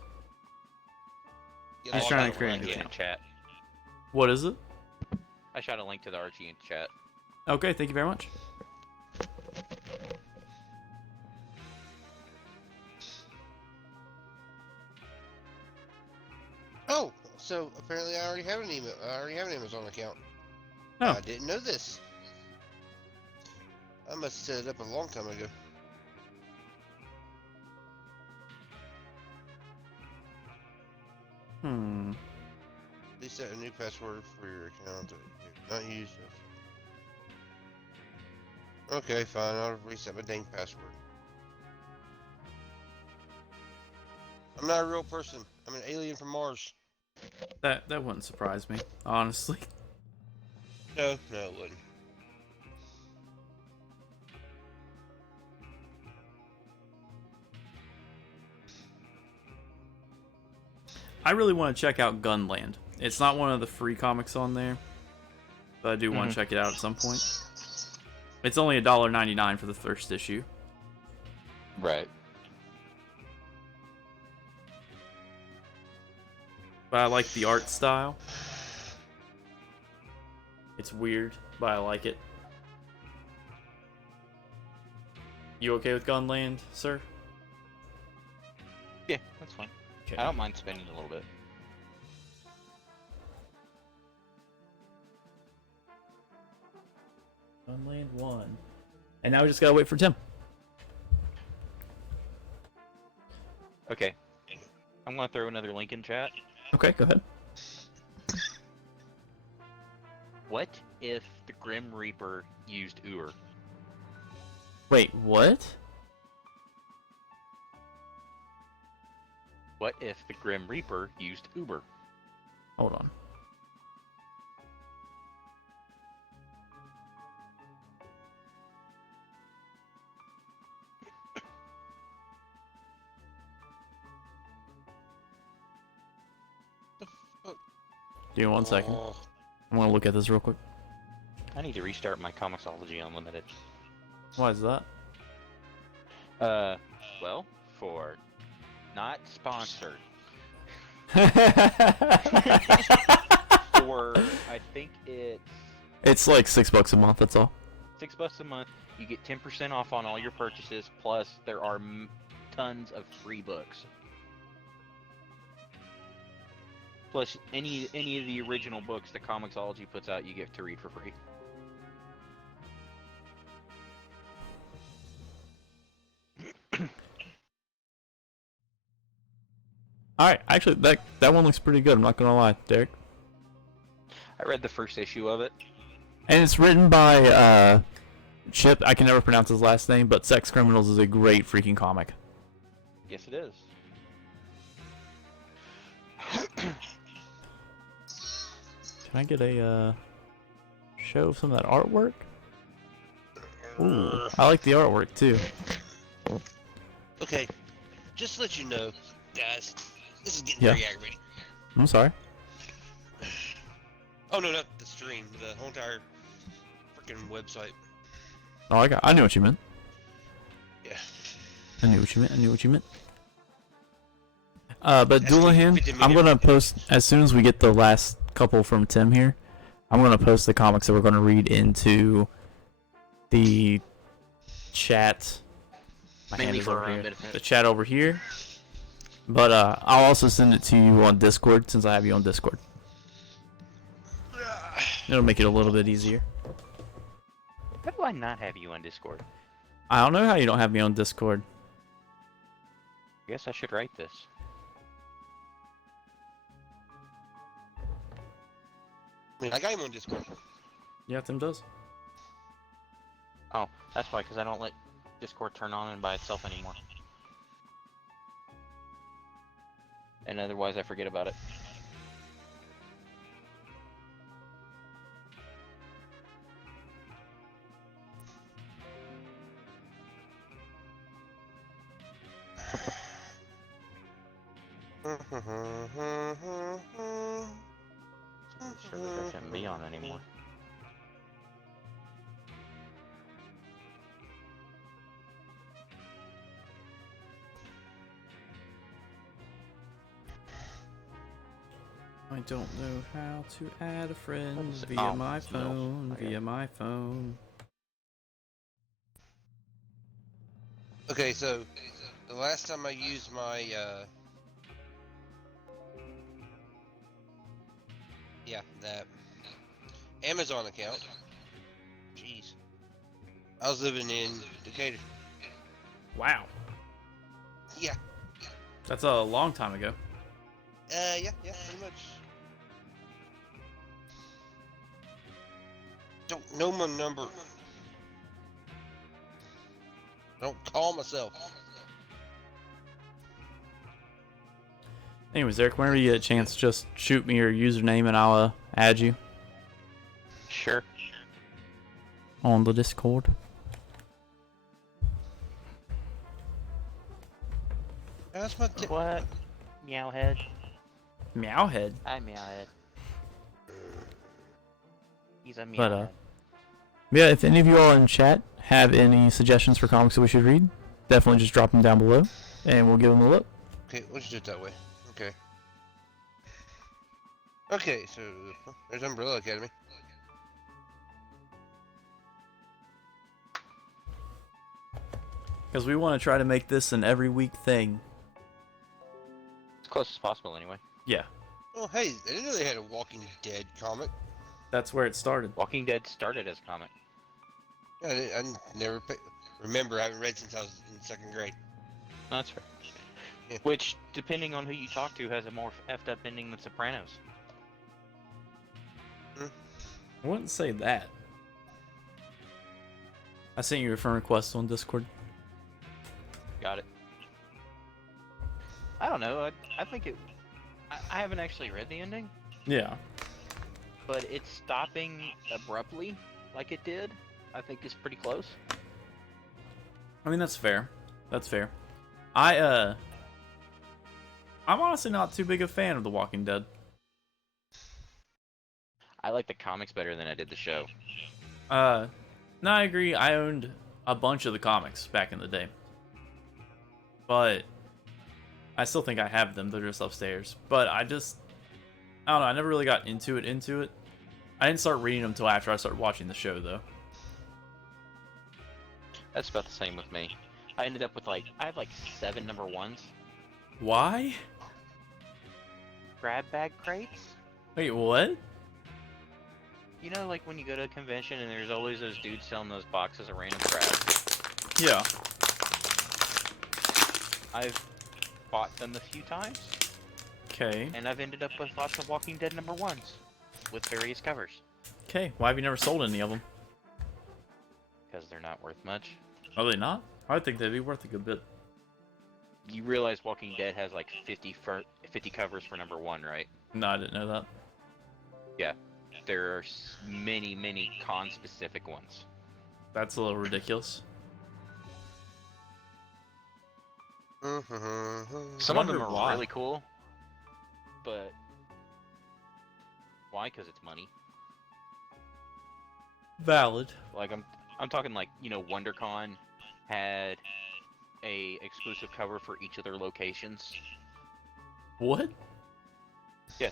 Get He's all trying that to create an right. in chat. What is it? I shot a link to the Archie in chat. Okay, thank you very much. So apparently, I already have an email. I already have an Amazon account. Oh. I didn't know this. I must have set it up a long time ago. Please set a new password for your account. Not use. Okay, fine. I'll reset my dang password. I'm not a real person. I'm an alien from Mars. That wouldn't surprise me, honestly. No, it wouldn't. I really want to check out Gunland. It's not one of the free comics on there, but I do want to check it out at some point. It's only $1.99 for the first issue. Right. But I like the art style. It's weird, but I like it. You okay with Gunland, sir? Yeah, that's fine. Okay. I don't mind spending a little bit. Gunland 1. And now we just gotta wait for Tim. Okay. I'm gonna throw another link in chat. Okay, go ahead. What if the Grim Reaper used Ur? Wait, what? What if the Grim Reaper used Uber? Hold on. Give me 1 second. Oh, I'm gonna look at this real quick. I need to restart my Comixology Unlimited. Why is that? Well, for not sponsored. For I think It's like $6 a month, that's all. $6 a month. You get 10% off on all your purchases. Plus, there are tons of free books. Plus, any of the original books that Comixology puts out, you get to read for free. Alright, actually, that one looks pretty good, I'm not gonna lie, Derek. I read the first issue of it. And it's written by, Chip, I can never pronounce his last name, but Sex Criminals is a great freaking comic. Yes, it is. Can I get a, show of some of that artwork? Ooh, I like the artwork, too. okay. Just to let you know, guys, this is getting Yeah. very aggravating. I'm sorry. Oh no, not the stream, the whole entire freaking website. Oh, I knew what you meant. Yeah. I knew what you meant. But That's Doulahan, 50 I'm million. gonna post as soon as we get the last couple from Tim here. I'm gonna post the comics that we're gonna read into the chat. My hand Mainly is for over our own here. benefit. The chat over here. But I'll also send it to you on Discord since I have you on Discord. It'll make it a little bit easier. How do I not have you on Discord? I don't know how you don't have me on Discord. I guess I should write this. I mean, I got him on Discord. Yeah, Tim does. Oh, that's why, because I don't let Discord turn on and by itself anymore. And otherwise I forget about it. Sure that that shouldn't be on anymore. I don't know how to add a friend What is it? via Oh, my it's Mills. phone, Okay. via my phone. Okay, so the last time I used my Yeah, that Amazon account. Jeez. I was living in Decatur. Wow. Yeah. That's a long time ago. Yeah, pretty much. Don't know my number. Don't call myself. Anyways, Eric, whenever you get a chance, just shoot me your username and I'll add you Sure. on the Discord. That's my What? Meowhead. Meowhead. Hi, Meowhead. He's a meowhead. But yeah, if any of you all in chat have any suggestions for comics that we should read, definitely just drop them down below, and we'll give them a look. Okay, let's do it that way. Okay. Okay, so there's Umbrella Academy. Because we want to try to make this an every week thing. As close as possible, anyway. Yeah, Oh, hey, I didn't know they had a Walking Dead comic. that's where it started. Walking Dead started as a comic. Yeah, I never remember. I haven't read since I was in second grade. No, that's fair. Yeah. Which, depending on who you talk to, has a more effed up ending than Sopranos. I wouldn't say that. I sent you a friend request on Discord. Got it. I don't know. I think it. I haven't actually read the ending, Yeah. but it's stopping abruptly, like it did. I think is pretty close. I mean, that's fair. That's fair. I'm honestly not too big a fan of The Walking Dead. I like the comics better than I did the show. No, I agree. I owned a bunch of the comics back in the day. But I still think I have them. They're just upstairs. But I don't know. I never really got into it. I didn't start reading them until after I started watching the show, though. That's about the same with me. I ended up with I have 7 number ones. Why? Grab bag crates. Wait, what? You know, like when you go to a convention and there's always those dudes selling those boxes of random crap. Yeah. I've bought them a few times, Okay. and I've ended up with lots of Walking Dead number ones with various covers. Okay. Why have you never sold any of them? Because they're not worth much. Are they not? I think they'd be worth a good bit. You realize Walking Dead has 50 covers for number 1, right? No, I didn't know that. Yeah. There are many, many con-specific ones. That's a little ridiculous. Some of them wonder are why. really cool, but why? Because it's money. Valid. I'm talking WonderCon had a exclusive cover for each of their locations. What? Yeah.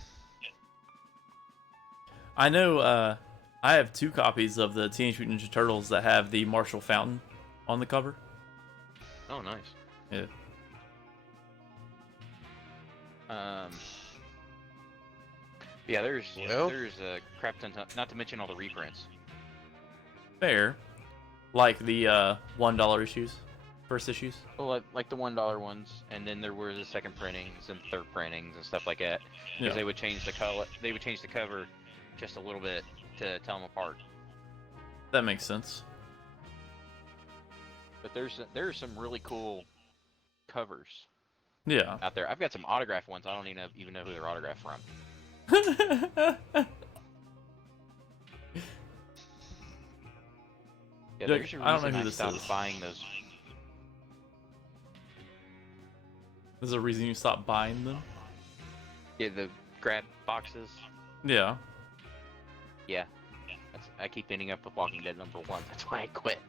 I know, I have 2 copies of the Teenage Mutant Ninja Turtles that have the Marshall Fountain on the cover. Oh, nice. Yeah. Yeah, there's Well? a crap ton, not to mention all the reprints. Fair. Like the $1 issues. First issues. Well, like the $1 ones, and then there were the second printings and third printings and stuff like that. Because Yeah. they would change the color, they would change the cover just a little bit to tell them apart. That makes sense. But there's some really cool covers Yeah. out there. I've got some autographed ones. I don't even know who they're autographed from. Yeah, Look, there's a I don't know reason who I this stopped is. buying those. There's a reason you stopped buying them? Yeah, the grab boxes. Yeah. Yeah, I keep ending up with Walking Dead number 1. That's why I quit.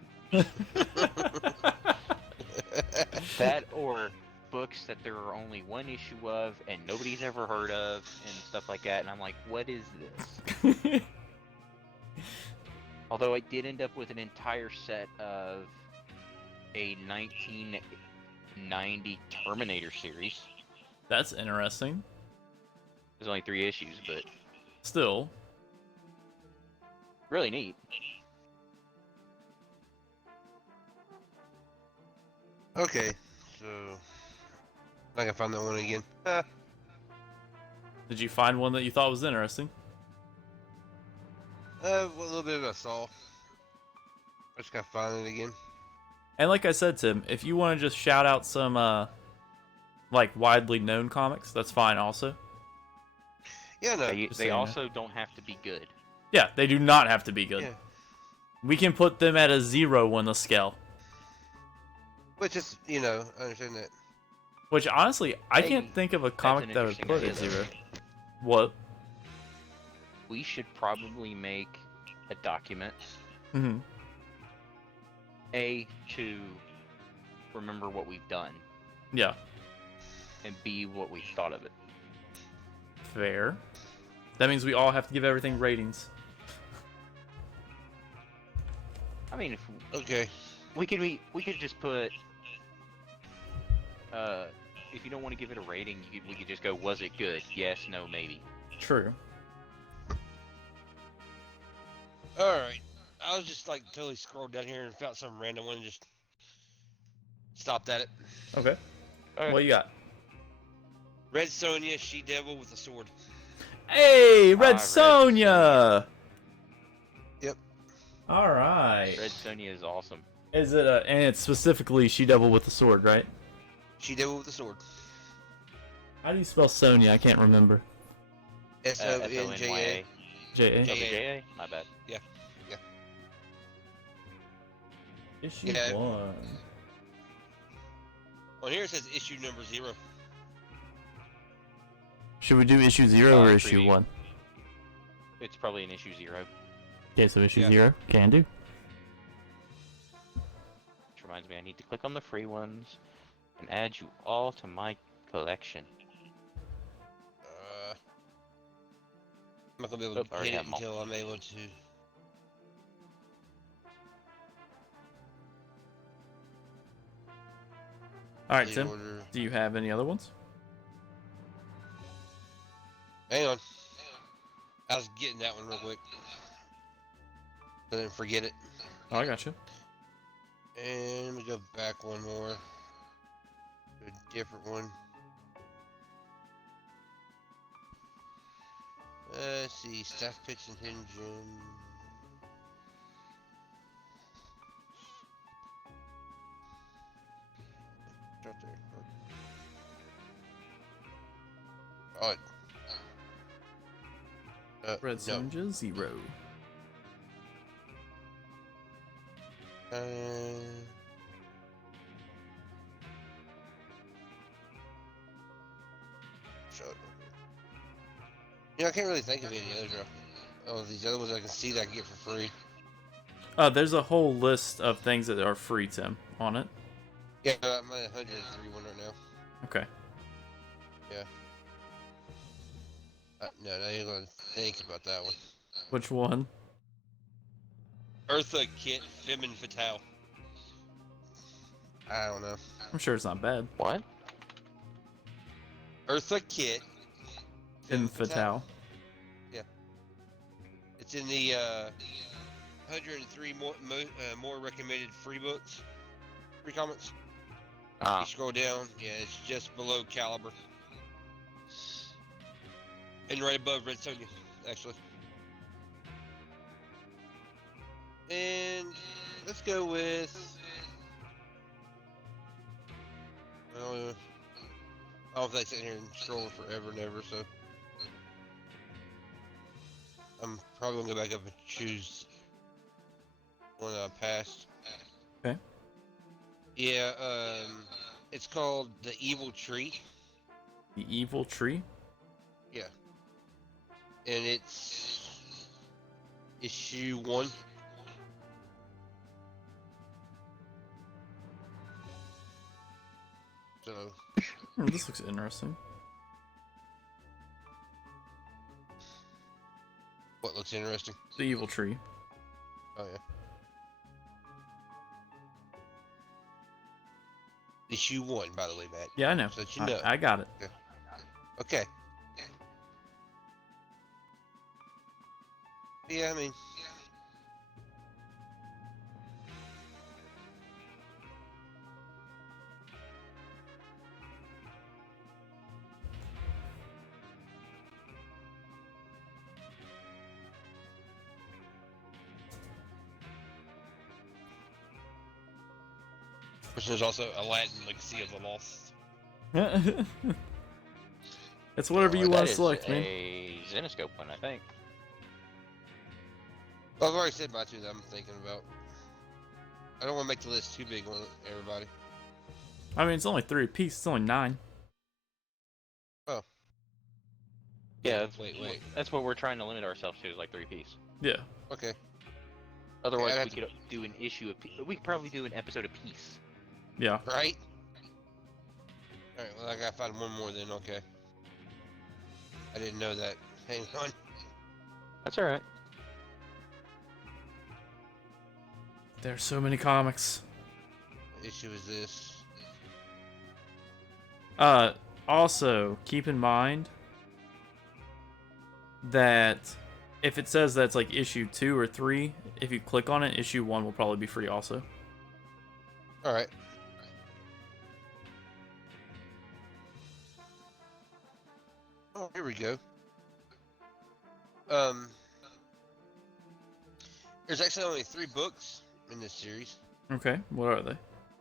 That or books that there are only one issue of and nobody's ever heard of and stuff like that. And I'm like, what is this? Although I did end up with an entire set of a 1990 Terminator series. That's interesting. There's only 3 issues, but still. Really neat. Okay, so I can find that one again. Did you find one that you thought was interesting? A little bit of I saw. I just gotta find it again. And like I said, Tim, if you want to just shout out some like widely known comics, that's fine also. Yeah, no. They saying also don't have to be good. Yeah, they do not have to be good. Yeah. We can put them at a 0 on the scale. Which is, I understand that. Which honestly, I Hey, can't think of a comic an that would interesting put idea, at though. 0. What? We should probably make a document. Mm-hmm. To remember what we've done, Yeah. and B, what we thought of it. Fair. That means we all have to give everything ratings. I mean, if Okay. we could just put, if you don't want to give it a rating, we could just go, was it good? Yes, no, maybe. True. Alright. I was just like totally scrolled down here and found some random one and just stopped at it. Okay. Alright. What you got? Red Sonja, She Devil with a sword. Hey, Red Red Sonja! Yep. All right. Red Sonja is awesome. Is it and it's specifically She Devil with the sword, right? She Devil with a sword. How do you spell Sonya? I can't remember. SONJA. SONYA. J-A? J- JA? My bad. Issue Yeah. 1. On here it says issue number 0. Should we do issue 0 or issue preview. 1? It's probably an issue 0. Okay, so issue Yeah. 0. Can do. Which reminds me, I need to click on the free ones and add you all to my collection. I'm not gonna be able Oop, to already hit it have 'em all. until I'm able to. All right, complete Tim. order. Do you have any other ones? Hang on. I was getting that one real quick. I didn't forget it. Oh, I got you. And let me go back one more. To a different one. Let's see. Staff picks and hidden gem. Right there. Oh. Red no. Sonja 0. Shut up. I can't really think of any others. Oh, these other ones I can see that I can get for free. There's a whole list of things that are free, Tim, on it. Yeah, I'm at 103 one right now. Okay. No, I ain't gonna think about that one. Which one? Eartha Kitt Femin Fatale. I don't know. I'm sure it's not bad. What? Eartha Kitt Infantile. It's in the 103 more recommended free books, free comics. Ah, You scroll down, yeah, it's just below Caliber, and right above Red Sonja, actually. And let's go with. I don't think sitting here and scrolling forever and ever, so I'm probably gonna go back up and choose one I passed. Okay. Yeah, it's called The Evil Tree. The Evil Tree? Yeah. And it's issue 1. So, This looks interesting. what looks interesting? The Evil Tree. Oh, yeah. Issue 1, by the way, Matt. Yeah, I know. So that you know. I got it. Okay. Yeah, I mean, which is also Aladdin Legacy of the Lost. It's whatever you That want That to is select, man. a Zenoscope one, I think. I've already said my two that I'm thinking about. I don't want to make the list too big on everybody. I mean, it's only 3 apiece. It's only 9. Oh. Yeah, Wait. that's what we're trying to limit ourselves to, is like 3 piece. Yeah. Okay. Otherwise, I'd we could do an issue we could probably do an episode a piece. Yeah. Right? Alright, well, I gotta find one more then, okay. I didn't know that. Hang on. That's alright. There's so many comics. What issue is this? Also, keep in mind that if it says that's like issue 2 or 3, if you click on it, issue 1 will probably be free also. Alright. Oh, here we go. There's actually only 3 books in this series, Okay, what are they?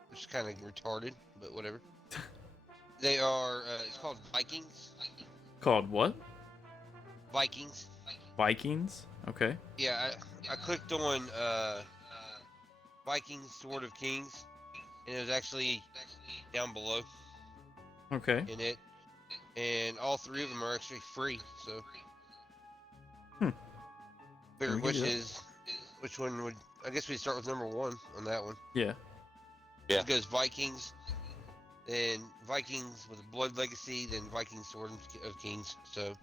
which is kind of retarded, but whatever. They are, it's called Vikings. Called what? Vikings. Vikings? Okay. Yeah, I clicked on, Vikings Sword of Kings, and it was actually down below Okay. in it. And all 3 of them are actually free, so. Hmm. Figure We can do that. which one would, I guess we start with number 1 on that one. Yeah. Yeah. It goes Vikings, then Vikings with Blood Legacy, then Vikings Sword of Kings. So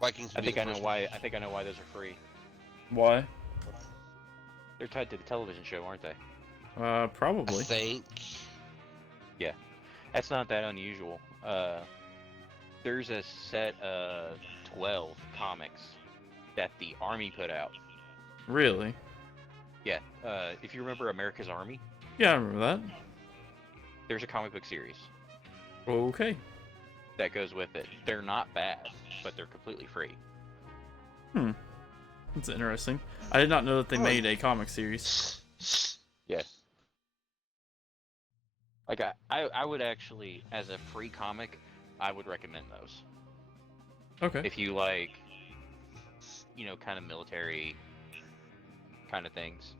Vikings. I Would be think the I know first why. one. I think I know why those are free. Why? They're tied to the television show, aren't they? I Probably. think. That's not that unusual. There's a set of 12 comics that the Army put out. Really? Yeah. If you remember America's Army, Yeah, I remember that. there's a comic book series Okay. that goes with it. They're not bad, but they're completely free. That's interesting. I did not know that they Oh. made a comic series. Yeah. Like I would actually, as a free comic, I would recommend those. Okay. If you like, kind of military kind of things.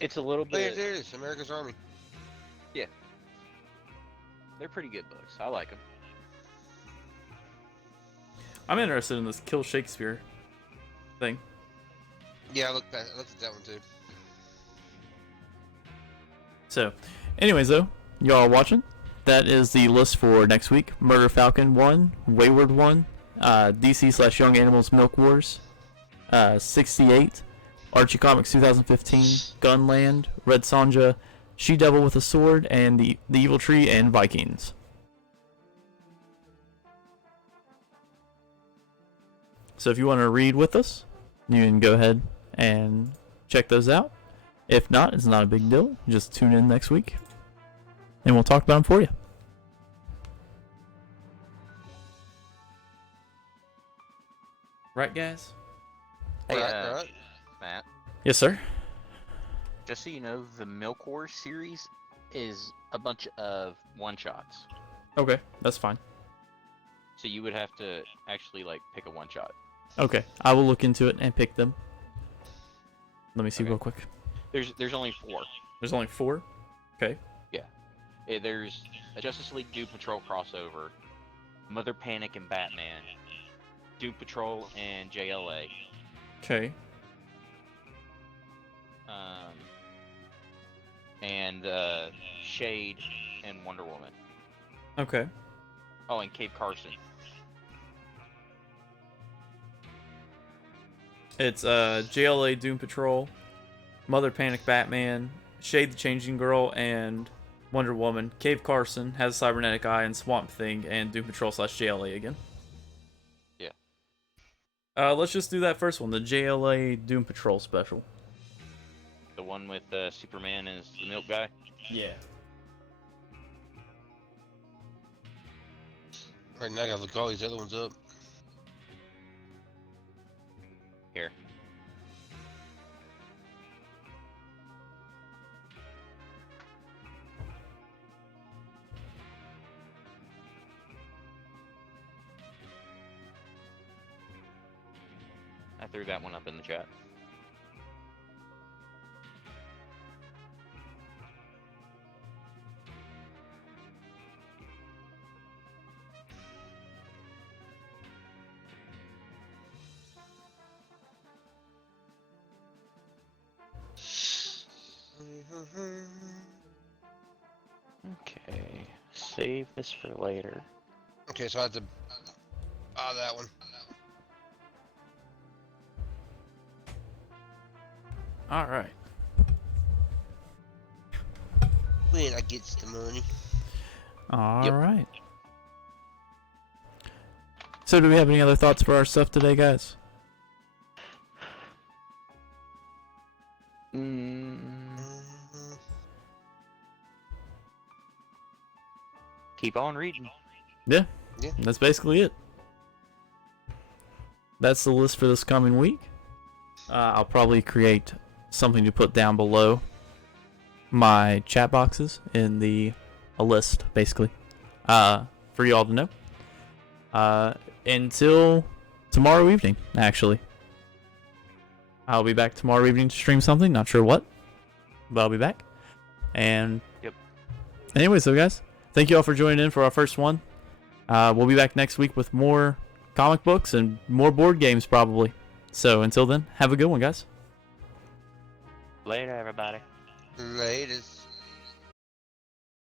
It's a little Oh, yeah, bit. there it is. America's Army. They're pretty good books. I like them. I'm interested in this Kill Shakespeare thing. Yeah, I looked at that one too. So, anyways, though, y'all watching? That is the list for next week. Murder Falcon 1, Wayward 1, DC/Young Animals Milk Wars, 68, Archie Comics 2015, Gunland, Red Sonja, She-Devil with a Sword, and the Evil Tree, and Vikings. So if you want to read with us, you can go ahead and check those out. If not, it's not a big deal. Just tune in next week, and we'll talk about them for you. Right, guys? Hey, Right. Matt. Yes, sir. Just so you know, the Milk Wars series is a bunch of one-shots. Okay, that's fine. So you would have to actually pick a one-shot. Okay, I will look into it and pick them. Let me see Okay. real quick. There's only 4. There's only 4? Okay. There's a Justice League Doom Patrol crossover, Mother Panic and Batman, Doom Patrol and JLA, Okay. and Shade and Wonder Woman. Okay. Oh, and Cape Carson. It's JLA Doom Patrol, Mother Panic Batman, Shade the Changing Girl, and Wonder Woman. Cave Carson has a cybernetic eye, and Swamp Thing, and Doom Patrol/JLA again. Yeah. Let's just do that first one, the JLA Doom Patrol special. The one with Superman as the milk guy. Yeah. Right now, I gotta look all these other ones up. Here. I threw that one up in the chat. Okay, save this for later. Okay, so I have to buy that one. All right. When I gets the money. All Yep. right. So, do we have any other thoughts for our stuff today, guys? Keep on reading. Yeah. Yeah. That's basically it. That's the list for this coming week. I'll probably create something to put down below my chat boxes in a list, basically, for y'all to know. Until tomorrow evening, actually. I'll be back tomorrow evening to stream something. Not sure what, but I'll be back. And Yep. Anyway, so guys, thank you all for joining in for our first one. We'll be back next week with more comic books and more board games, probably. So until then, have a good one, guys. Later, everybody. Latest.